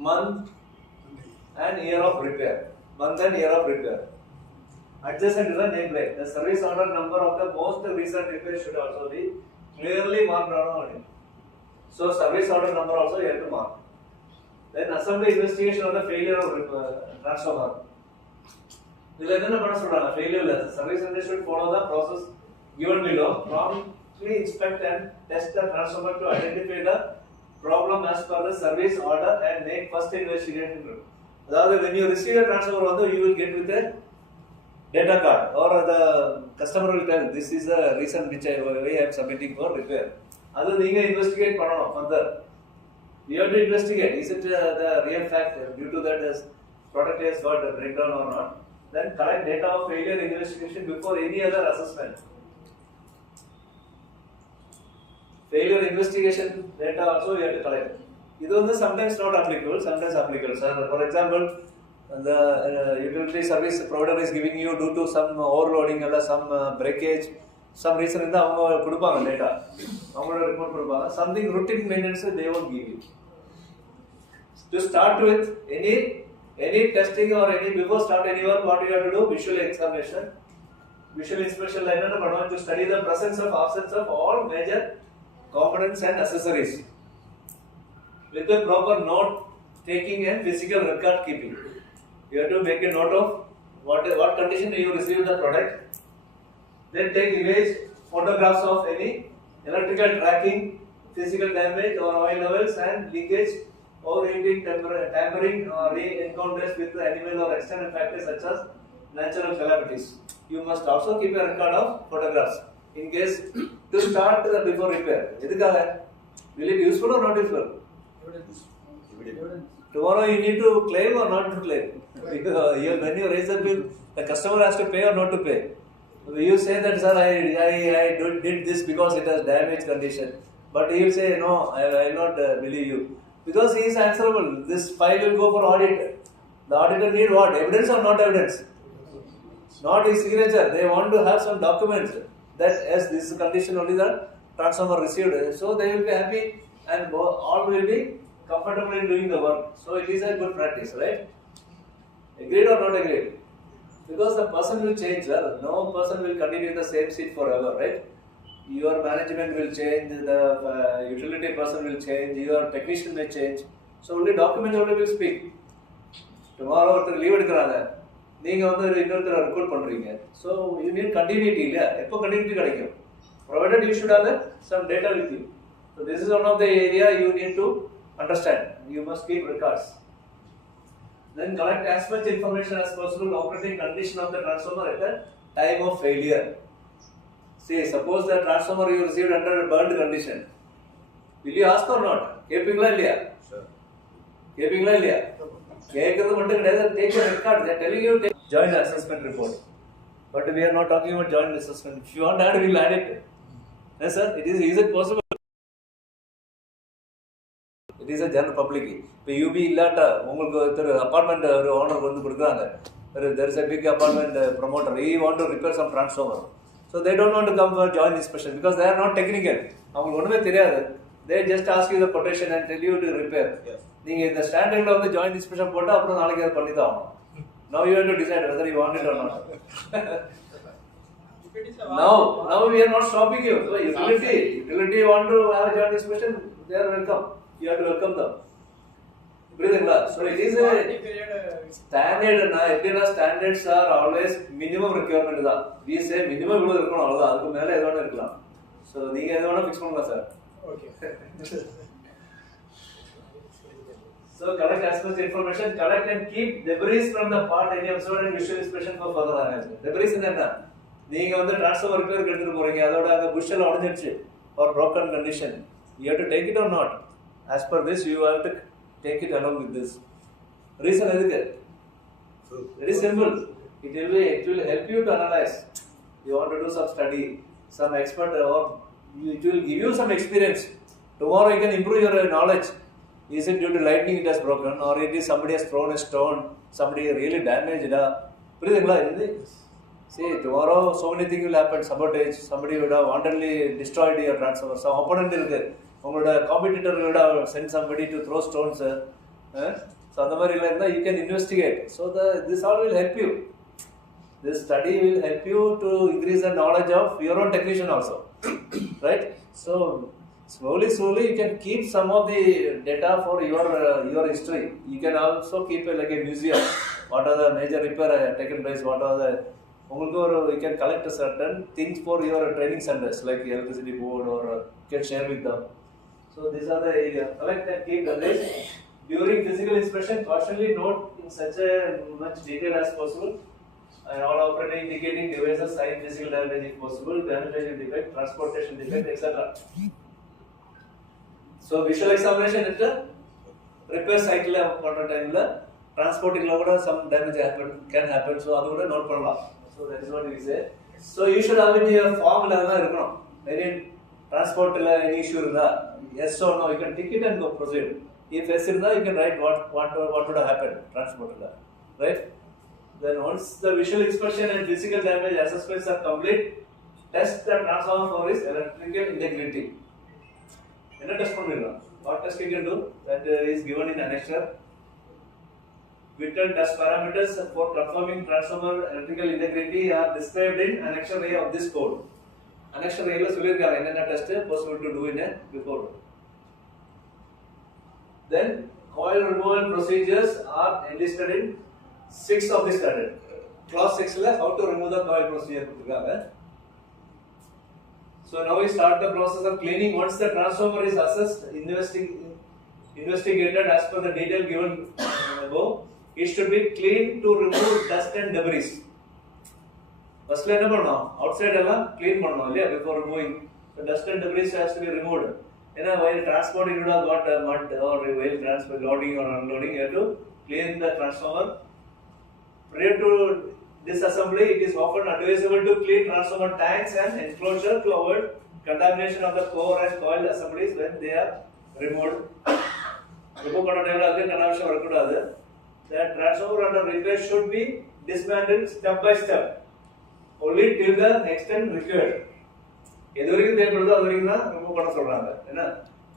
month and year of repair. Month and year of repair. Adjacent to the nameplate, the service order number of the most recent repair should also be clearly marked on it. So service order number also you have to mark. Then assembly investigation of the failure of transformer. This is failure. The service center should follow the process given below. Promptly inspect and test the transformer to identify the problem as per the service order and make first investigation. When you receive a transformer, you will get with a data card or the customer will tell this is the reason which I am submitting for repair. Other you investigate further. You have to investigate. Is it the real fact due to that this product has got a breakdown or not? Then collect data of failure investigation before any other assessment. Failure investigation data also you have to collect. This is sometimes not applicable, sometimes applicable. So, for example, the utility service provider is giving you due to some overloading or some breakage, some reason in the data. Report something routine maintenance they won't give you. To start with, any testing or any before start any work, what you have to do? Visual examination, visual inspection to study the presence of absence of all major components and accessories with the proper note taking and physical record keeping. You have to make a note of what condition you received the product. Then take image, photographs of any electrical tracking, physical damage or oil levels and leakage, overheating, tampering or encounters with the animal or external factors such as natural calamities. You must also keep a record of photographs in case to start before repair. Will it be useful or not useful? Tomorrow you need to claim or not to claim. When you raise the bill, the customer has to pay or not to pay. You say that, sir, I did this because it has damaged condition. But he will say, no, I will not believe you. Because he is answerable. This file will go for audit. The auditor need what? Evidence or not evidence? Not his signature. They want to have some documents that as this condition only the transformer received. So they will be happy and all will be comfortable in doing the work. So it is a good practice, right? Agreed or not agreed? Because the person will change, no person will continue in the same seat forever, right? Your management will change, the utility person will change, your technician may change. So only document only will speak. Tomorrow leave it recruit. So you need continuity. Continuity. Provided you should have some data with you. So this is one of the area you need to understand. You must keep records. Then collect as much information as possible operating condition of the transformer at the time of failure. See, suppose the transformer you received under a burned condition. Will you ask or not? Keeping Sure. Keeping take a record. They are telling you take joint assessment report. But we are not talking about joint assessment. If you want to add, we will add it. Yes, sir. Is it possible? It is a general public. If you be apartment owner, there is a big apartment promoter. He want to repair some transformer. So they don't want to come for joint inspection because they are not technical. They just ask you the quotation and tell you to repair. Yes. The standard of the joint inspection now you have to decide whether you want it or not. Now we are not stopping you. So utility want to have a joint inspection, they are welcome. you have to welcome them. So it is a standard. Standards are always minimum requirement. We say minimum. So you can fix it, sir. Okay. So collect as much information, collect and keep debris from the part any observed and visual inspection for further analysis. Debris is what? You have to transfer repair the bush or broken condition. You have to take it or not. As per this, you have to take it along with this. Reason is very simple. It will help you to analyze. You want to do some study, some expert, or it will give you some experience. Tomorrow you can improve your knowledge. Is it due to lightning it has broken, or it is somebody has thrown a stone, somebody really damaged it? See, tomorrow so many things will happen. Sabotage, somebody would have wantonly destroyed your transformer. Some opponent is there. Competitor would have sent somebody to throw stones. So you can investigate. So this all will help you. This study will help you to increase the knowledge of your own technician also. Right? So slowly you can keep some of the data for your history. You can also keep like a museum. What are the major repair taken place? What are the you can collect certain things for your training centers like electricity board, or you can share with them. So these are the areas. Collect and keep the list. During physical inspection, cautiously note in such a much detail as possible. And all operating indicating devices, sign physical damage if possible, damage defect, transportation defect, etc. So visual examination is the repair cycle of time transporting some damage can happen. So that's what note pannala. So that is what we say. So you should have in your form any transport any issue yes or no, you can tick it and go proceed. If yes you can write what would have happened transport right. Then once the visual inspection and physical damage assessments are complete, test the transformer for its electrical integrity. What test you can do? That is given in annexure. Written test parameters for confirming transformer electrical integrity are described in annexure A of this code. Annexure A is test possible to do in a before. Then coil removal procedures are enlisted in 6 of the standard. Clause 6 how to remove the coil procedure. So now we start the process of cleaning. Once the transformer is assessed, investigated as per the detail given above, it should be cleaned to remove dust and debris. First, outside clean before removing. The dust and debris has to be removed. While transporting, you have got mud or while transport loading or unloading, you have to clean the transformer. Prior to disassembly, it is often advisable to clean transformer tanks and enclosure to avoid contamination of the core and coil assemblies when they are removed. The transformer under repair should be dismantled step by step, only till the extent required.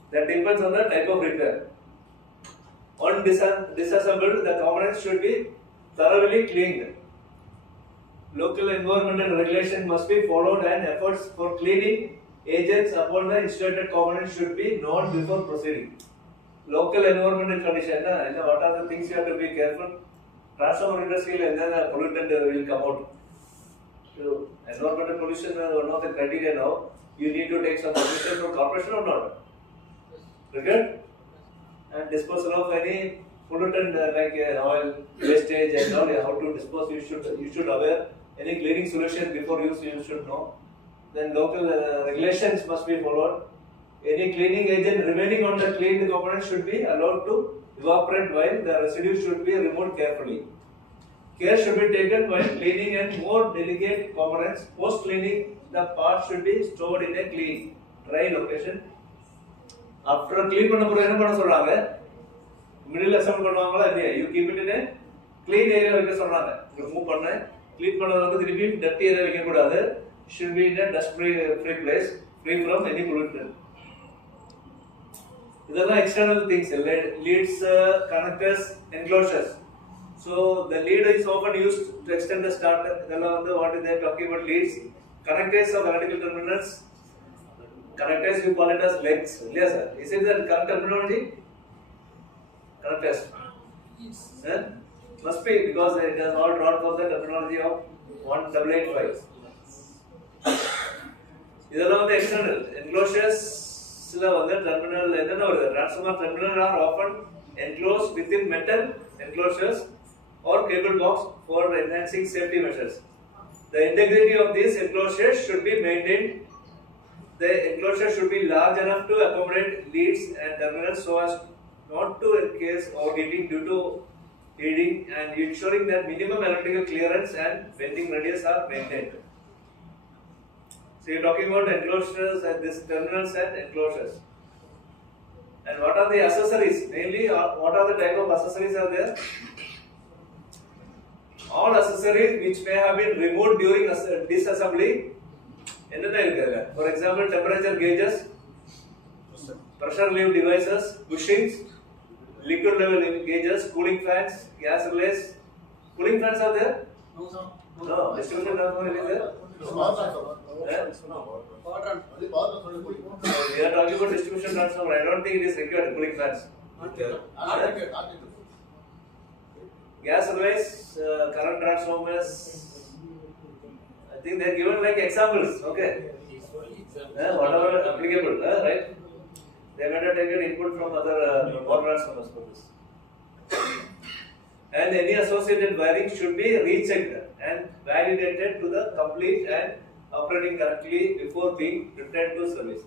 That depends on the type of repair. On disassembled, the components should be thoroughly cleaned. Local environmental regulation must be followed and efforts for cleaning agents upon the installed components should be known before proceeding. Local environmental condition, what are the things you have to be careful? Transformer industry and then a pollutant will come out. So environmental pollution is one of the criteria now. You need to take some permission from corporation or not. Okay? And disposal of any pollutant like oil, wastage and all, how to dispose, you should aware. Any cleaning solution before use you should know. Then local regulations must be followed. Any cleaning agent remaining on the cleaned component should be allowed to evaporate while the residue should be removed carefully. Care should be taken while cleaning and more delicate components. Post cleaning, the parts should be stored in a clean, dry location. After clean, middle assembly, you keep it in a clean area. Remove clean dirty area. Should be in a dust free place, free from any pollutant. These are the external things, leads, connectors, enclosures. So the lead is often used to extend the starter. What is they talking about leads? Connectors of electrical terminals. Connectors you call it as legs. Yes, sir. Is it the correct terminology? Connectors. Must be, because it has all drawn from the terminology of 1885. These are all the external enclosures. Terminal, transformer terminal are often enclosed within metal enclosures or cable box for enhancing safety measures. The integrity of these enclosures should be maintained. The enclosure should be large enough to accommodate leads and terminals so as not to encase overheating due to heating, and ensuring that minimum electrical clearance and venting radius are maintained. So you're talking about enclosures and this terminals and enclosures. And what are the accessories? Mainly, what are the type of accessories are there? All accessories which may have been removed during disassembly. For example, temperature gauges, pressure relief devices, bushings, liquid level gauges, cooling fans, gas relays. Cooling fans are there? No. Distribution transformer is there? We are talking about distribution transformer. I don't think it is required, cooling fans. Gas relays, current transformers. I think they are given like examples. Okay. Whatever applicable, right? They may not take an input from other power transformers for this. And any associated wiring should be rechecked and validated to the complete and operating correctly before being returned to service.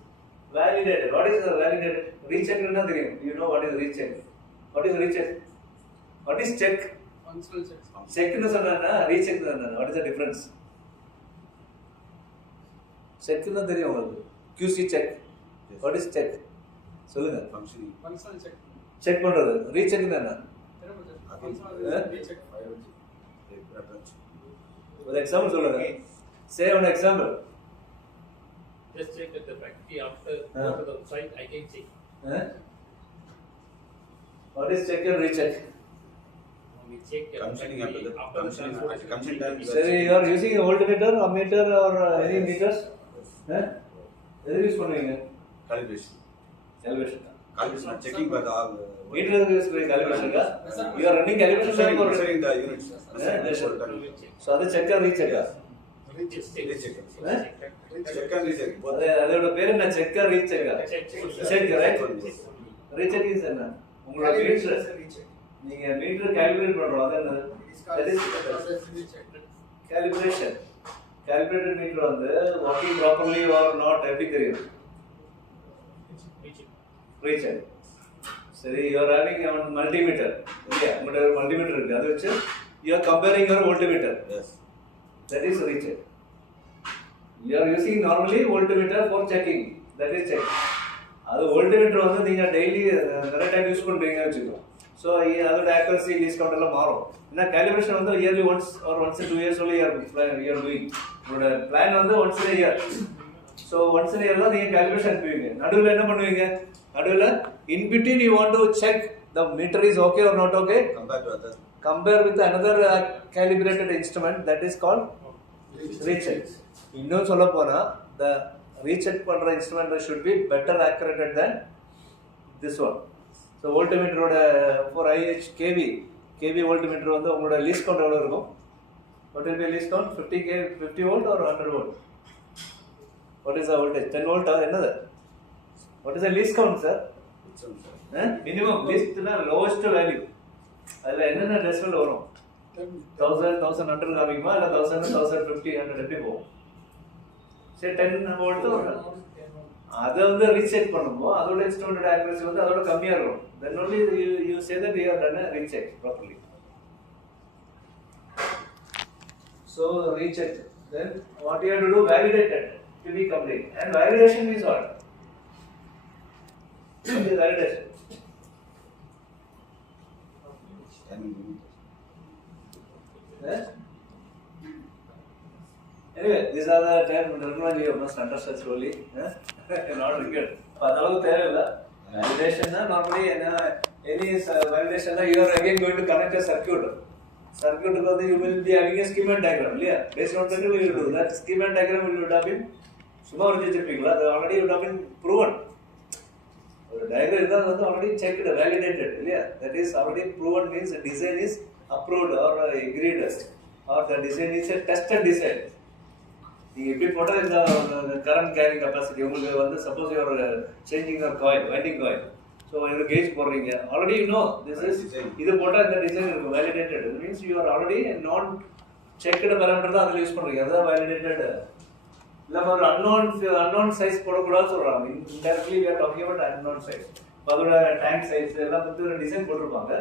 Validated. What is validated? Rechecked is nothing. You know what is rechecked? What is rechecked? What is check? Functional check. Check is recheck. What is the difference? Check is nothing. QC check. What is check? Solunga. Functional check. Check pandrathu. Recheck is nothing. Recheck. For example, solunga. Say one example. Just check at the factory after go to the site, I can check. What is check and recheck? We check Commissioning after the commission time. Say you are using a voltmeter, ammeter, or any meters? Whether use பண்ணுவீங்க? Calibration. Calibration. Checking by the all. Meter use calibration ka? You are running calibration time or measuring the units. So that check or recheck ka? Recheck and recheck. அதோட பேர் என்ன? check or recheck ka? Check, right? Recheck is என்ன? உங்களோட metre நீங்க metre calculate பண்றோம் அது என்ன? That is calibration. Calibrated meter வந்து working properly or not எப்படி தெரியும்? Recheck. சரி, you are having a multimeter. இல்லையா? உங்களோட multimeter இருக்கு. அது வச்சு you are comparing your voltmeter. Yes. That is recheck. You are using normally voltmeter for checking. That is check. அது voltmeter வந்து நீங்க daily நிறைய டைம் யூஸ் பண்றீங்கன்னு வெச்சுக்கோ. So அதோட accuracy least count எல்லாம் மாறும். ஏன்னா calibration வந்து yearly once or once in 2 years only you are doing. உங்களோட plan வந்து once in a year. So once in a year தான் நீங்க calibration பண்ணுவீங்க. நடுவுல என்ன பண்ணுவீங்க? நடுவுல in between you want to check the meter is okay or not okay. Compare with another calibrated instrument that is called recheck. இன்னும் சொல்ல போனா the recheck பண்ற instrument should be better accurate than this one. So voltmeter ஓட for IH kV voltmeter வந்து உங்களோட least count எவ்வளவு இருக்கும்? What will be least count? 50 volt or 100 volt? What is the voltage? 10 volt or என்னது? What is the least count, sir? Minimum least na lowest value. அதுல என்னென்ன decimal வரும்? 1100 காமிக்குமா இல்ல 1000 1050 100 எப்படி போகும்? சரி 10 வோல்ட் வரும். அத வந்து ரீசெட் பண்ணும்போது அதோட இன்ஸ்ட்ருமென்ட் accuracy வந்து அதோட கம்மியா இருக்கும். Then only you say that you have done a recheck properly. So recheck. Then what you have to do? Validate it to be complete. And validation is what? Validation. Anyway, these are the terminology you must understand slowly. Not required. அதளவு தேவையில்லை. Validation normally any validation you are again going to connect a circuit. Circuit you will be having a schematic diagram. Yeah. Based on that you will do that schematic diagram will have been சும்மா வரைஞ்சிருப்பீங்களா? அது already would have been proven. ஒரு diagram இருந்தால் வந்து already checked, validated இல்லையா? That is already proven means the design is approved or agreed or the design is a tested design. நீங்கள் எப்படி போட்டால் இந்த கரண்ட் கேரிங் கெப்பாசிட்டி உங்களுக்கு வந்து suppose you're changing your coil, winding coil, so ஒரு gauge போடுறீங்க, already you this is இது போட்டால் இந்த டிசைன் இருக்கும், validated. It means you are already நான் செக்டு பேராமீட்டர் தான் அதில் யூஸ் பண்ணுறீங்க, அதுதான் வேலிடேட்டட். இல்லாமல் ஒரு அன்னோன் சைஸ் போடக்கூடாதுன்னு சொல்கிறாங்க. Indirectly we are talking about unknown size. அதோட டேங்க் சைஸ் எல்லாம் பற்றி டிசைன் போட்டிருப்பாங்க.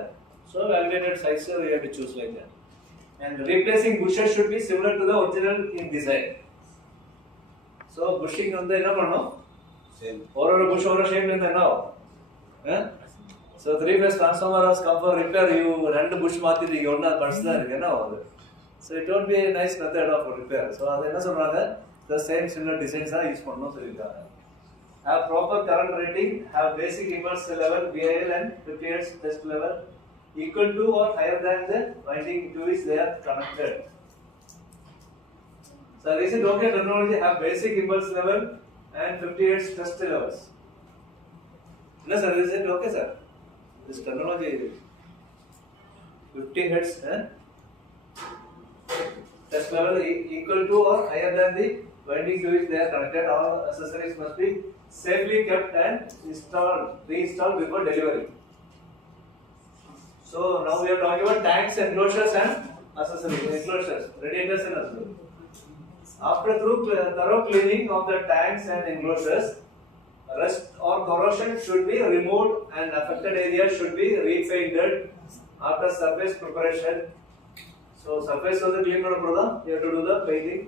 So validated size you have to choose like that. And replacing bushes should be similar to the original in design. So bushing வந்து என்ன பண்ணணும், ஒரு push ஒரு ஷேப்ல இருந்து என்ன ஆகும். So 3-phase transformer has come for repair, you ரெண்டு புஷ் மாத்திட்டீங்க, ஒன்று அது படிச்சு தான் இருக்கு, என்ன ஆகுது. So it won't be a nice method of repair. So அது என்ன சொல்றாங்க, the same similar designs தான் யூஸ் பண்ணணும் சொல்லியிருக்காங்க. Have proper current rating, have basic impulse level VIL and 50 Hz test level equal to or higher than the winding to which they are connected. So is it okay terminology have basic impulse level and 50 Hz test levels? No sir, is it okay sir? This terminology 50 Hz test level equal to or higher than the winding to which they are connected. All accessories must be safely kept and reinstalled before delivery. So now we are talking about tanks, enclosures and accessories, enclosures, radiators and accessories. After thorough cleaning of the tanks and enclosures, rust or corrosion should be removed and affected areas should be repainted after surface preparation. So surface on the clean pradha, you have to do the painting.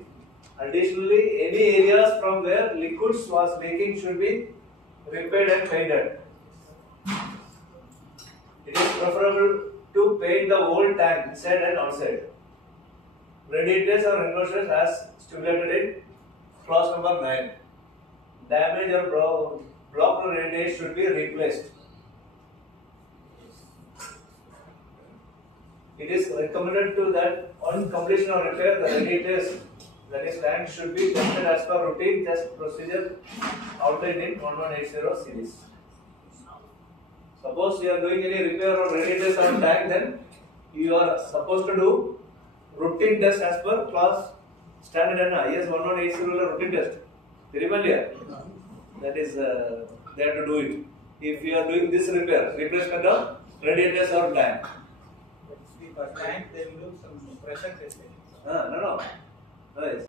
Additionally, any areas from where liquids was leaking should be repaired and painted. It is preferable to paint the whole tank inside and outside. Radiators or enclosures as stipulated in clause number 9. Damaged or blocked radiators should be replaced. It is recommended to that on completion of repair, the radiators, that is tank, should be tested as per routine test procedure outlined in 1180 series. Suppose you are doing any repair on radiators or tank, then you are supposed to do routine test as per class standard and IS 1180 routine test. Remember, that is they have to do it. If you are doing this repair, replacement of radiators or tank. For tank, they will do some pressure testing. No. Yes.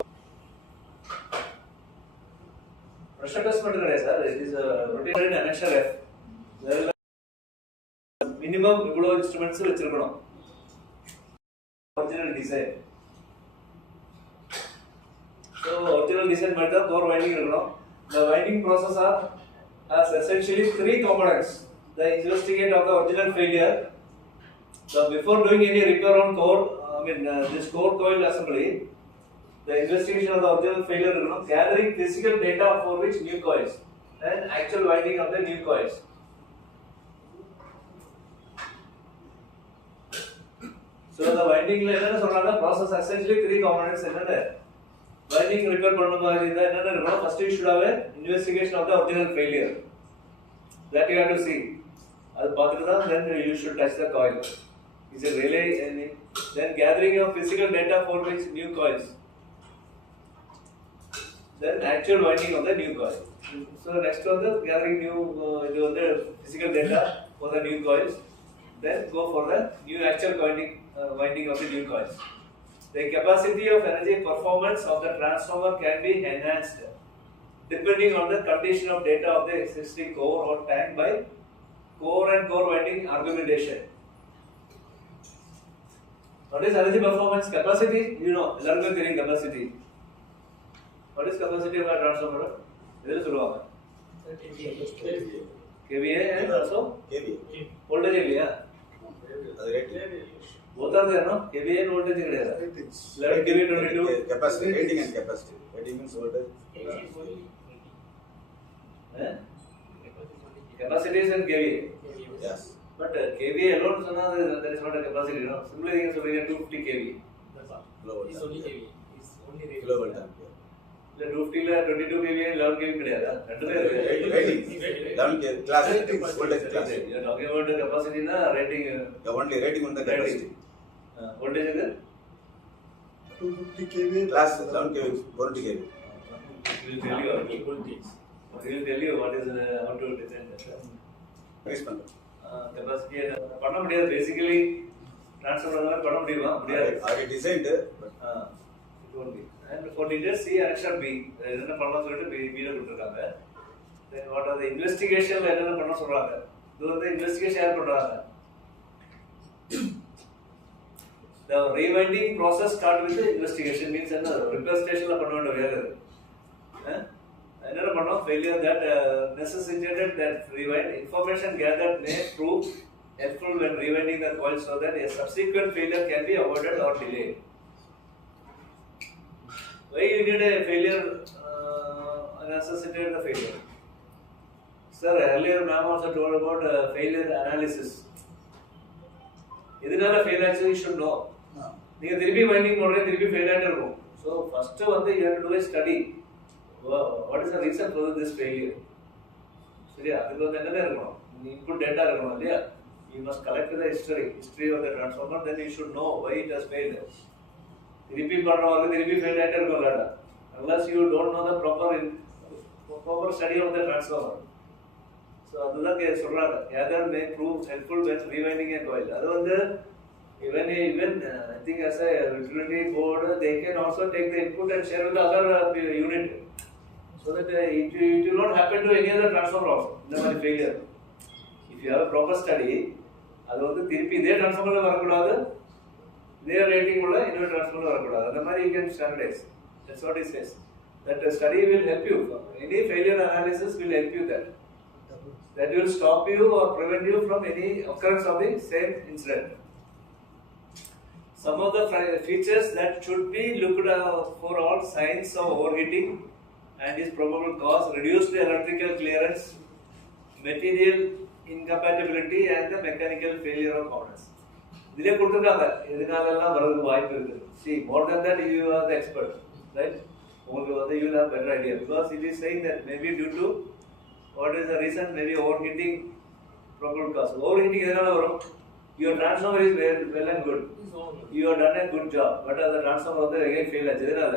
Pressure test matter sir. It is a routine in annexure F. Minimum இவ்வளோ instruments வச்சிருக்கணும். Original design. So original design மாதிரி தான் core winding இருக்கணும். The winding process has essentially 3 components. The investigate of the original failure. So before doing any repair on core, this core coil assembly, the investigation of the original failure இருக்கணும். Gathering physical data for which new coils and actual winding of the new coils. So the winding என்ன சொல்றாங்க, process essentially 3 components. என்னென்ன winding repair பண்ண மாதிரி இருந்தா என்னென்ன இருக்கணும், first you should have a investigation of the original failure, that you have to see. அது பார்த்துட்டு தான் then you should touch the coil, is it really any, then gathering of physical data for which new coils, then actual winding of the new coil. So next one the gathering new இது வந்து physical data for the new coils, then go for the new actual winding of the new coils. The capacity of energy performance of the transformer can be enhanced depending on the condition of data of the existing core or tank by core and core winding argumentation. What is energy performance? Capacity, you know, எல்லாருக்கும் தெரியும் capacity. What is capacity of a transformer? இதில் சொல்லுவாங்க kVA and also kVA voltage இல்லையா, அது rating. both are there, no? kVA and voltage கிடையாது. 11 kVA 22 capacity, rating and capacity. Rating means voltage. Capacities and kVA. Yes. But kVA alone சொன்னா there is not a capacity, no? Simply நீங்க சொல்றீங்க 250 kVA. That's all. Kilovolt It's only ampere. heavy. It's only heavy. Kilovolt ampere. இல்லை 250 22 kV 11 kV கிடையாதா? ரெண்டுமே இருக்கு. Rating 11 kV class voltage class. You are talking about the capacity na rating. Only rating on the capacity. Voltage is 250 kV class 11 kV 40 kV. He will tell you what is how to design that. Nice one. Capacity பண்ண முடியாது. Basically transfer பண்ண முடியுமா? முடியாது. Already designed but it won't be. And for details C action B என்ன பண்ணலாம் சொல்லிட்டு B ல கொடுத்திருக்காங்க. Then what are the investigation என்ன பண்ண சொல்றாங்க? இது வந்து investigation யார் பண்றாங்க? The rewinding process start with the investigation means என்ன repair station ல பண்ண வேண்டிய வேலை இது. என்ன பண்ணோம் failure that necessitated that rewind information gathered may prove helpful when rewinding the coil so that a subsequent failure can be avoided or delayed. Why you need a failure necessitated the failure? Sir, earlier ma'am also told about failure analysis. இதனால fail ஆச்சு you should know. நீங்க திருப்பி winding போடுறீங்க திருப்பி fail ஆயிட்டே இருக்கும். So first வந்து you have to do a study. What is the reason for this failure? சரியா அதுக்கு வந்து என்னென்ன இருக்கணும்? Input data இருக்கணும் இல்லையா? You must collect the history of the transformer, then you should know why it has failed. திருப்பி பண்றவங்க திருப்பி fail ஆயிட்டே இருக்கும்ல unless you don't know the proper study of the transformer. So அதுதான் சொல்றாங்க gather may prove helpful when rewinding a coil. அது வந்து even I think as a utility board they can also take the input and share with the other unit so that it will not happen to any other transformer also இந்த மாதிரி failure. If you have a proper study அது வந்து திருப்பி இதே transformer வரக்கூடாது இதே rating உள்ள இன்னொரு transformer வரக்கூடாது அந்த மாதிரி you can standardize. That's what he says. That study will help you. Any failure analysis will help you there. That will stop you or prevent you from any occurrence of the same incident. Some of the features that should be looked for all signs of overheating and its probable cause, reduced electrical clearance, material incompatibility and the mechanical failure of components. These கொடுத்திருக்காங்க எதனாலலாம் வரதுக்கு வாய்ப்பு இருக்கு. See, more than that you are the expert, right? உங்களுக்கு வந்து you will have better idea because it is saying that maybe due to what is the reason, maybe overheating probable cause. Overheating எதனால வரும்? Your transformer is well and good. You have done a good job, but the transformer வந்து again fail ஆச்சு எதனால?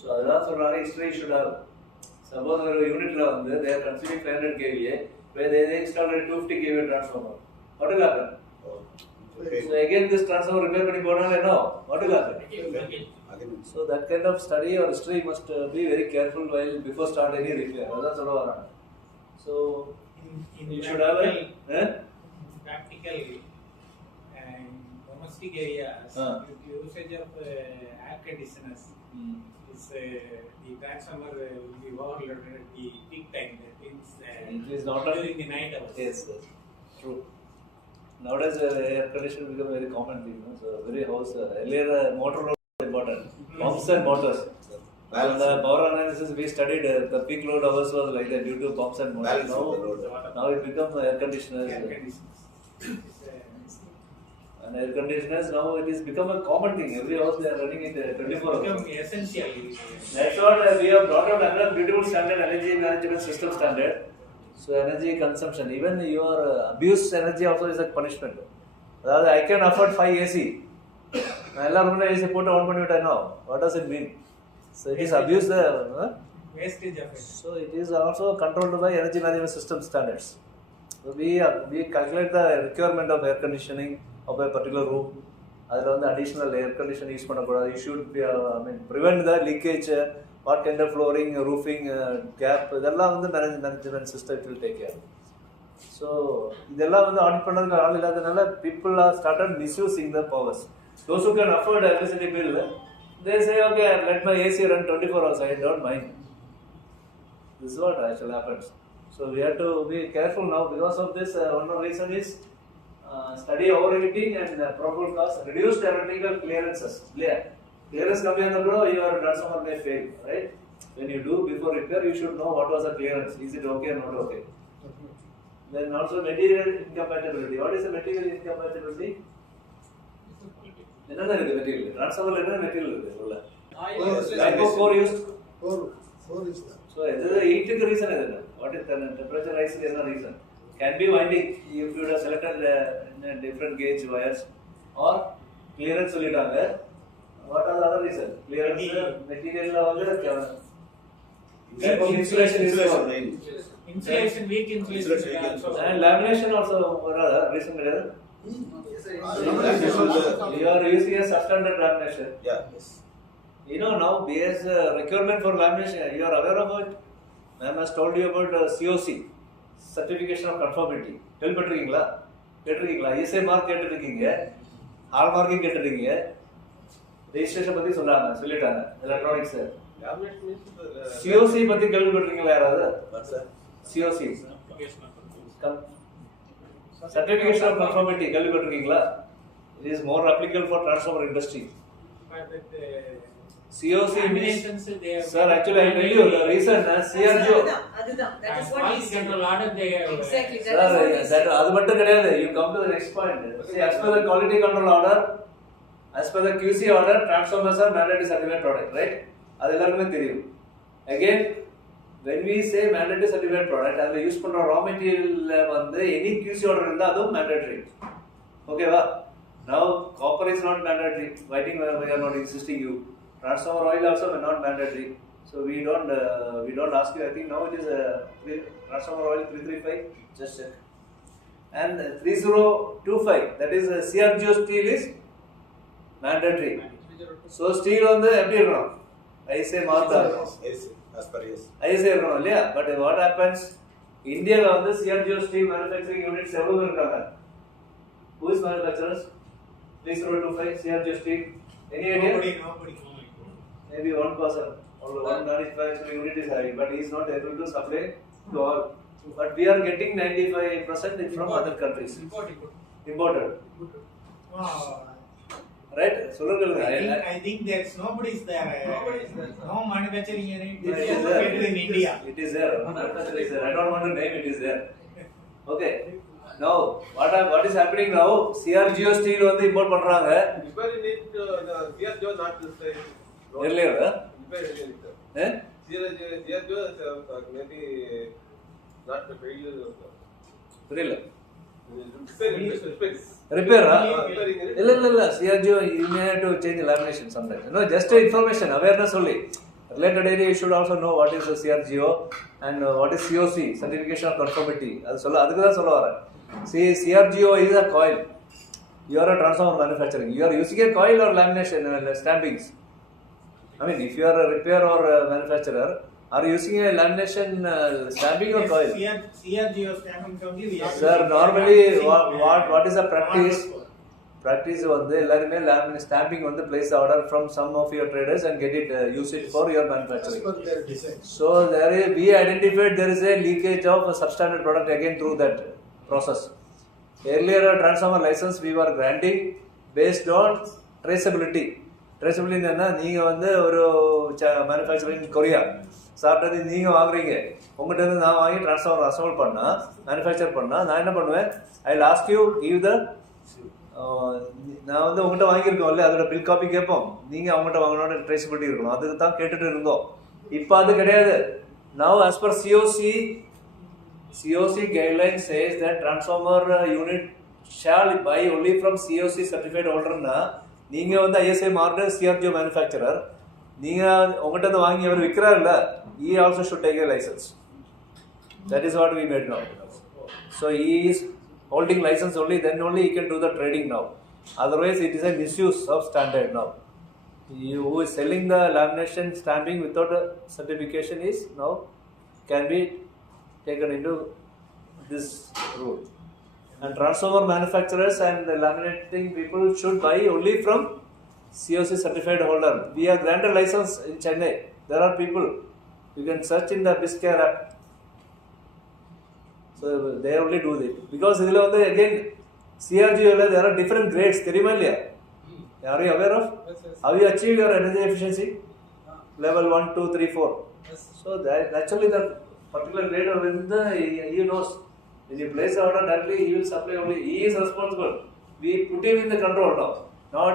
So அதான் சொல்றாங்க history should have. Suppose ஒரு யூனிட்ல வந்து they are consuming 500 kVA where they installed a 250 kVA transformer. What will happen? So again this transformer repair பண்ணி போனால என்ன? What will happen? So that kind of study or history must be very careful while before start any repair. அதான் சொல்ல வராங்க. So you should have a practical and domestic areas usage of air conditioners is the transformer will be overloaded at the peak time. That means it is not during the night hours. Yes, true. Nowadays air conditioner become a very common thing. So very house earlier motor load was important. Pumps and motors. In the power analysis we studied the peak load hours was like that due to pumps and motors. Now it becomes air conditioners. And air conditioners now it is become a common thing. Every house they are running it 24 hours. Become essential. That's what we have brought out another beautiful standard, energy management system standard. So energy consumption, even your abuse energy also is a punishment. That I can afford 5 AC. எல்லாரும் AC போட்டு on பண்ணி விட்டா now. What does it mean? So it is abuse the wastage of it. So it is also controlled by energy management system standards. So we calculate the requirement of air conditioning of a particular room. அதில் வந்து additional air conditioner use பண்ணக்கூடாது. You should be, prevent the leakage. What kind of flooring, roofing, gap, இதெல்லாம் வந்து management system will take care. So இதெல்லாம் வந்து audit பண்ணதுக்கு ஆள் இல்லாதனால people are started misusing the powers. Those who can afford electricity bill, they say okay let my AC run 24 hours, I don't mind. This is what actually happens. So we have to be careful now because of this. One more reason is study overheating and probable cause, reduced electrical clearances. Clearance coming on the road, your transformer may fail, right? When you do before repair, you should know what was the clearance. Is it okay or not okay? Then also material incompatibility. What is the material incompatibility? Another material. Transformer another material. Typo 4 used? 4 is there. So this is the heat reason. What is the temperature rise is the reason? Can be winding if you would have selected different gauge wires or clearance solitaanga. What are the other reason? Clearance material insulation is Insulation, weak insulation also. and lamination also what are the reason? You are using a substandard lamination. Yeah. Yes. You know now BS requirement for lamination. You are aware of it. Ma'am has told you about COC, certification of conformity. கேள்விப்பட்டிருக்கீங்களா? கேட்டிருக்கீங்களா? ISA mark கேட்டிருக்கீங்க, hall marking கேட்டிருக்கீங்க, registration பத்தி சொல்லிட்டாங்க electronics. COC பத்தி கேள்விப்பட்டிருக்கீங்களா யாராவது? COC certification of conformity கேள்விப்பட்டிருக்கீங்களா? It is more applicable for transformer industry. COC means, sir, actually I tell you the reason CRGO. That is what Quality control order they have. Exactly. Sir, that அது மட்டும் கிடையாது. You come to the next point. See, as per the quality control order, as per the QC order, transformers are mandatory certified product, right? அது எல்லாருக்குமே தெரியும். Again, when we say mandatory certified product, அதுல use பண்ற raw material வந்து any QC order இருந்தா அதுவும் mandatory. Okay va? Now copper is not mandatory. Whiting we are not insisting you. Transformer oil also not mandatory. So we don't ask you. I think now it is transformer oil 335. Just check. And 3025, that is CRGO steel is mandatory. So steel on the எப்படி இருக்கணும்? ISA mark As per yes. ISA இருக்கணும் இல்லையா? But what happens? இந்தியால வந்து CRGO steel manufacturing units எவ்வளவு இருக்காங்க? Who is manufacturers? 3025 CRGO steel. Any idea? Nobody. Maybe one person or one manufacturing unit is having, but he is not able to supply to all. But we are getting 95% from other countries. Imported. Right? I think there's nobody is there. No manufacturing unit It is located in India. It is there. Manufacturer is there. I don't want to name. It is there. Okay. Now, what is happening now? CRGO steel வந்து import பண்றாங்க. CRGO not this time. Earlier, CRGO maybe not the failure. புரியல. Repair. இல்ல CRGO you may have to change the lamination sometimes. No, just information, awareness only. Related area you should also know what is the CRGO and what is COC, certification of conformity. அதுக்கு தான் சொல்ல வரேன். See, CRGO is a coil. You are a transformer manufacturing. You are using a coil or lamination stampings. I mean, if you are a repair or a manufacturer, are you using a lamination stamping or coil? CRGO stamping only. Sir, normally what is the practice? Practice வந்து எல்லாருமே stamping வந்து place the order from some of your traders and get it use it for your manufacturing. So we identified there is a leakage of a substandard product again through that process. Earlier transformer license we were granting based on traceability. Traceability என்னன்னா நீங்க வந்து ஒரு manufacturing Korea சாப்பிட்டது நீங்க வாங்குறீங்க, உங்ககிட்ட இருந்து நான் வாங்கி டிரான்ஸ்ஃபார்மர் அசெம்பிள் பண்ணா மேனுஃபேக்சர் பண்ணா நான் என்ன பண்ணுவேன்? I will ask you give the நான் வந்து உங்ககிட்ட வாங்கியிருக்கோம்ல அதோட பில் காப்பி கேட்போம், நீங்க அவங்ககிட்ட வாங்கணும்னு ட்ரேசபிலிட்டி இருக்கணும், அதுக்கு தான் கேட்டுட்டு இருந்தோம். இப்போ அது கிடையாது. Now as per COC guideline says that transformer unit shall buy only from COC certified holder na நீங்க வந்து ISA marked CRGO manufacturer, நீங்க உங்ககிட்ட இருந்து வாங்கி அவர் விற்கிறாருல்ல, he also should take a license. That is what we made now. So he is holding license only, then only he can do the trading now. Otherwise it is a misuse of standard now. Who is selling the lamination stamping without a certification is now can be taken into this rule. And transformer manufacturers and the laminating people should buy only from COC certified holder. We have granted license in Chennai. There are people, you can search in the BizCare app. So they only do it. Because again, CRGO there are different grades. Are you aware of? Have you achieved your energy efficiency? Level 1, 2, 3, 4. So that actually the particular grade of he knows. When you place the order directly, he will supply only. He is responsible. We put him in the control now. Not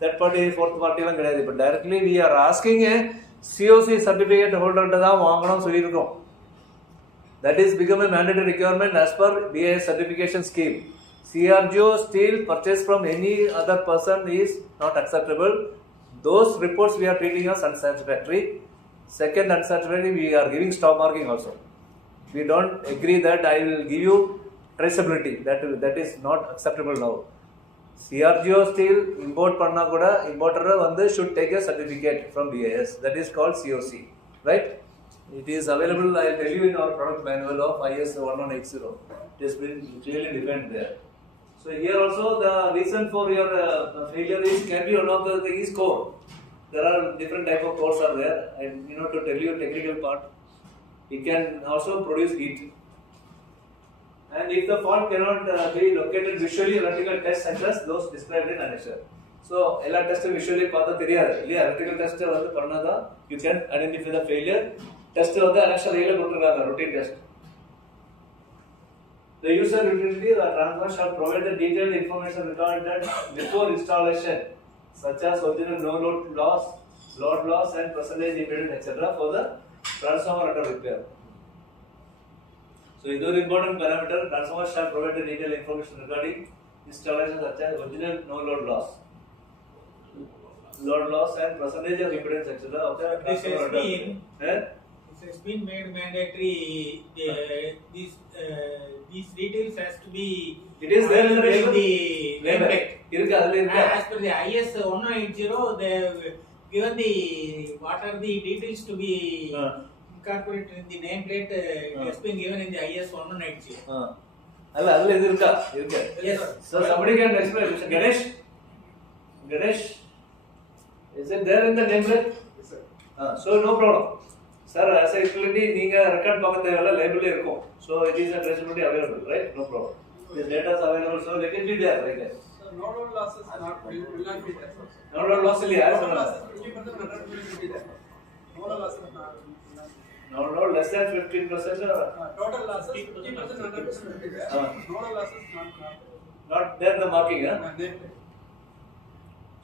third party, fourth party எல்லாம் கிடையாது. But directly we are asking a COC certificate holder தான் வாங்கணும் சொல்லியிருக்கோம். That is become a mandatory requirement as per BIS certification scheme. CRGO steel purchased from any other person is not acceptable. Those reports we are treating as unsatisfactory. Second unsatisfactory, we are giving stop marking also. We don't agree that I will give you traceability. That is not acceptable now. CRGO steel import panna kuda importer vandu should take a certificate from BIS. That is called COC, right? It is available. I will tell you in our product manual of IS 1180. It has been clearly defined there. So here also the reason for your failure is can be one of the thing is core. There are different type of cores are there, and to tell you technical part, it can also produce heat. And if the fault cannot be located visually, electrical test centers those described in annexure. So ella test visually paatha theriyadhu illaya, electrical test vandu pannada you can identify the failure. Test vandu annexure ila kodutiranga routine test. The user utility the transformer shall provide the detailed information recorded before installation, such as original no load loss, load loss and percentage impedance etc. for the transformer under repair. So this is an important parameter. Transformer shall provide the detailed information regarding installation such as original no load loss and percentage of impedance etc. of the transformer under repair. It has been made mandatory. These details has to be. It is there in the nameplate. As per the IS 1180, they have given what are the details to be incorporated in the nameplate. It has been given in the IS 1180. Yes. So somebody can explain. Mr. Ganesh, is it there in the nameplate? Yes, sir. So no problem. Sir, as I explained, you record label irukkum. So it is a traceability available, right? No problem. This data is available, so let it be there like that. So no load losses will not be there. No load loss will No load losses 50% will be there. No load losses not. No load less than 15%. Total losses 50% 100% will be there. No load losses Not there the marking, huh?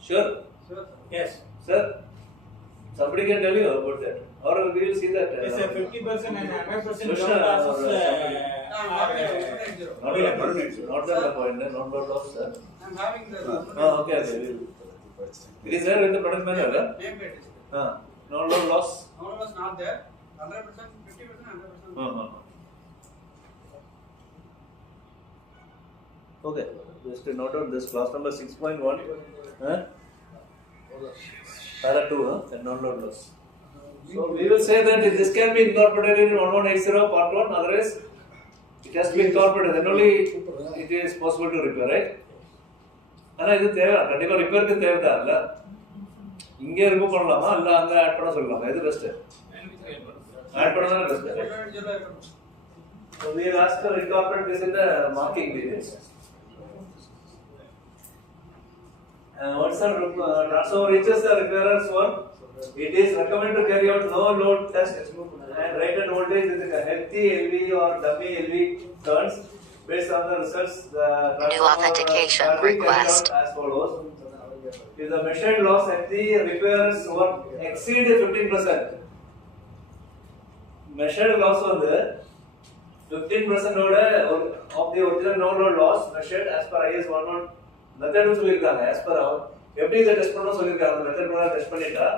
Sure. Sure. Yes. Sir, somebody can tell you about that. Or we will see that. Yes, 50% and 100% Question, losses not the point, not load loss, sir. I'm having the. Okay. It is there in the product manual, huh? Nameplate. No load loss. No load loss not there. 100%, 50%, 100%. Okay, just to note out this class number 6.1. Para 2, and no load loss. So we will say that this can be incorporated in 1180 part 1, otherwise it has to be incorporated, then only it is possible to repair, right? And this is repair ku thevada illa. Inge remove pannalama illa anga add panna sollama. Idu best. Add panna best. So we will ask to incorporate this in the marking details. Once the transformer reaches the repairer's work, it is recommended to carry out no load test and rated voltage with a healthy LV or dummy LV turns. Based on the results, the New authentication request. As follows: if the measured loss at the repairer's work exceed 15%, measured loss on the 15% of the original no load loss measured as per IS 11 method சொல்லிருக்காங்க. as per எப்படி இத test பண்ணனும் சொல்லிருக்காங்க. Method மூலமா test பண்ணிட்டா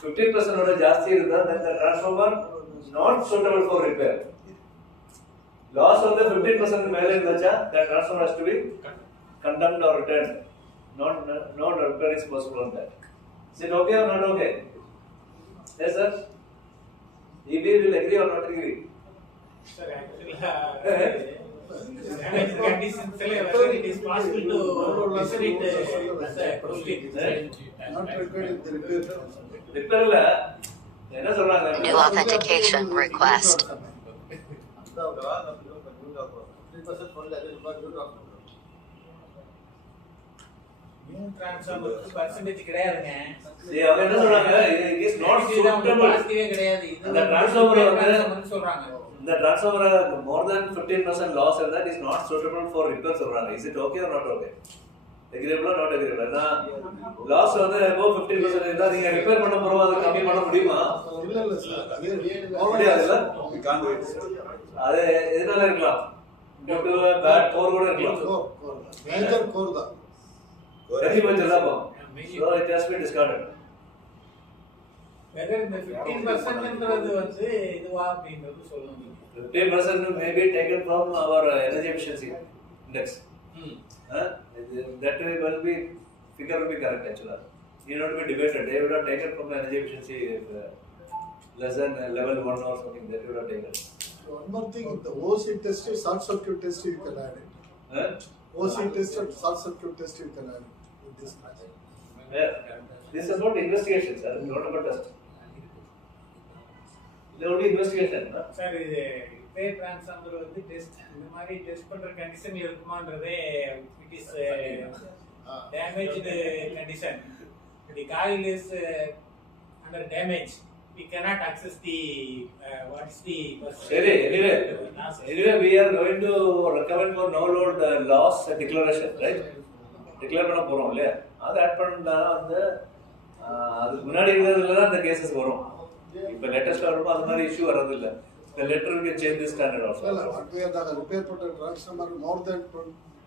15% ஓட ஜாஸ்தி இருந்தா then the transformer not suitable for repair. Loss வந்து 15% மேல இருந்தாச்சா that transformer has to be condemned or returned. No repair is possible on that. Is it okay or not okay? Yes sir. EB will agree or not agree? Sir, actually, conditions whether it is possible to measure it as a question. Not required in the repair. Repair la என்ன சொல்றாங்க? New authentication request. New transformer percentage கிடையாதுங்க. அவங்க என்ன சொல்றாங்க? It is not suitable. கிடையாது. இந்த transformer வந்து சொல்றாங்க. The transformer more than 15% loss and that is not suitable for repair சொல்றாங்க. Is it okay or not okay? agreeable not agreeable na loss வந்து above 50% இருந்தா நீங்க ரிப்பேர் பண்ண போறோம் அது கம்மி பண்ண முடியுமா இல்ல சார் முடியாதுல்ல we can't do it sir. அது எதனால இருக்கலாம் due to a bad core கூட இருக்கலாம் மேஜர் கோர் தான் heavy metal தான் so it has been discarded whether இந்த 15% ன்றது வந்து இதுவா அப்படின்றது சொல்லணும் 15% may be taken from our energy efficiency index that will be figure will be correct actually need not be debated they would have taken from the energy efficiency less than level 1 or something that would have taken one more thing the OC test short circuit test you can add it OC test and short circuit test you can add it in this project this is about investigation sir not about test there will be investigation sir இது repair transformer வந்து test இந்த மாதிரி test பண்ற condition இருக்குமான்றதே it is damaged condition the coil is under damage we cannot access the what is the anyway we are going to recommend for no load loss declaration right declare பண்ண போறோம் இல்லையா அது add பண்ணா வந்து அதுக்கு முன்னாடி இருந்ததுல தான் அந்த கேसेस வரும் இப்ப லேட்டஸ்ட் வரும்போது அந்த மாதிரி இஷ்யூ வரது இல்ல the letter will change the standard also what we are the repair for the transformer more than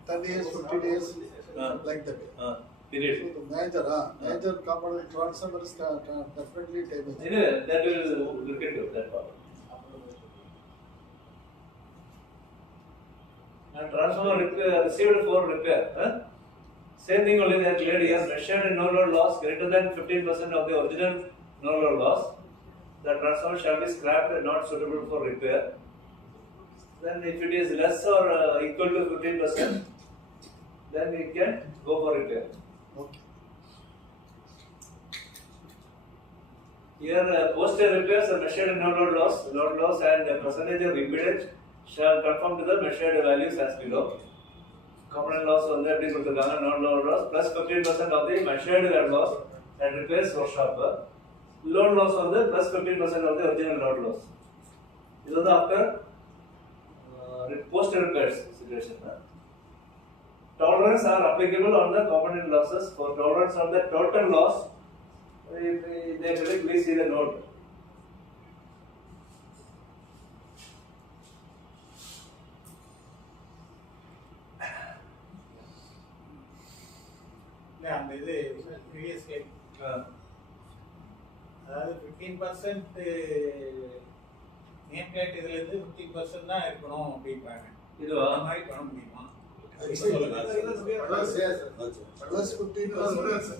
10 days 50 days like that period so the major component transformer is definitely damaged anyway that will look into that part now transformer received for repair same thing only that cleared here measured no load loss greater than 15% of the original no load loss the transformer shall be scrapped and not suitable for repair then if it is less or equal to 15% then we can go for repair okay here post repairs are measured no load loss and the percentage of impedance shall conform to the measured values as below component loss வந்து எப்படி கொடுத்திருக்காங்க no load loss plus 15% of the measured loss and repairs workshop load loss வந்து plus 15% of the original load loss இது வந்து after post repairs situation tolerance are applicable on the component losses for tolerance on the total loss they directly see the note அந்த இது previous gate அதாவது 15% name plate இதுல இருந்து 15% தான் இருக்கணும் அப்படின்றாங்க இது அந்த மாதிரி பண்ண முடியுமா plus 15%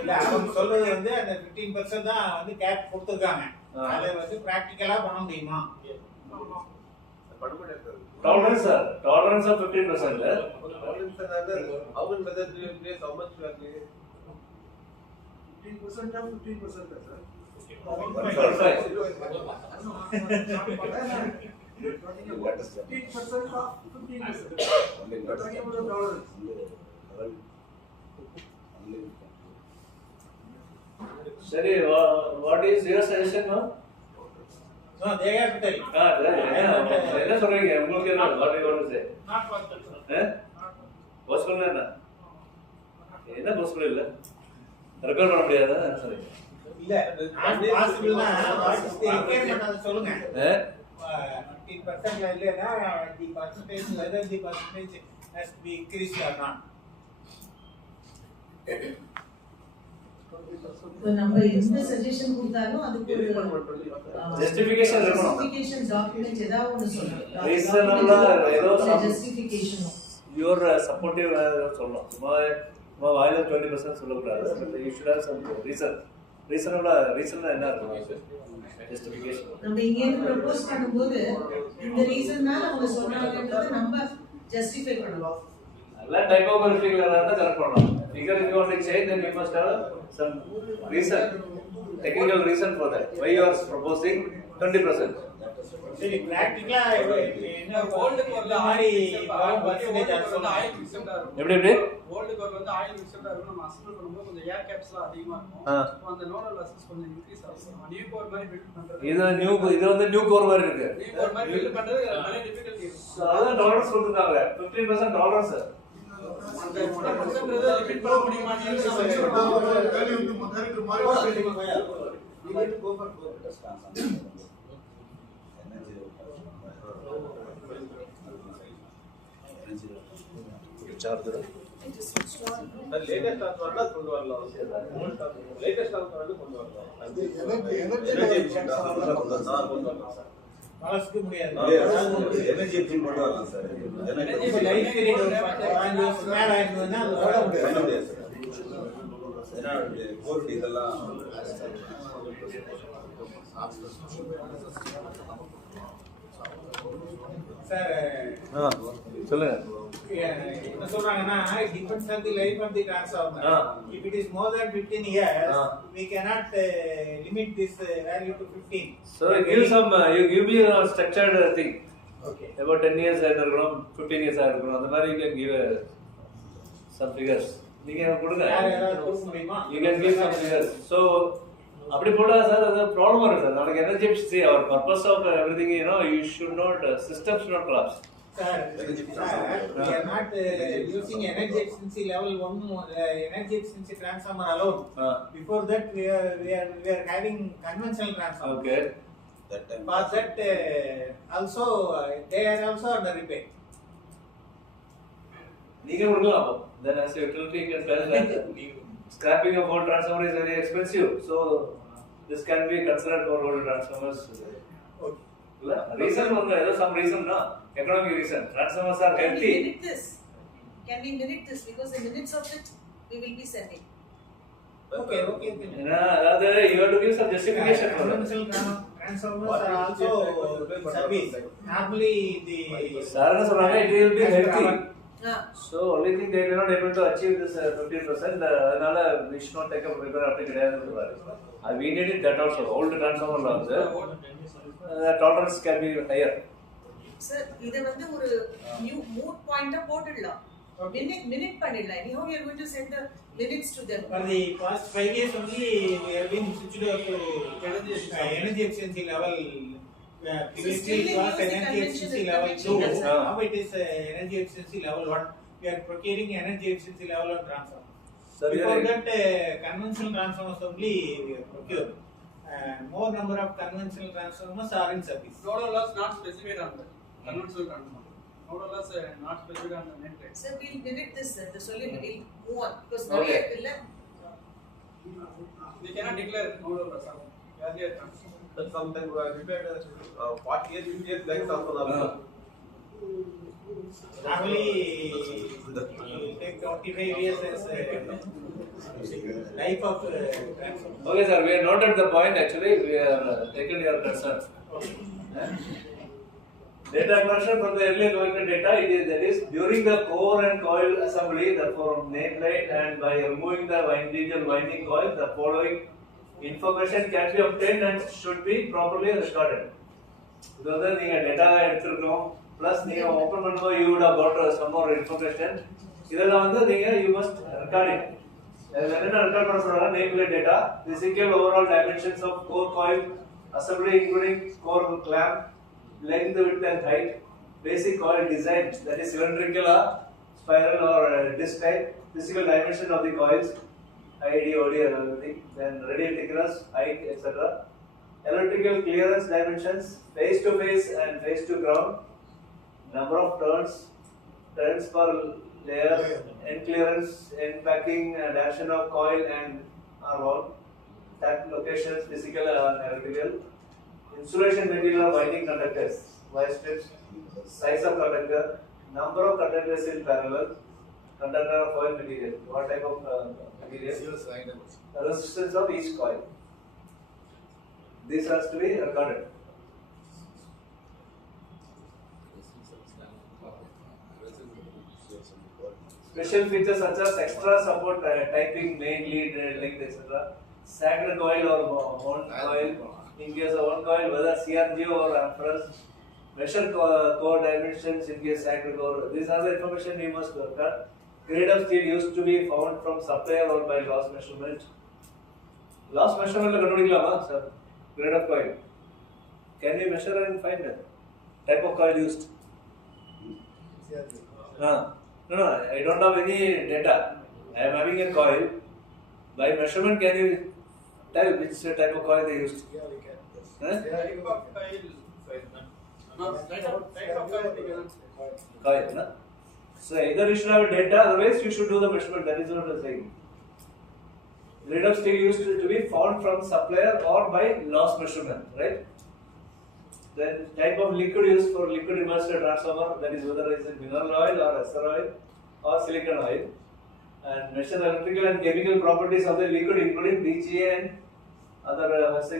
இல்ல அவங்க சொல்றது வந்து அந்த 15% தான் வந்து கேப் கொடுத்திருக்காங்க அதை வந்து பிராக்டிகலா பண்ண முடியுமா tolerance of 15% how will whether you place how much you are clear 15% of 15% sir 15% of 15% Sorry, what is your suggestion now? No, they have to tell. என்ன சொல்றீங்க உங்களுக்கு என்ன what you want to say? Not possible. possible என்ன possible இல்ல record பண்ண முடியாதா சொல்லுங்க இல்ல பாசிபிள்னா வாட் இஸ் தி ரிக்வயர்மென்ட் அத சொல்லுங்க 15% இல்லனா தி percentage whether the percentage has to be increased or not நம்ம இந்த சஜஷன் கொடுத்தாலும் அதுக்கு ஜஸ்டிஃபிகேஷன் இருக்கணும் ஜஸ்டிஃபிகேஷன் டாக்குமெண்ட் ஏதாவது ஒன்னு சொல்லணும் ரீசனபிளா ஏதோ ஜஸ்டிஃபிகேஷன் யுவர் சப்போர்ட்டிவ் சொல்லணும் சும்மா வாயில 20% சொல்லக்கூடாது யூ ஷுட் ஹேவ் சம் ரீசனபிளா என்ன இருக்கும் ஜஸ்டிஃபிகேஷன் நம்ம இங்க ப்ரோபோஸ் பண்ணும்போது இந்த ரீசன் தான் அவங்க சொன்னாங்கன்றத நம்ம ஜஸ்டிஃபை பண்ணலாம் எல்லா டைப்போகிராஃபிக்கல் இருந்தா கரெக்ட் பண்ணலாம் figure if you want to change then you must have some reason technical reason for that why you are proposing 20% சரி பிராக்டிகலா என்ன ஓல்டுக்கு வந்து ஆயில் பர்சன்டேஜ் அது ஆயில் மிக்ஸ்டா இருக்கும் எப்படி ஓல்டுக்கு வந்து ஆயில் மிக்ஸ்டா இருக்கும் நம்ம அசெம்பிள் பண்ணும்போது கொஞ்சம் ஏர் கேப்ஸ்லாம் அதிகமா இருக்கும் அந்த நோடல் அசஸ் கொஞ்சம் இன்கிரீஸ் ஆகும் நியூ கோர் மாதிரி பில்ட் பண்றது இது வந்து நியூ கோர் மாதிரி இருக்கு நியூ கோர் மாதிரி பில்ட் பண்றது நிறைய டிஃபிகல்ட்டி இருக்கு அதான் டாலரன்ஸ் கொடுத்துட்டாங்க 15% டாலரன்ஸ் ரிப்பீட் பண்ண முடியுமா? We need to go for co-test transformation. Charger. latest transformer கொண்டு வரலாம். latest transformer கொண்டு வரலாம். அது energy கொண்டு வரலாம் சார். வளர்ச்சிக்க முடியாது. எனர்ஜி எப்படி கொண்டு வரலாம் சார்? எனர்ஜி லைஃப் பீரியட் ஒரு 5 வருஷம் மேல ஆயிடுதுன்னா அது ஓட முடியாது. ஏன்னா கோர்ட் இதெல்லாம் சார் சொல்லுங்க. என்ன சொல்றாங்கன்னா depends on the life of the transformer. If it is more than 15 years, we cannot limit this value to 15. So you give me a structured thing. Okay. About 10 years ஆயிருக்கும், 15 years ஆயிருக்கும். அந்த மாதிரி you can give some figures. நீங்க கொடுங்க. யாராவது கொடுக்க முடியுமா? You can give some figures. So அப்படி போட்டா சார் அது ப்ராப்ளம் வரும் சார். நாளைக்கு energy efficiency our purpose of everything, you should not system should not collapse. Sir, we are not using energy efficiency level 1 energy efficiency transformer alone. Before that we are having conventional transformer. Okay. that time. For that also they are also under repair. நீங்க கொடுக்கலாம். Then as a utility you can tell that scrapping of old transformer is very expensive. So this can be considered for old transformers. Okay. Reason one, some reason, no? Economic reason. Transformers are Can we healthy. minute this? Can we minute this? Because the minutes of it we will be sending. Okay. You have to give some justification for that. Conventional transformers are also service. Normally the it will be healthy. Ah. So only thing they were not able to achieve this 15%. Adanaala we should not take up repair after கிடையாது. We needed that also. Old transformer also. Tolerance can be higher. Sir, இத வந்து ஒரு new mood point போட்டுடலாம். Minute பண்ணிடலாம். Anyhow we are going to send the minutes to them. For the past 5 years only we have been switched up to energy efficiency level. Previously it was energy efficiency level 2. Now it is energy efficiency level 1. We are procuring energy efficiency level 1 transformer. Before that conventional transformers only we have procured. More number of conventional transformers are in service. Nodal loss not specified on the conventional transformer. Nodal loss not specified on the net rate. Sir, we'll minute this, sir. The solution will move on because Okay. illa We cannot declare nodal loss earlier transformer. Sometimes repaired 40 years, 50 years back also. Normally you take 25 years as life of transformer. Okay, sir. We have noted the point. Actually, we have taken your concern. Data conversion from the earlier collected data, that is during the core and coil assembly, therefore nameplate, and by removing the individual winding coil, the following information can be obtained and should be properly recorded. So then, data எடுத்துறோம் plus நீங்க open பண்ணும்போது you would have got some more information. இதெல்லாம் வந்து you must record it. என்ன record பண்ண சொல்றாங்க nameplate data, physical overall dimensions of core coil assembly including core clamp, length, width and height, basic coil design, that is cylindrical or spiral or disc type, physical dimension of the coils, ID, OD and everything, then radial thickness, height, etc. Electrical clearance dimensions, face to face and face to ground, number of turns per layer, end clearance, end packing, direction of coil and arm, tap locations, physical and electrical, insulation material of winding conductors, wire strips, size of conductor, number of conductors in parallel, conductor of coil material, what type of material, the resistance of each coil. This has to be recorded. Special features such as extra support typing, main lead length, etc. Sagged coil or wound coil. In case of one coil, whether CRG or amperes, measure core dimensions in case sagged core. These are the information you must record. Grade of steel used to be found from supplier or by loss measurement. Loss measurement la kandudikalama sir. Grade of coil. Can we measure and find the type of coil used? No, I don't have any data. I am having a coil. By measurement, can you tell which type of coil they used? Yeah, we can. Yes. Huh? Type of coil. Coil, no? So either you should have data, otherwise you should do the measurement. That is what I am saying. Rate of steel used to be found from supplier or by loss measurement, right? Then type of liquid used for liquid immersed transformer, that is whether it is mineral oil or ester oil or silicon oil, and measure electrical and chemical properties of the liquid including DGA and other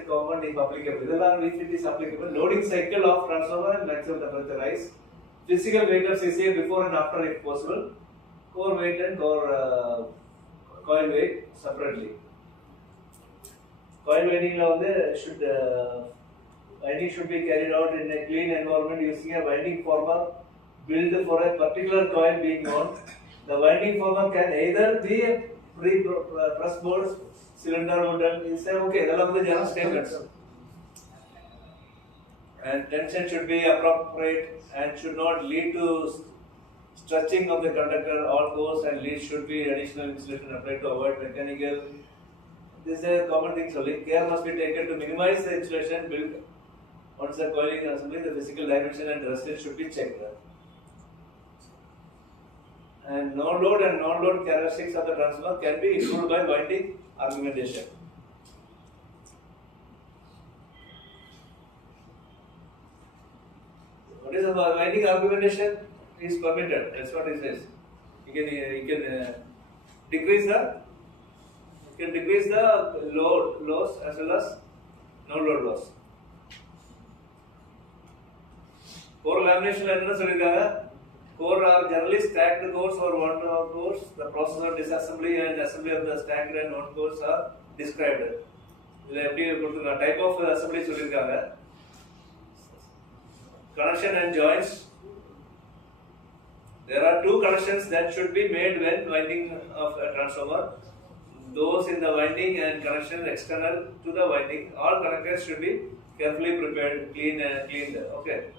common if applicable. If it is applicable, loading cycle of transformer and maximum temperature rise, physical weight of CCA before and after if possible, core weight and core coil weight separately. Coil winding should be carried out in a clean environment using a winding former built for a particular coil being known. The winding former can either be a press board, cylinder wooden. You say okay, that are the general statements. And tension should be appropriate and should not lead to stretching of the conductor or cores, and lead should be additional insulation applied to avoid mechanical. This is a common thing. So care must be taken to minimize the insulation built. Once the coiling assembly, the physical dimension and resistance should be checked. And no load and non-load characteristics of the transformer can be improved by winding argumentation. What is the winding argumentation? Is permitted. That's what it says. You can decrease the load loss as well as no load loss. Core lamination enna soliranga. Core are generally stacked cores or one cores. The process of disassembly and assembly of the stacked and non cores are described. The type of assembly soliranga. Connection and joints. There are two connections that should be made when winding of a transformer. Those in the winding and connection external to the winding. All connectors should be carefully prepared, cleaned. Okay.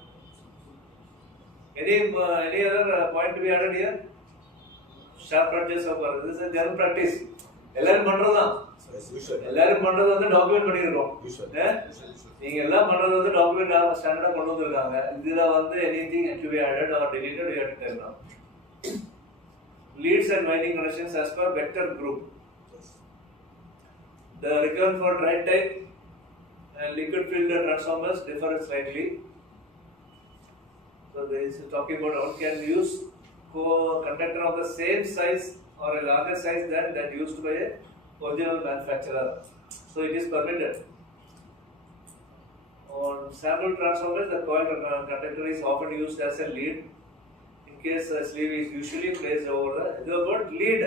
Any other point to be added here? Sharp edges of this is a general practice. எல்லாரும் பண்றதுதான். எல்லாரும் பண்றது வந்து document பண்ணிருக்கோம். நீங்க எல்லாம் பண்றது வந்து டாக்குமெண்ட் ஸ்டாண்டர்டா கொண்டு வந்திருக்காங்க. இதுல வந்து anything to be added or deleted you have to tell now. Leads and winding connections as per vector group. The requirement for dry type and liquid filled transformers differ slightly. So this is talking about how can use conductor of the same size or a larger size than that used by a original manufacturer. So it is permitted. On sample transformers, the coil conductor is often used as a lead. In case a sleeve is usually placed over the word lead.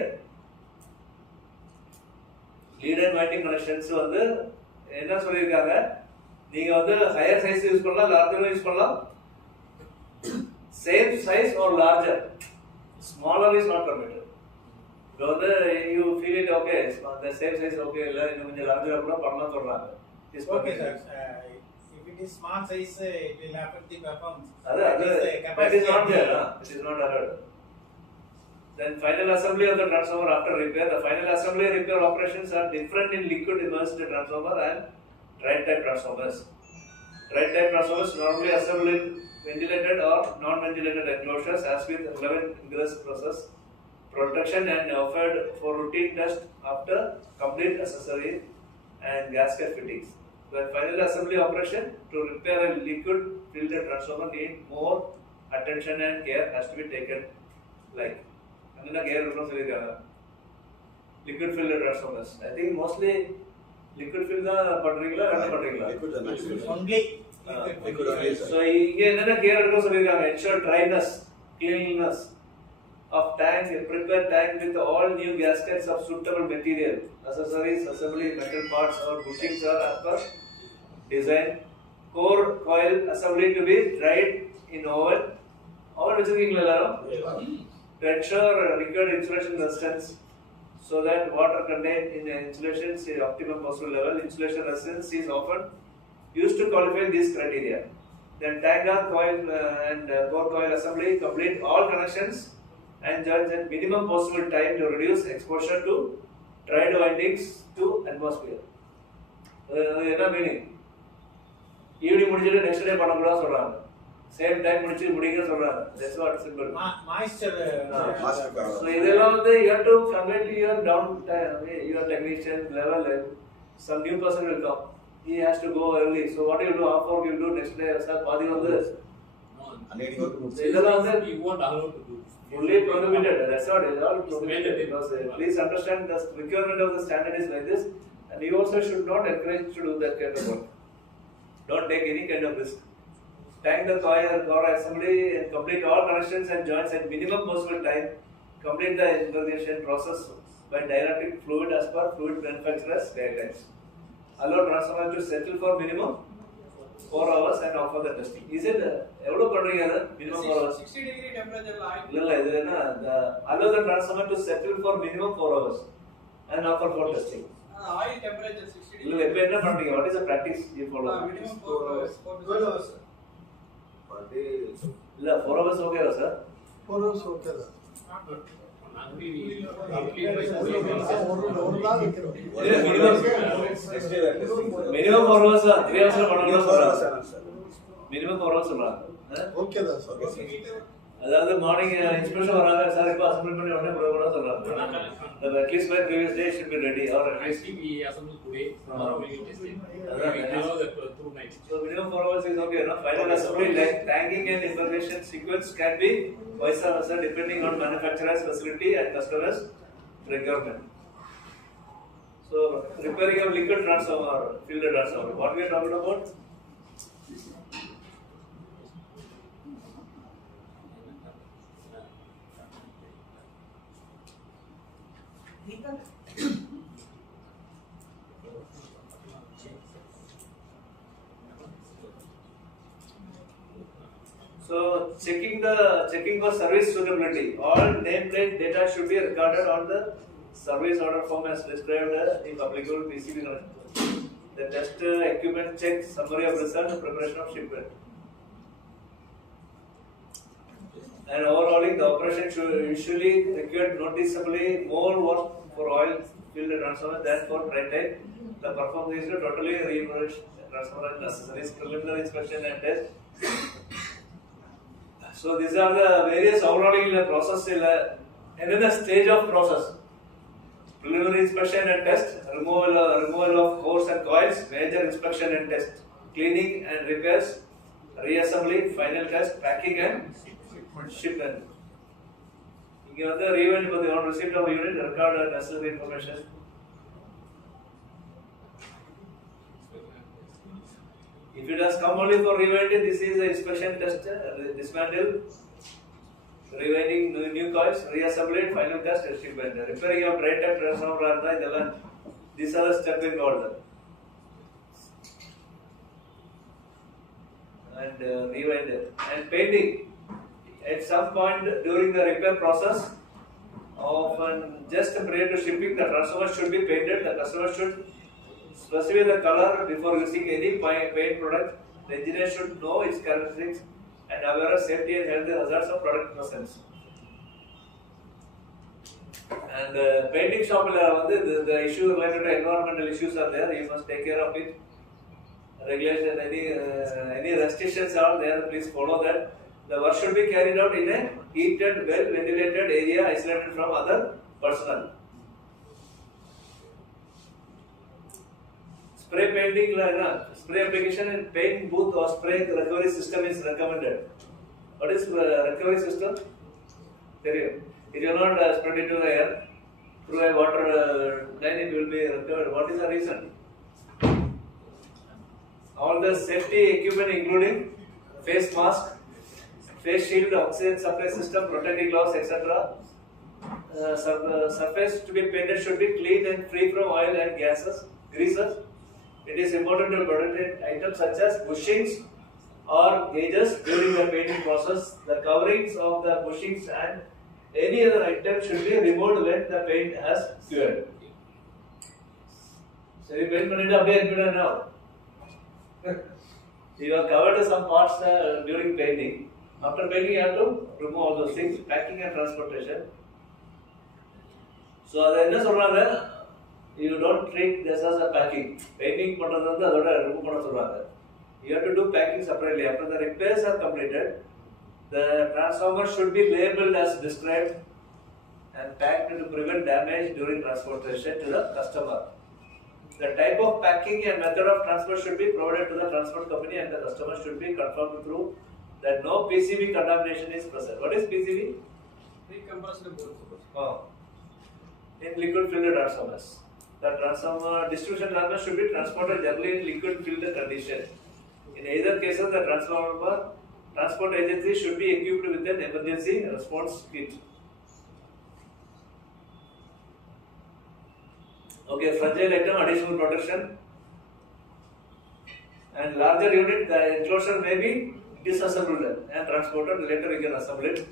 Lead and winding connections வந்து என்ன சொல்லிருக்காங்க? நீங்க வந்து higher size use பண்ணலாம், larger use பண்ணலாம். Same size or larger. Smaller is not permitted. Whether you feel it okay, the same size okay, illa innu konja larger kuda pannalam solranga. Is okay sir. If it is small size, it will affect the performance. That is not there. It is not allowed. Then final assembly of the transformer after repair. The final assembly and repair operations are different in liquid immersed transformer and dry type transformers. Dry type transformers normally assembled in ventilated or non-ventilated enclosures as with relevant ingress process, protection and offered for routine test after complete accessory and gasket fittings. The final assembly operation to repair a liquid filled transformer need more attention and care has to be taken. Like, liquid filled transformers. I think mostly liquid filled only. So ensure dryness, cleanliness of tank, prepare tank with all new gaskets of suitable material, accessories, assembly, metal parts or bushings are as per design. Core coil assembly to be dried in oven. Oven to ensure required insulation resistance so that water contained in the insulation is optimum possible level. Insulation resistance is often used to qualify these criteria. Then tank coil and core coil assembly complete all connections and joins at minimum possible time to reduce exposure to dried windings to atmosphere. என்ன meaning? Evening முடிச்சிட்டு next day பண்ணக்கூடாது சொல்றாங்க. Same time முடிச்சு முடிக்க சொல்றாங்க. That's what simple. Moisture. So இதெல்லாம் வந்து you have to convey to your down your technician level. Some new person will come. He has to go early. So what you do? Half hour you do next day. Sir, பாதி வந்து இதெல்லாம் வந்து you won't allow to do. Fully prohibited. That's what it is. All prohibited. Because please understand the requirement of the standard is like this, and you also should not encourage to do that kind of work. Don't take any kind of risk. Tank the core assembly and complete all connections and joints at minimum possible time. Complete the integration process by directing fluid as per fluid manufacturer's guidelines. Allow transformer to settle for minimum 4 hours and offer the testing. Is it எவ்வளவு பண்றீங்க அது minimum 4 hours? 60 degree temperature ல இல்ல இது என்ன allow the transformer to settle for minimum 4 hours and offer for testing. oil temperature 60 degree. இல்ல இப்ப என்ன பண்றீங்க? What is the practice you follow? Minimum 4 hours. 12 hours. இல்ல 4 hours okay sir? 4 hours okay da. Minimum 4 hours 3 hours பண்ணனும் சொல்றாங்க. Minimum 4 hours சொல்றாங்க. Okay da sir. அதாவது morning inspection வராங்க சார் இப்ப அசெம்பிள் பண்ணி உடனே ப்ரோக்ராம் சொல்றாங்க. At least by previous day should be ready or at least we assemble today, tomorrow we will test it. We allow that through night. So minimum 4 hours is okay, no? Final assembly like tanking and integration sequence can be vice versa depending on manufacturer's facility and customer's requirement. So repairing of liquid transformer, filter transformer. What we are talking about? So checking for service suitability. All nameplate data should be recorded on the service order form as described in applicable PCB connection. The test equipment check, summary of result, preparation of shipment. And overhauling the operation should usually require noticeably more work for oil filter transformer than for dry type. The performance is to totally reimburse transformer and accessories, preliminary inspection and test. So these are the various overhauling process and then the stage of process. Preliminary inspection and test, removal of cores and coils, major inspection and test, cleaning and repairs, reassembly, final test, packing and shipment. You give the revent for the on receipt of unit, record and necessary information. If it has come only for rewinding, this is the inspection test, dismantle, rewinding new coils, reassembly, final test, and shipment. Repairing of dry type transformer, these are the steps involved. And rewind and painting. At some point during the repair process, often just prior to shipping, the transformer should be painted. The customer should specify the color before using any paint product. The engineer should know its characteristics and aware of safety and health hazards of product presence. And painting shop the issue related to environmental issues are there. You must take care of it. Regulation, any restrictions are there. Please follow that. The work should be carried out in a heated, well ventilated area, isolated from other personnel. Spray painting, spray application and paint booth or spray recovery system is recommended. What is recovery system? Turyaa. It will not spread into the air through a water, then it will be recovered. What is the reason? All the safety equipment including face mask, face shield, oxygen supply system, protective gloves, etc. Surface to be painted should be clean and free from oil and greases. It is important to protect items such as bushings or gauges during the painting process. The coverings of the bushings and any other item should be removed when the paint has cured. So you paint it now. You have covered some parts during painting. After making, you have to remove all those things, packing and transportation. So, you don't treat this as a packing. Painting, remove. You have to do packing separately. After the repairs are completed, the transformer should be labeled as described and packed to prevent damage during transportation to the customer. The type of packing and method of transfer should be provided to the transport company, and the customer should be confirmed through that no PCB contamination is present. What is PCB? Pre-combustible. Oh. In liquid filled transformers. The transformer distribution transformer should be transported generally in liquid filled condition. In either cases, the transport agency should be equipped with an emergency response kit. Okay, fragile item, additional protection. And larger unit, the enclosure may be disassembled and transported. Later we can assemble it.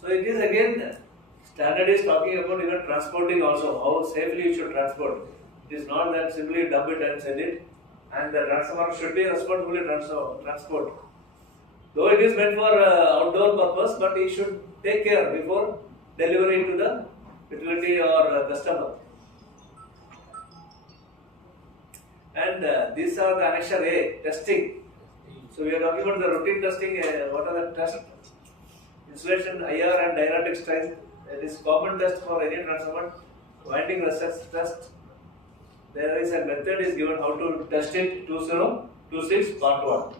So it is again, standard is talking about even transporting also, how safely you should transport. It is not that simply dump it and send it. And the transformer should be responsibly transport. Though it is meant for outdoor purpose, but it should take care before delivery to the utility or customer. And these are the annexure A, testing. So we are talking about the routine testing. What are the tests? Insulation, IR and dielectric strength. It is common test for any transformer. Winding resistance test. There is a method is given how to test it. 2026 part 1.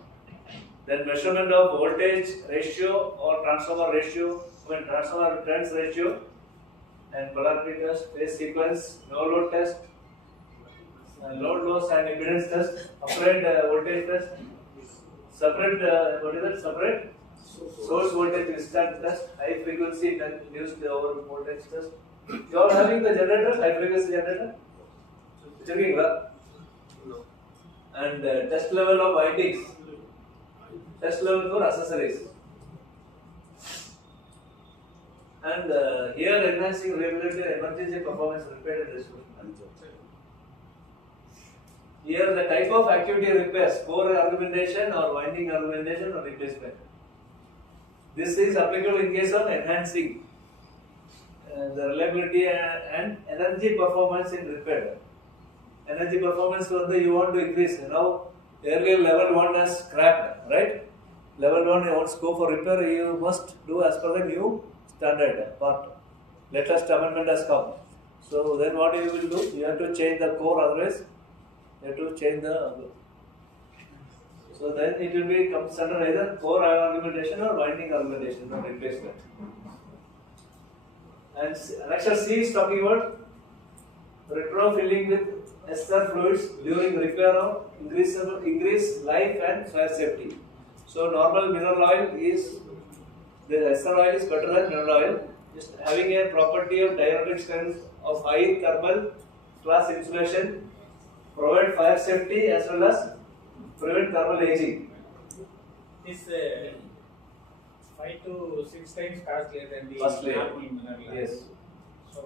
Then measurement of voltage ratio or transformer ratio, transformer turns ratio, and polarity test, phase sequence, no load test, load loss and impedance test, applied voltage test, separate separate source voltage resistance test, high frequency induced over voltage test. You are having the generator, high frequency generator? Checking that. No. And test level of windings. Test level for accessories. And here enhancing reliability and emergency performance repair and restoration. Here the type of activity repairs, core augmentation or winding augmentation or replacement. This is applicable in case of enhancing the reliability and energy performance in repair. Energy performance you want to increase. Now earlier level 1 has scrapped, right? Level 1 you want to go for repair, you must do as per the new standard part. Latest amendment has come. So then what you will do? You have to change the core, otherwise you have to change the. So then it will be comes under either core augmentation or winding augmentation, not replacement. And annexure C is talking about retrofilling with ester fluids during repair of increase life and fire safety. So normal mineral oil is, the ester oil is better than mineral oil, just having a property of dielectric strength of high thermal class insulation, provide fire safety as well as prevent thermal aging. Is 5 to 6 times costlier than the Costlier. mineral oil. Yes. So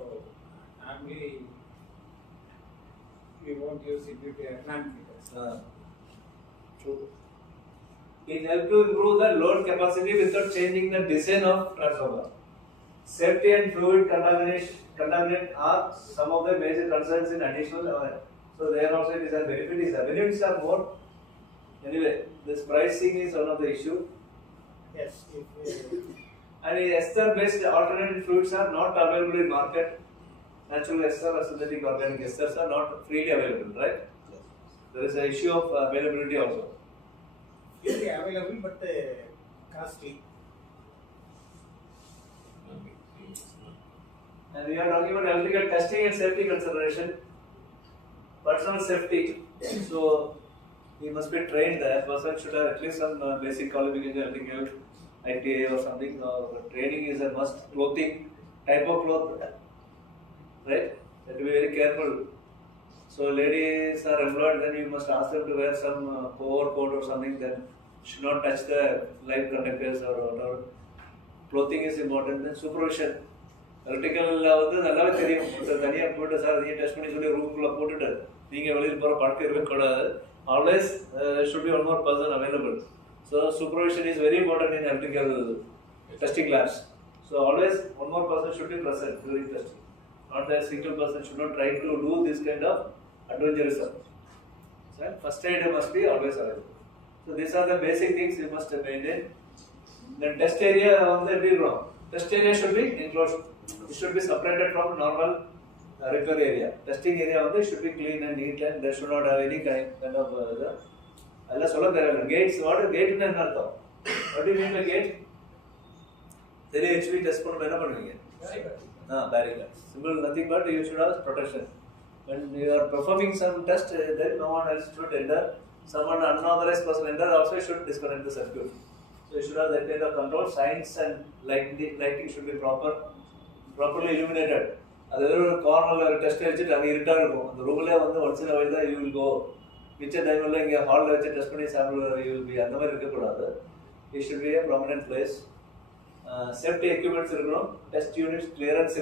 normally we won't use it due to economic reasons. True. It helps to improve the load capacity without changing the design of transformer. Safety and fluid contaminant are some of the major concerns in additional. So there also it is a benefit. Is benefits are more. Anyway, this pricing is one of the issue. Yes. And ester-based alternative fluids are not available in market. Natural ester or synthetic organic esters are not freely available, right? Yes. There is an issue of availability also. Freely available, but costly. And we are talking about electrical testing and safety consideration. Personal safety. So he must be trained there. Person should have at least some basic qualification, electrical, ITA or something. Or training is a must. Clothing, type of cloth, right? You have to be very careful. So ladies are employed, then you must ask them to wear some overcoat or something. Then should not touch the light conductors or whatever. Clothing is important. Then supervision. Electrical வந்து நல்லாவே தெரியும். தனியாக போட்டு sir நீ test பண்ணி சொல்லி ரூம்குள்ளே போட்டுட்டு நீங்க வெளியில போற பழக்கம் இருக்கக்கூடாது. Always should be one more person available. So supervision is very important in electrical testing labs. So always one more person should be present during testing. Not that single person should not try to do this kind of adventurism. So first aid must be always available. So these are the basic things you must maintain. Then test area on the wrong. Test area should be enclosed. It should be separated from normal repair area. Testing area on should be clean and neat, and they should not have any kind of alla solla therilla. Gates, what is gate enna artham? What do you mean by gate? There HV test pannu enna பண்ணுவீங்க? Barricades. Simple, nothing but you should have protection. When you are performing some test, then no one else should enter. Someone unauthorized person enter, also should disconnect the circuit. So you should have that kind of control. Signs and lighting should be properly illuminated. Other corner test edit and irritar the room once in a while you will go. Which time hall test sample you will be another. It should be a prominent place. Safety equipments, test units, clearance.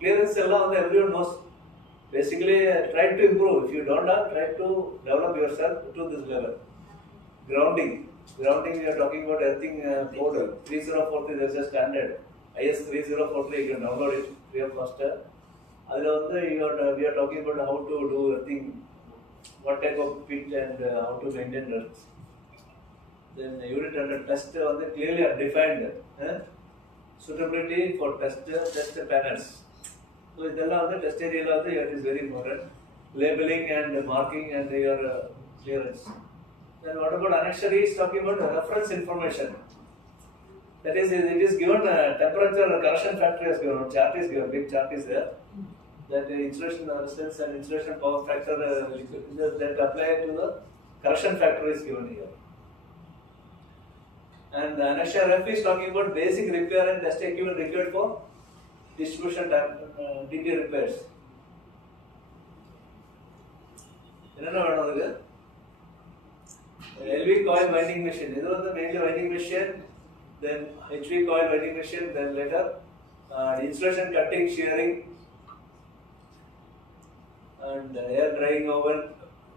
Clearance everyone knows. Basically, try to improve. If you don't have, try to develop yourself to this level. Grounding, we are talking about earthing code 3043. There's a standard IS 3043. You can download it free of cost. We are talking about how to do earthing, what type of pit and how to maintain earth. Then unit under test clearly are defined. Suitability for test panels. So the test area it is very important. Labeling and marking and your clearance. Then what about annexure is talking about reference information. That is, it is given temperature correction factor is given, chart is given, big chart is there. That insulation resistance and insulation power factor that apply to the correction factor is given here. And the annexure F is talking about basic repair and test equipment required for distribution DT repairs. LV coil winding machine. This was the major winding machine. Then HV coil winding machine. Then later insulation cutting, shearing, and air drying oven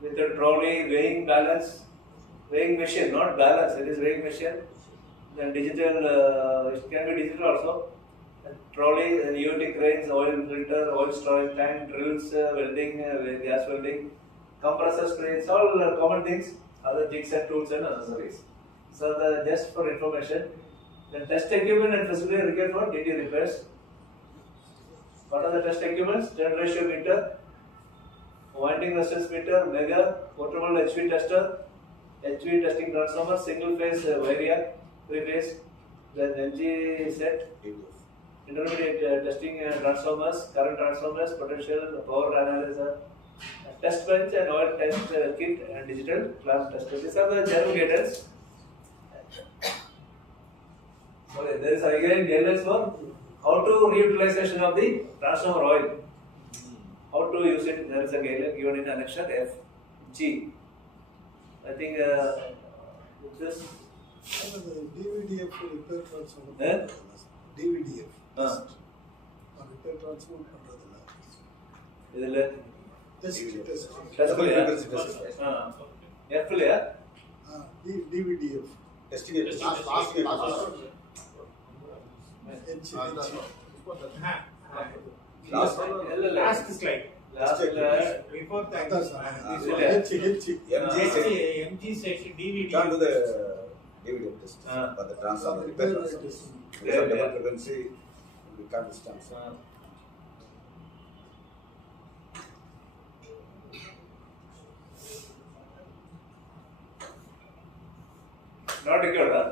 with a trolley, weighing balance, weighing machine, not balance. It is weighing machine. Then digital. It can be digital also. Trolley, UT cranes, oil filter, oil storage tank, drills, welding, gas welding, compressor cranes, all common things, other jigs and tools and accessories. So just for information, the test equipment and facility required for DT repairs. What are the test equipments? Turn ratio meter, winding resistance meter, mega, portable HV tester, HV testing transformer, single phase variac, 3-phase, then NG set, intermediate testing transformers, current transformers, potential, power analyzer, test bench and oil test kit and digital clamp tester. These are the general guidance. Okay, there is again guidance for how to reutilization of the transformer oil. How to use it? There is a guideline given in annexure F, G. I think this DVDF repair transformer. DVDF. Repair transformer பண்றதுல இதுல test F இல்லையா DVDF testing last slide. Before that, MG section DVD. Can't do the DVD test, but the transformer repair test. Frequency, we can't distance. Not required, huh?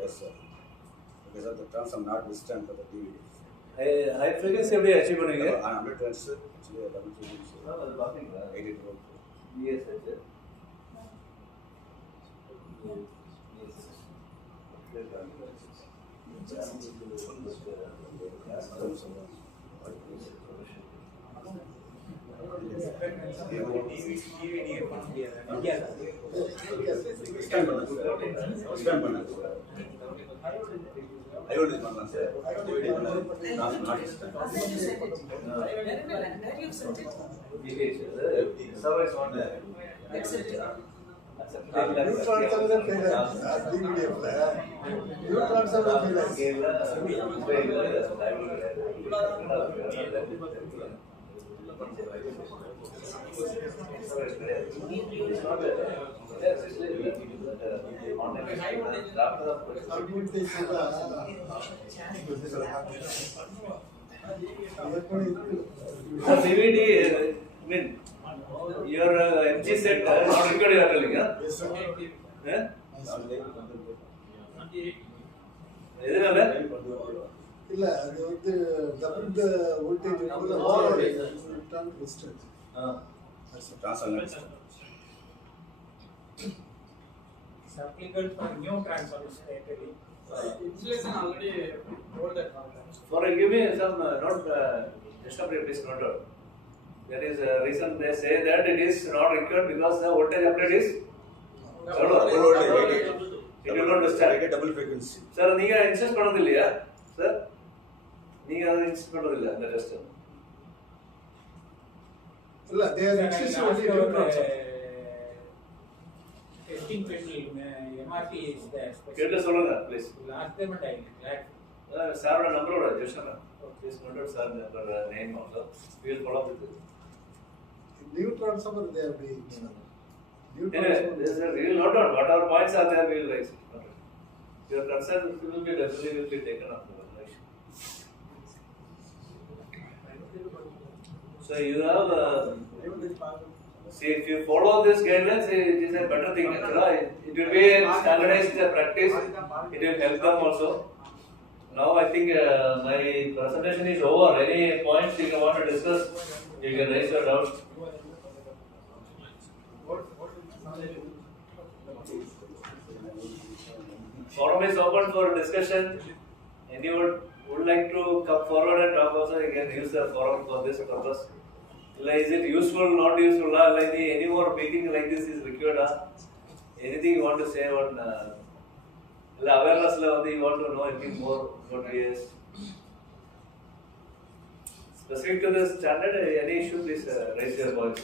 Yes, sir. Because of the transformer not distant for the DVD. High frequency எப்படி achieve பண்ணுவீங்க? 100 turns, actually double frequency. அது பாத்தீங்களா? 80 volt. Yes, sir. I will use MANTHAN, sir. DVD not extend. Server is not there. New transfer fail DVDF la. New transfer fail. DVD, your MG set not required, you are telling, huh? Yes, sir. Yeah? இல்ல அது வந்து double the voltage வந்து return resistance Transfer. It's applicable for new transformers actually. Installation already told that. For give me some note, just please note out. There is a reason they say that it is not required because the voltage applied is it will not discharge. Double frequency. Sir, நீங்க insist பண்ணது இல்லையா sir? நீங்க அதை insist பண்ணது இல்ல அந்த test? இல்ல they are insisting only new transfer. Testing field MRT is there. கேட்டு சொல்லுங்க please. Last time I glad. சாரோட நம்பரோட ஜெஷனா please note out sir name also we will follow with it. New transfer they are being new Anyway, this is a real note down. Whatever points are there, we will raise. Your concern will be definitely taken up. So you have, see, if you follow this guidelines, it is a better thing. It will be standardized practice. It will help them also. Now I think my presentation is over. Any points you want to discuss, you can raise your doubts. Forum is open for discussion. Anyone would like to come forward and talk also, you can use the forum for this purpose. Like, is it useful, not useful? Like any more meeting like this is required? Anything you want to say on awareness level? You want to know anything more about VS? Specific to this standard, any issue, please raise your voice.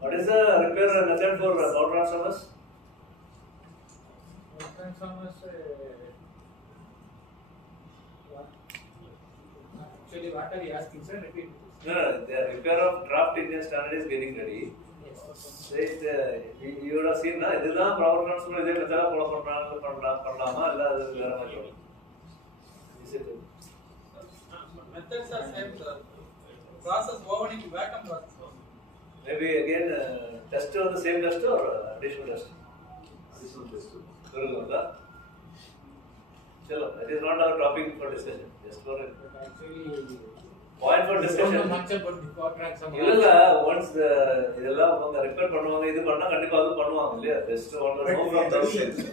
What is the repair method for power transformers? Transformers actually what are you asking, sir? Repeat. No, the repair of draft Indian standard is getting ready. Yes. Right, you would have seen, na, this is power transformer, this is the follow Is it? Methods are same, sir. Process overning vacuum process. Maybe again test on the same test or additional test? Additional test. Chalo, that is not our topic for discussion. Just for it. Actually, Point for discussion. don't know much about the power transformer. இல்ல once இதெல்லாம் அவங்க repair பண்ணுவாங்க இது பண்ணா கண்டிப்பா அது பண்ணுவாங்க இல்லையா just want to know from that side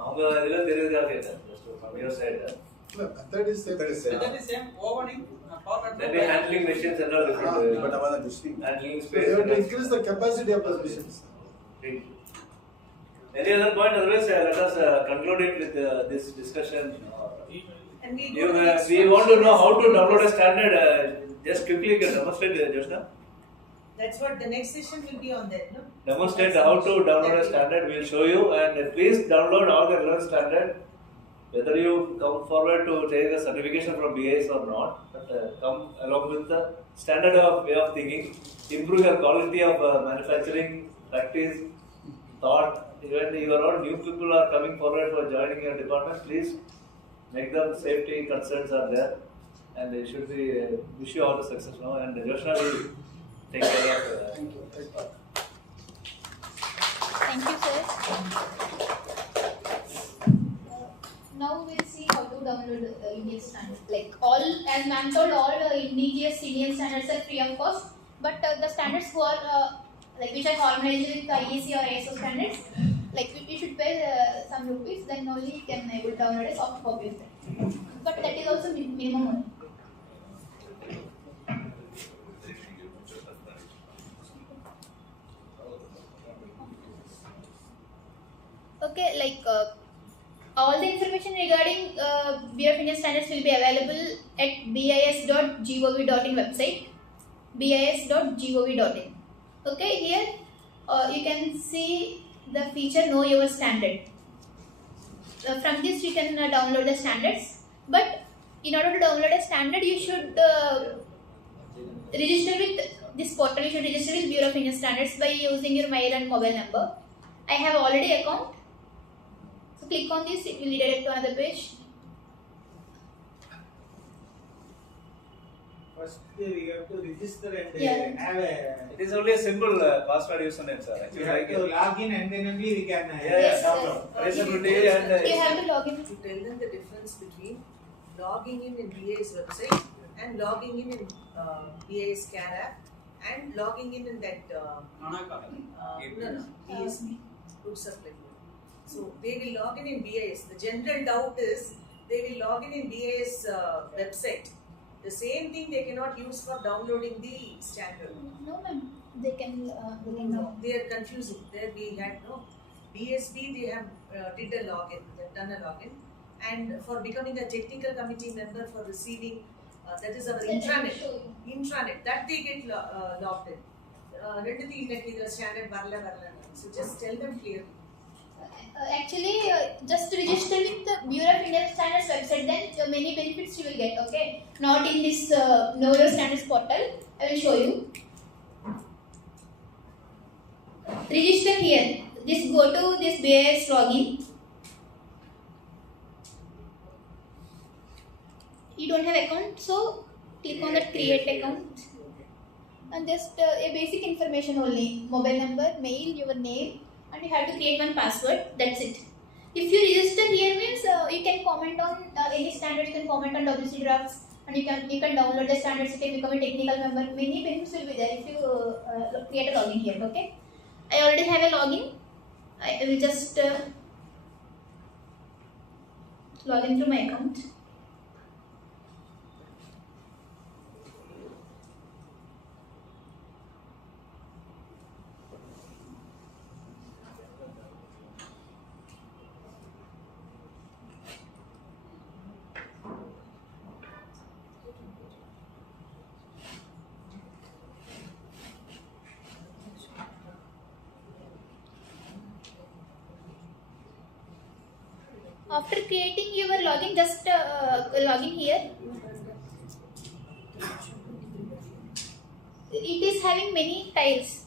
அவங்க இதெல்லாம் தெரியுதா கேட்டேன் just from your side method is same. Method is same. Overning power. maybe handling machines and all different But about the handling They space have to increase the capacity of the machines. any other point otherwise let us conclude it with this discussion. And We want to know how to download a standard. Just quickly can demonstrate, Joshna. that's what the next session will be on that, no? Demonstrate how to download a standard. We will show you, and please download all the relevant standard. Whether you come forward to take a certification from BAS or not, but come along with the standard of way of thinking, improve your quality of manufacturing practice, thought. When your own new people are coming forward for joining your department, please make them safety concerns are there, and they should be wish you all the success now. And Joshna will take care of. Thank you, sir. Now we'll see how to download Indian standards. Like all, as ma'am told, all indigenous Indian standards are free of cost. But the standards who are like which are harmonized with IEC or ISO standards, like we should pay some rupees, then only you can able to download a soft copy of that. But that is also minimum only. Okay, like all the information regarding Bureau of Indian Standards will be available at bis.gov.in website, bis.gov.in. Okay, here you can see the feature Know Your Standard. From this you can download the standards, but in order to download a standard you should register with this portal. You should register with Bureau of Indian Standards by using your mail and mobile number. I have already account, so click on this, it will redirect to another page. First, we have to register and have a. It is only a simple password username, sir. We have to log in and then only we can Yes, download. Traceability and You have to log in. To tell them the difference between logging in BIS website and logging in BIS Care app and logging in that MANAK. BSB, Root Supply Board. So they will log in BIS. The general doubt is they will log in BIS website. The same thing they cannot use for downloading the standard. No, ma'am. They can. No, they are confusing. There we had no BSB. They have did a login. They've done a login, and for becoming a technical committee member for receiving, that is our intranet. Intranet that they get logged in. Like the standard varla. So just tell them clearly. Actually, just register with the Bureau of Indian Standards website, then many benefits you will get, okay? Not in this Know Your Standards portal. I will show you. Register here. This go to this BIS login. You don't have account, so click on that create account. And just a basic information only. Mobile number, mail, your name. And you have to create one password. That's it. If you register here means you can comment on any standard. You can comment on WC drafts, and you can download the standards. You can become a technical member. Many benefits will be there if you create a login here. Okay. I already have a login. I will just log into my account. After creating your login, just log in here. It is having many tiles.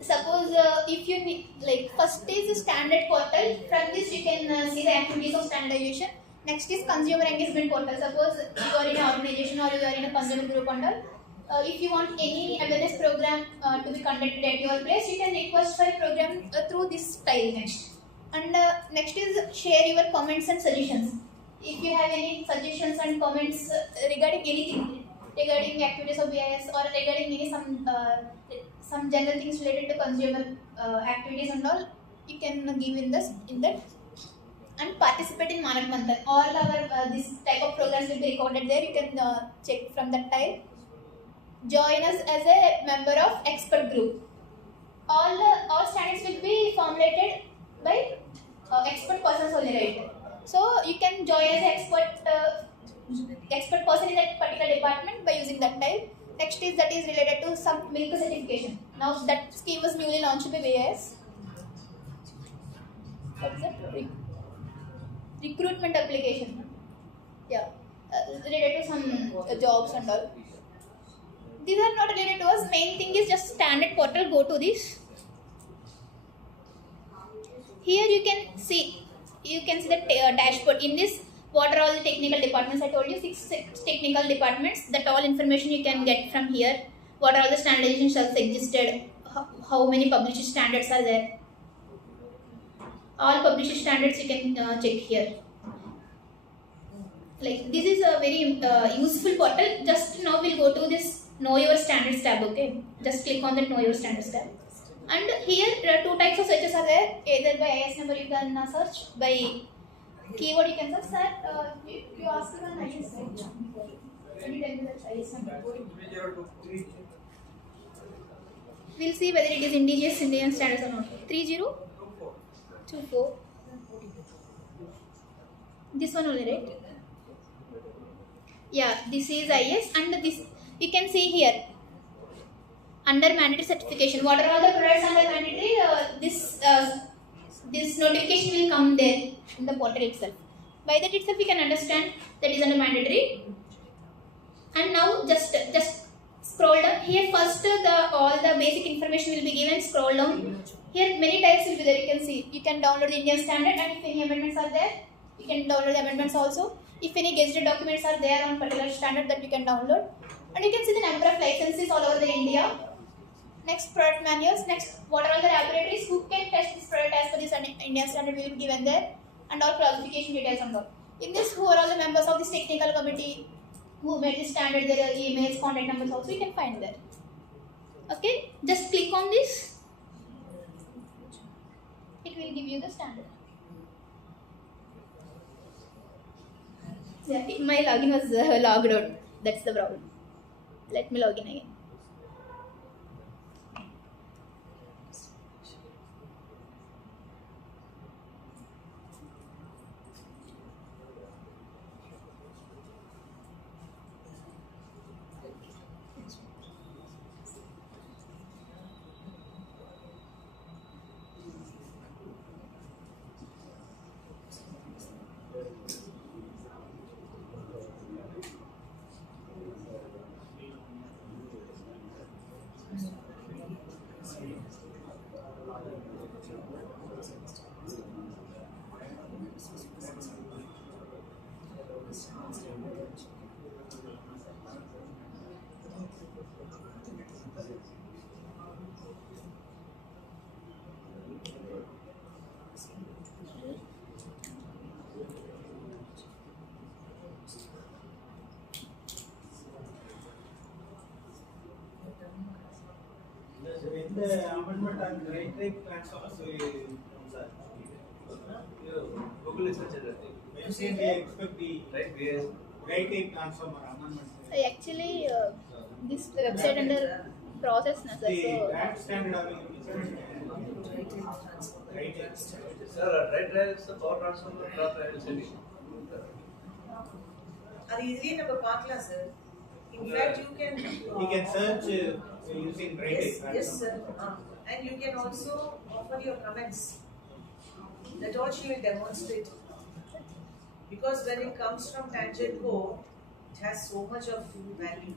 Suppose if you need, like, first is the standard portal. From this you can see the activities of standardization. Next is consumer engagement portal. Suppose you are in an organization or you are in a consumer group and all. If you want any awareness program to be conducted at your place, you can request for a program through this tile next. And next is share your comments and suggestions. If you have any suggestions and comments regarding anything, regarding activities of BIS or regarding any some general things related to consumer activities and all, you can give in that. And participate in MANAK MANTHAN. All our this type of programs will be recorded there. You can check from that tile. Join us as a member of expert group. All standards will be formulated by expert persons only, right? So you can join as an expert person in that particular department by using that tile. Next is that is related to some milk certification. Now that scheme was newly launched by BIS. What's that? Recruitment application. Yeah, related to some jobs and all. These are not related to us. Main thing is just standard portal. Go to this. Here you can see the dashboard. In this, what are all the technical departments? I told you six technical departments. That all information you can get from here. What are all the standardization cells existed? How many published standards are there? All published standards you can check here. Like, this is a very useful portal. Just now we'll go to this Know Your Standards tab. Okay, just click on that Know Your Standards tab. And here two types of searches are there. Either by IS number you can search, by keyword you can search. Sir, you ask me an IS search. Can you tell me that IS number? We'll see whether it is indigenous Indian standards or not. 3024. This one only, right? Yeah, this is IS, and this you can see here under mandatory certification. What are all the products under mandatory? This notification will come there in the portal itself. By that itself, we can understand that is under mandatory. And now just scroll down here. First, all the basic information will be given. Scroll down here. Many types will be there. You can see. You can download the Indian standard, and if any amendments are there, you can download the amendments also. If any gazetted documents are there on particular standard, that you can download. And you can see the number of licenses all over the India. Next, product manuals. Next, what are all the laboratories who can test this product as per this Indian standard will be given there, and all classification details and all. In this, who are all the members of this technical committee who made this standard? There are emails, contact numbers also you can find there. Okay, just click on this. It will give you the standard. Yeah, my login was logged out. That's the problem. Let me log in again. In the amendment on right type transformers, Google is such a thing. When we expect the right type transformer amendment? Actually, this website under process na sir. The So draft standard available. Right type. Sir, right drive is the power transformer, draft drive is any. அது இதுலயே நம்ம பார்க்கலாம் sir. In fact, you can search using right yes, type. yes sir. And you can also offer your comments. That all she will demonstrate. Because when it comes from tangent code, it has so much of value.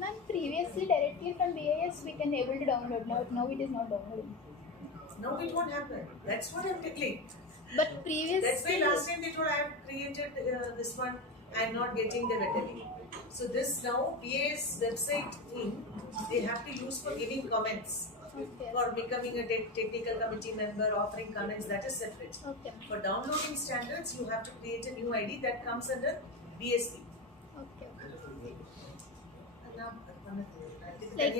Ma'am, previously directly from BIS we can able to download. Now it is not downloading. Now it won't happen. That's what I'm telling. But previously. That's why last time they told I have created this one. I'm not getting the vetting. So this now BA's website thing they have to use for giving comments. Okay. For becoming a technical committee member, offering comments, that is separate. Okay. For downloading standards, you have to create a new ID that comes under BSc. Okay. Like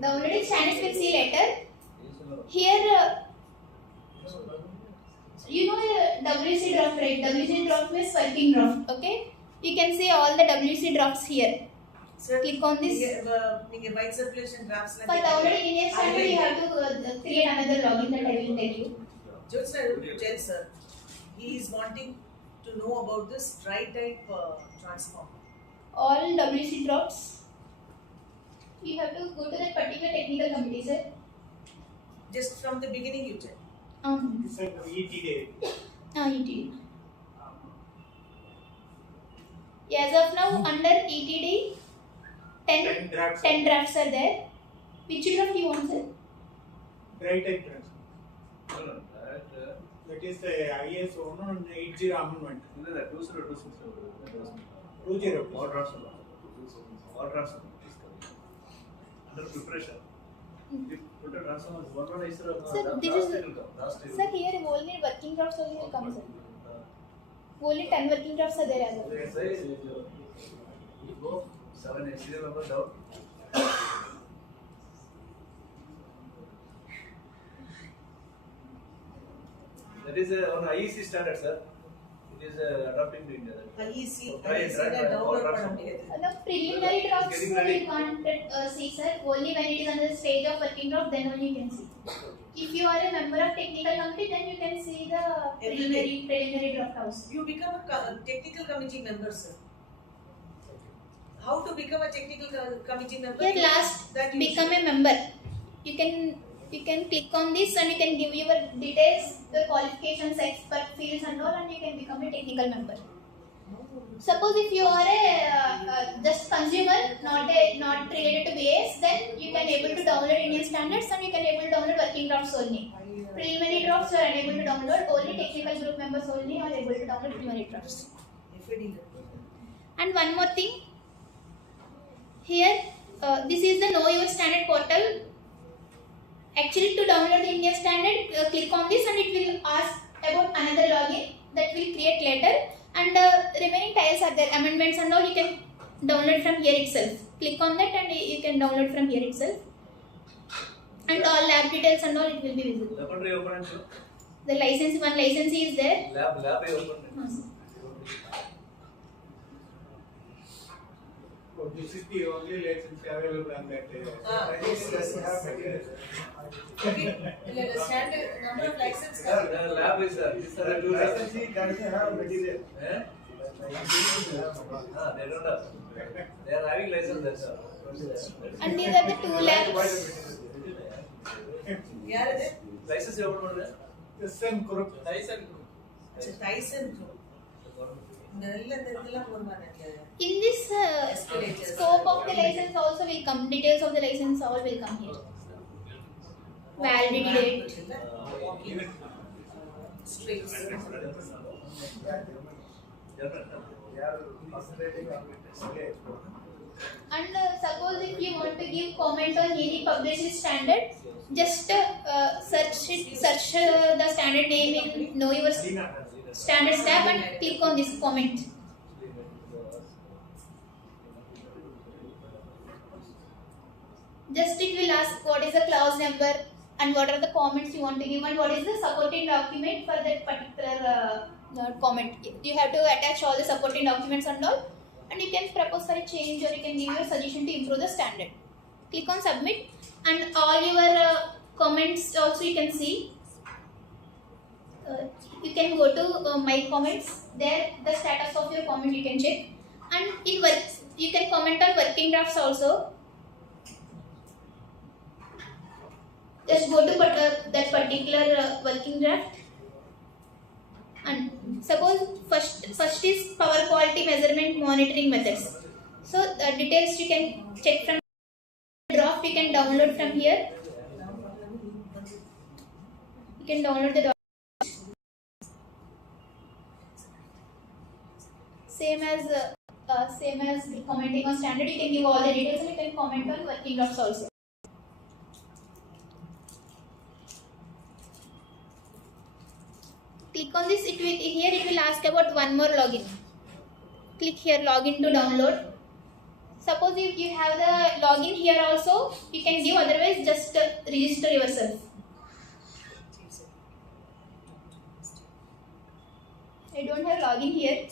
downloading standards we'll see later. Here, you know WC draft, right? WC draft means working draft. Okay. You can see all the WC drafts here. Sir, click on this. White circulation drafts. For downloading Indian standard, you have to create another login that I will tell you. Just tell sir, he is wanting to know about this dry type transformer. All WC drops, you have to go to that particular technical committee, sir. Just from the beginning you tell. It's like ETD. ETD. As of now, under ETD, 10 drafts are there. Which draft do you want, sir? Dry type transformer. That is the ISO 180 amendment. 20. All transfer. Under preparation. Sir, this is. Sir, here only working drafts only will come, sir. Only 10 working drafts are there as well. 7 HCD members down. That is on IEC standard, sir. It is adopting to India. IEC that download The preliminary drafts you can't see, sir. Only when it is under the stage of working draft, then only you can see. If you are a member of technical committee, then you can see the preliminary draft also. You become a technical committee member, sir. How to become a technical committee member? Here last, become a member. You can click on this and you can give your details, your qualifications, expert fields and all, and you can become a technical member. Suppose if you are a just consumer, not related to BAS, then you can able to download Indian standards and you can able to download working drafts only. Preliminary drafts you are unable to download, only technical group members only are able to download preliminary drafts. And one more thing, here this is the Know Your Standard portal. Actually, to download the Indian standard, click on this and it will ask about another login that will create later, and remaining tiles are there, amendments and all you can download from here itself. Click on that and you can download from here itself, and all lab details and all it will be visible. The license, one licensee is there. Lab open. This is the only license available on that. The standard number of licenses. The lab is there. These are the two Licensee doesn't have material. They don't have. They are having license, that's all. And these are the two labs. License you open there? Tyson Group. Tyson Group. In this scope of the license also will come, details of the license all will come here. Validity date. And suppose if you want to give comment on any published standard, just search the standard name in Know Your Standards tab and click on this comment. Just it will ask what is the clause number and what are the comments you want to give and what is the supporting document for that particular comment. You have to attach all the supporting documents and all, and you can propose for a change or you can give your suggestion to improve the standard. Click on submit and all your comments also you can see. You can go to my comments. There the status of your comment you can check, and in work you can comment on working drafts also. Just go to that particular working draft, and suppose first is power quality measurement monitoring methods. So the details you can check from draft. You can download from here. You can download the draft. Same as commenting on standard. You can give all the details and you can comment on working drafts also. Click on this, it will ask about one more login. Click here, login to download. Suppose if you have the login here also, you can give, otherwise just register yourself. I don't have login here.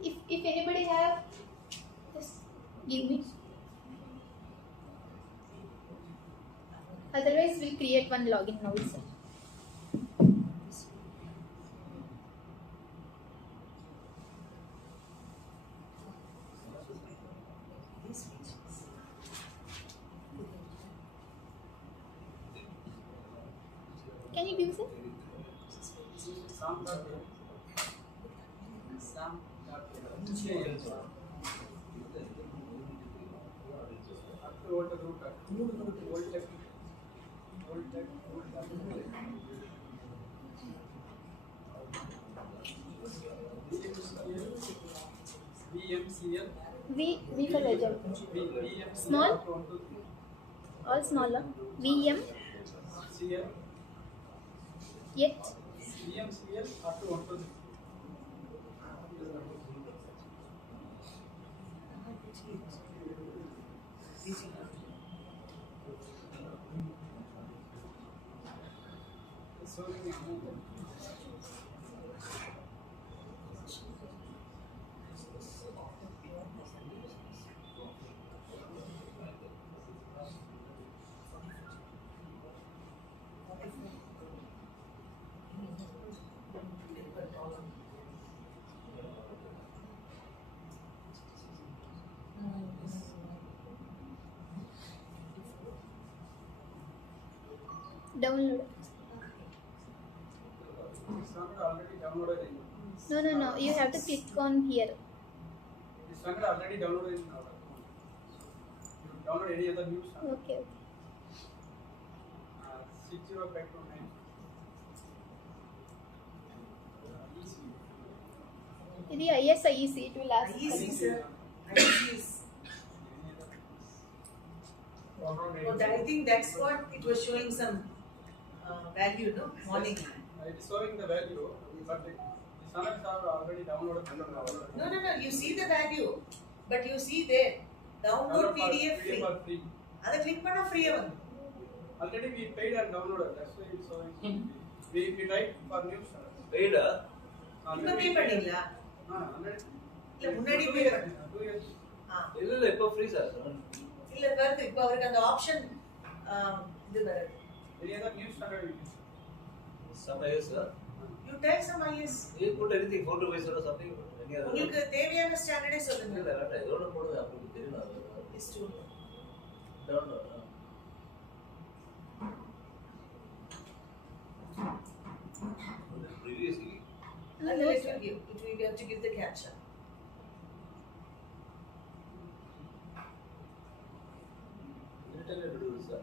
If anybody have, just give me. Otherwise, we'll create one login now itself. Can you give, sir? VMCL. V for legend. Small? All smaller. VM. CL. Yet. VMCL up to 1 to 3. Download. It's not already downloaded in. No. You have to click on here. It's not already downloaded in our account. You download any other news. Okay. 60529. ISIEC, it will ask. IEC, sir. IEC is. Oh, I think that's what it was showing some value, no? Morning. It is showing the value, but the standards are already downloaded. No. You see the value, but you see there download PDF free. That's click panna free one. Already we paid and downloaded. That's why it's showing. We tried for new standards. Paid? இன்னும் pay பண்ணீங்களா? இல்ல முன்னாடி pay பண்ணீங்க. 2 years. இல்ல இப்ப free sir. இல்ல வருது இப்போ அவருக்கு அந்த ஆப்ஷன் இது வருது. Any other new standard you use? Some IS sir. You take some IS. You put anything 4 to 5 or something. Any other? உங்களுக்கு தேவையான ஸ்டாண்டர்டே சொல்லுங்க. இல்ல வேண்டாம். இதோட போடுங்க அப்படி தெரியல. Is to download. Previously. and then it will give. You have to give the captcha.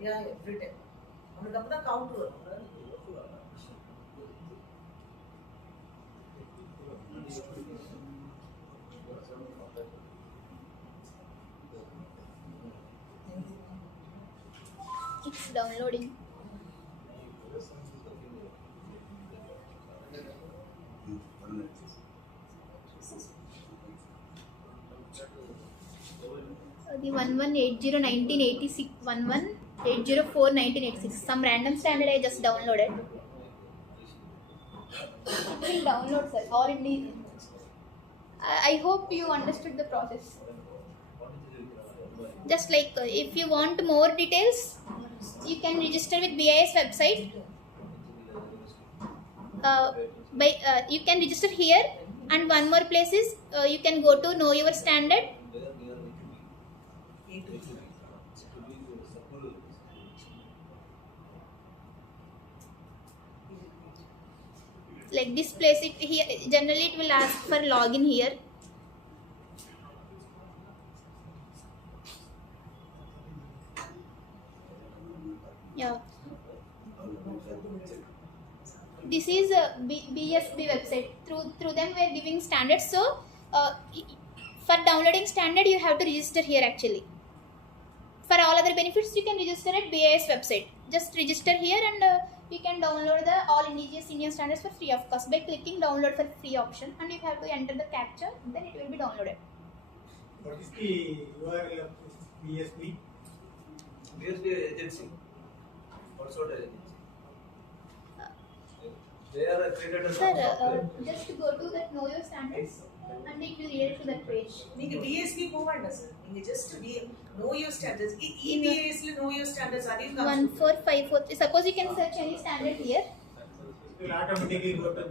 Yeah, every time. அவனுக்கு அப்பதான் கவுண்ட் வரும். It's downloading. The 11801986 11804986 some random standard I just downloaded. It will download, sir. Or in the I hope you understood the process. Just like if you want more details, you can register with BIS website. You can register here, and one more place is you can go to know your standard. Like this place, it here generally it will ask for login here. Yeah. This is a BSB website. Through them we are giving standards. So for downloading standard you have to register here actually. For all other benefits you can register at BIS website. Just register here and you can download the all indigenous Indian standards for free of cost by clicking download for free option, and you have to enter the captcha, then it will be downloaded. What is the URL of BSB? BSB agency. What sort of agency? They are created as Sir, just go to that know your standards and and it will redirect to that page. நீங்க DSP போவாண்டா sir. நீங்க just know your standards. EBAS ல know your standards அதையும் 14543. Suppose you can search any standard here. It will automatically go to the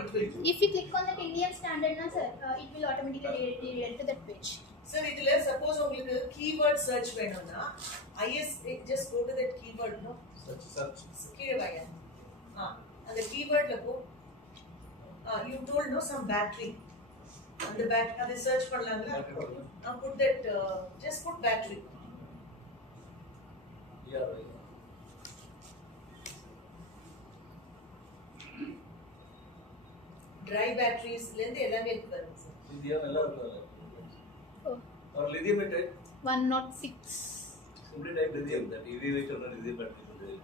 it will. If you click on that Indian standard na sir, it will automatically redirect to that page. Sir, இதுல suppose உங்களுக்கு keyword search வேணும்னா just go to that keyword no search கீழ வாங்க அந்த keywordல போ you told no some battery அந்த அதை search பண்ணலாம்ல put that just put battery dry batteries ல இருந்து எல்லாமே இருக்கு பாருங்க சார் lithium எல்லாம் இருக்கு or lithium type 106 simply type lithium that EV vehicle or lithium battery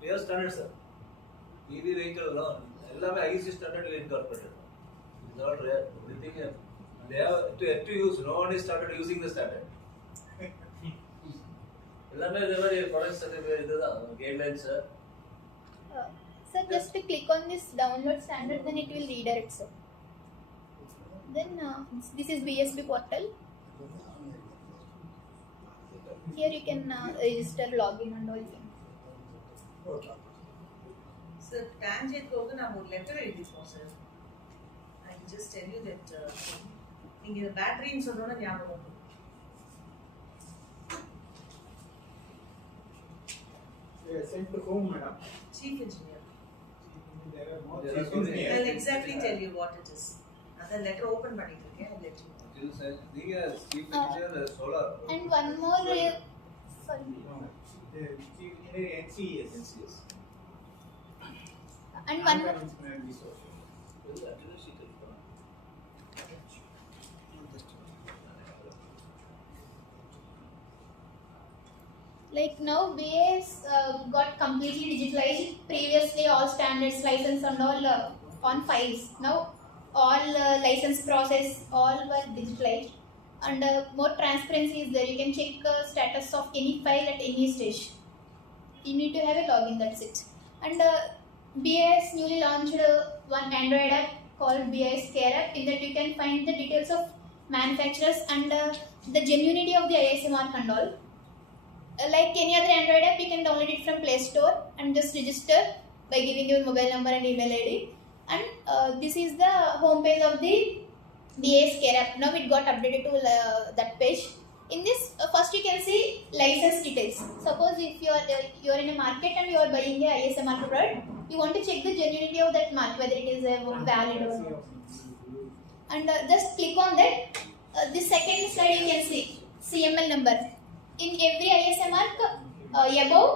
we have standards sir EV vehicle எல்லாமே IEC standard will incorporated it's not rare everything they have to use no one is started using the standard எல்லாமே இதே மாதிரி products இதுதான் guidelines sir sir just to click on this download standard then it will redirect sir. Then this is BSB portal. Here you can register, login and all. Okay. Sir, tangent போக நான் ஒரு letter எழுதிப்போம் sir. I can just tell you that நீங்க பேட்டரின்னு சொன்னோட ஞாபகம் sent to whom, madam? Chief engineer. Engineer. I'll exactly tell you what it is. The letter open பண்ணிட்டு இருக்கேன் I'll let you know. நீங்க chief engineer solar and one more Chief engineer NCS. and one more like now BAS got completely digitalized. Previously all standards, license and all on files. Now all license process all were digitalized and more transparency is there. You can check status of any file at any stage. You need to have a login, that's it. And BAS newly launched one Android app called BAS Care App. In that you can find the details of manufacturers and the genuinity of the ISM mark and all. Like any other Android app, you can download it from Play Store and just register by giving your mobile number and email ID. And this is the home page of the BAS Care app. Now it got updated to that page. In this, first you can see license details. Suppose if you are in a market and you are buying a ISM mark product, you want to check the genuinity of that mark, whether it is valid or not. And just click on that. This second slide you can see CML number. In every ISM mark, above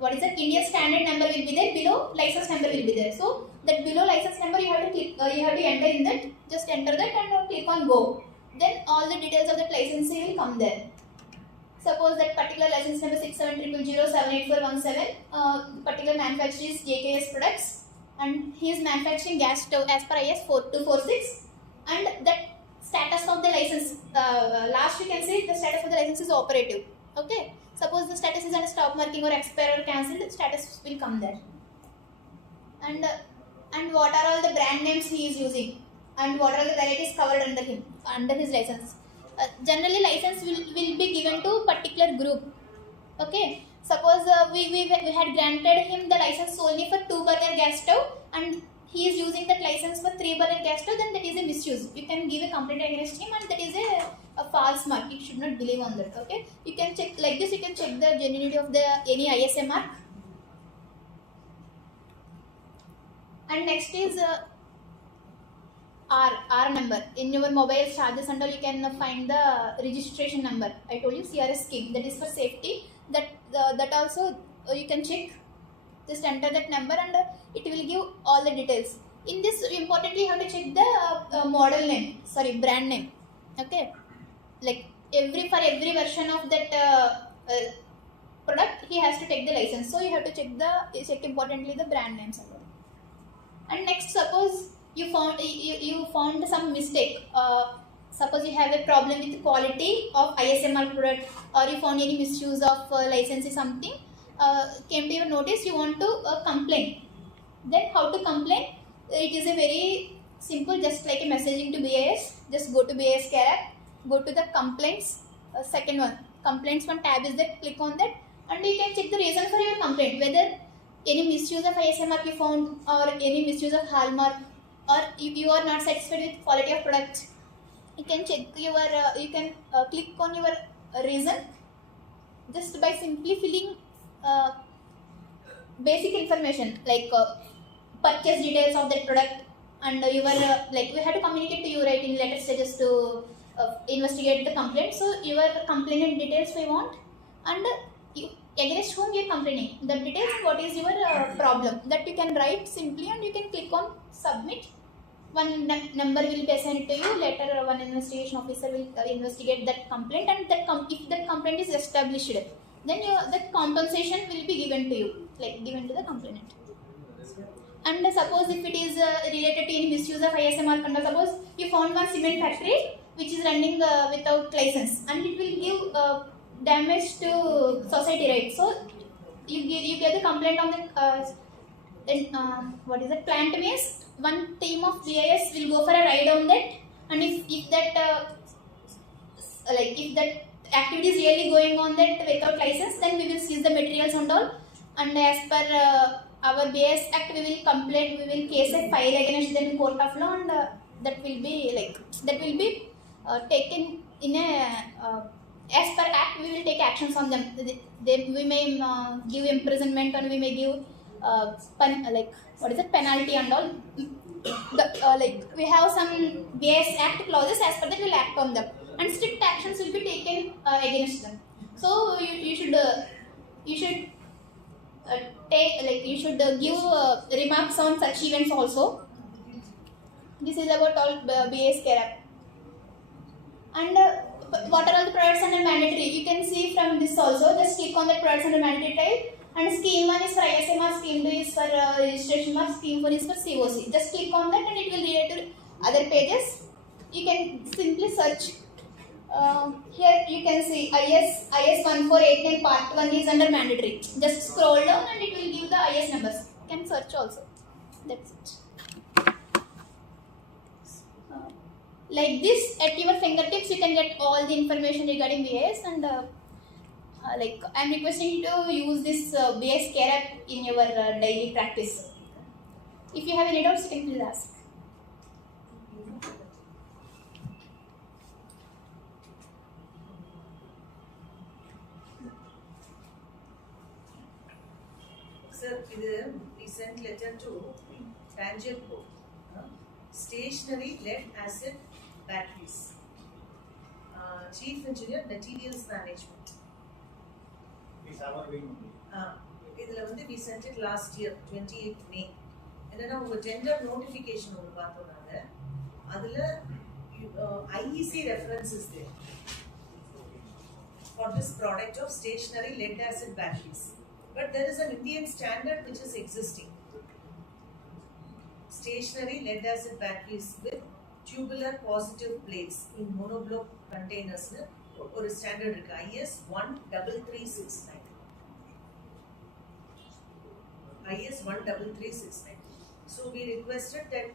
what is that Indian standard number will be there, below license number will be there. So that below license number you have to click, you have to enter in that. Just enter that and click on go. Then all the details of that licensee will come there. Suppose that particular license number 6700078417, particular manufacturer is JKS Products, and he is manufacturing gas stove as per IS 4246, and that status of the license, last you can see the status of the license is operative. Okay, suppose the status is under stop marking or expire or cancelled, status will come there. And what are all the brand names he is using, and what are the varieties covered under him, under his license. Generally license will be given to particular group. Okay, suppose we had granted him the license only for 2-burner gas stove and he is using that license for 3-burner gas stove, then that is a misuse. You can give a complaint against him and that is a false mark. You should not believe on that. Okay, you can check like this. You can check the genuinity of the any ISM mark. And next is R number. In your mobile charges and all, you can find the registration number. I told you CRS scheme, that is for safety. That also you can check. Just enter that number and it will give all the details. In this, importantly, you have to check the model name, brand name. Okay, like for every version of that product, he has to take the license. So you have to check importantly the brand names. And next, suppose you found some mistake. Suppose you have a problem with quality of ISMR product, or you found any misuse of license something came to your notice, you want to complain. Then how to complain? It is a very simple, just like a messaging to BAS. Just go to BAS Care app, go to the complaints, second one, complaints one tab is there, click on that, and you can check the reason for your complaint, whether any misuse of IS mark you found, or any misuse of hallmark, or if you are not satisfied with quality of product. You can check your, you can click on your reason just by simply filling basic information like purchase details of that product, and your like we have to communicate to you, right, in later stages to investigate the complaint. So your complainant details we want, and you, against whom you are complaining, the details, what is your problem, that you can write simply, and you can click on submit. One number will be assigned to you. Later, one investigation officer will investigate that complaint, and that if that complaint is established, then that compensation will be given to you, like given to the complainant. And suppose if it is related to any misuse of ISMR conduct, suppose you found one cement factory which is running without license, and it will give damage to society, right? So you get the complaint on the what is it, plant means one team of BIS will go for a ride on that, and if that like if that activity is really going on that without license, then we will seize the materials and all, and as per our BIS Act, we will complain, we will case a file against them in court of law, and that will be like that will be taken in a as per Act. We will take actions on them. We may give imprisonment, and we may give like what is it, penalty and all. Like we have some BIS Act clauses, as per that we will act on them, and strict actions will be taken against them. So you should take, like you should give remarks on such events also. This is about all BIS Care app. And what are all the products under mandatory? You can see from this also. Just click on the products under mandatory type. And scheme 1 is for ISMR, scheme 2 is for registration mark, scheme 4 is for COC. Just click on that and it will lead to other pages. You can simply search. Here you can see IS 1489 part 1 is under mandatory. Just scroll down and it will give the IS numbers. You can search also. That's it. Like this, at your fingertips, you can get all the information regarding BIS, and like I am requesting you to use this BIS Care app in your daily practice. If you have any doubts, you can please ask. Sir, we sent letter to Tangible, stationary lead acid batteries, Chief Engineer Materials Management. We sent it last year, 28th May. And then our tender notification IEC reference is there for this product of stationary lead acid batteries. But there is an Indian standard which is existing. Stationary lead acid batteries with tubular positive plates in monoblock containers or a standard IS 13369. IS 13369. So we requested that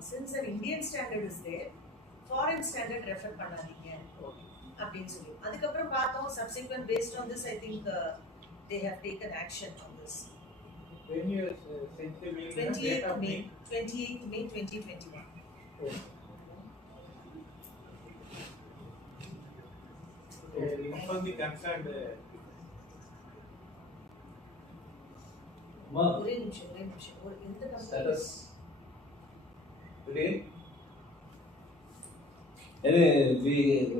since an Indian standard is there, foreign standard refer பண்ணாதீங்க அப்படினு சொல்லி. அதுக்கப்புறம் பார்த்தோம், subsequent based on this I think they have taken action on this. When you sent the mail, 28th May 2021. Inform the concerned. Status. Today, anyway,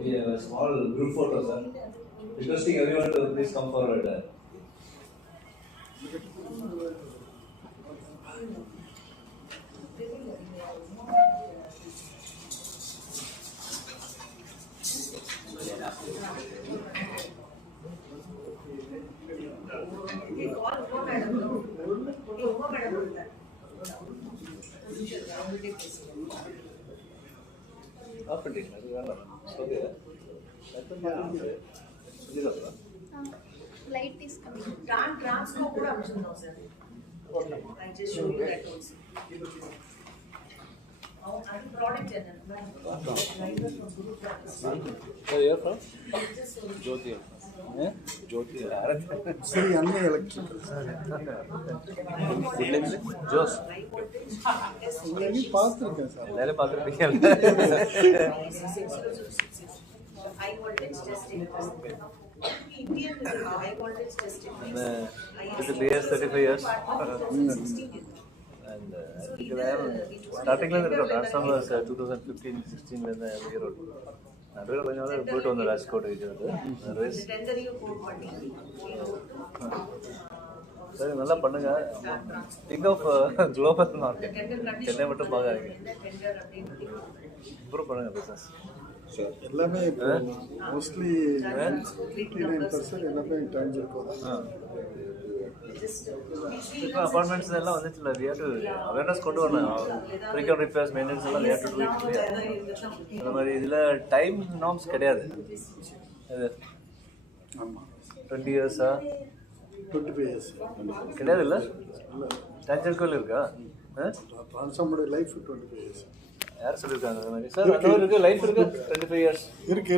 we have a small group photo, sir. Requesting everyone to please come forward. Light is coming. Transco I just showed you that also. அது product என்ன? Sir, you're from? Jyoti. Jyoti. Sri Anna Electrical. Good name, Jose. நீங்க பார்த்துருக்கேன் sir. எல்லாரும் பார்த்துருப்பீங்க. High voltage testing. Indian high voltage testing. With the BS 35 years. And I think I am starting like that. Transformers 2015-16 when I am here. நடுவில் கொஞ்சம் நாள் போயிட்டு வந்தோம் ராஜ்கோட் இருக்கிறது. சரி நல்லா பண்ணுங்க. Think of global market. Chennai மட்டும் பார்க்காதீங்க. இம்ப்ரூவ் பண்ணுங்க பிஸ்னஸ். எல்லாமே மோஸ்ட்லி 89% எல்லாமே டைம் இருக்கும். அப்பார்ட்மெண்ட்ஸ் எல்லாம் வந்துச்சுல, we have to awareness கொண்டு வரணும். frequent repairs, maintenance எல்லாம் we have to do it இல்லையா? அந்த மாதிரி இதில் டைம் நார்ம்ஸ் கிடையாது. அது 20 இயர்ஸா 25 years கிடையாது இல்லை? டான்ஜர்கோல் இருக்கா? ட்ரான்ஸ்ஃபார்மரோட லைஃப் 25 years. யார் சொல்லியிருக்காங்க அந்த மாதிரி? சார் அந்த மாதிரி இருக்கு, லைஃப் இருக்கு 25 இயர்ஸ் இருக்கு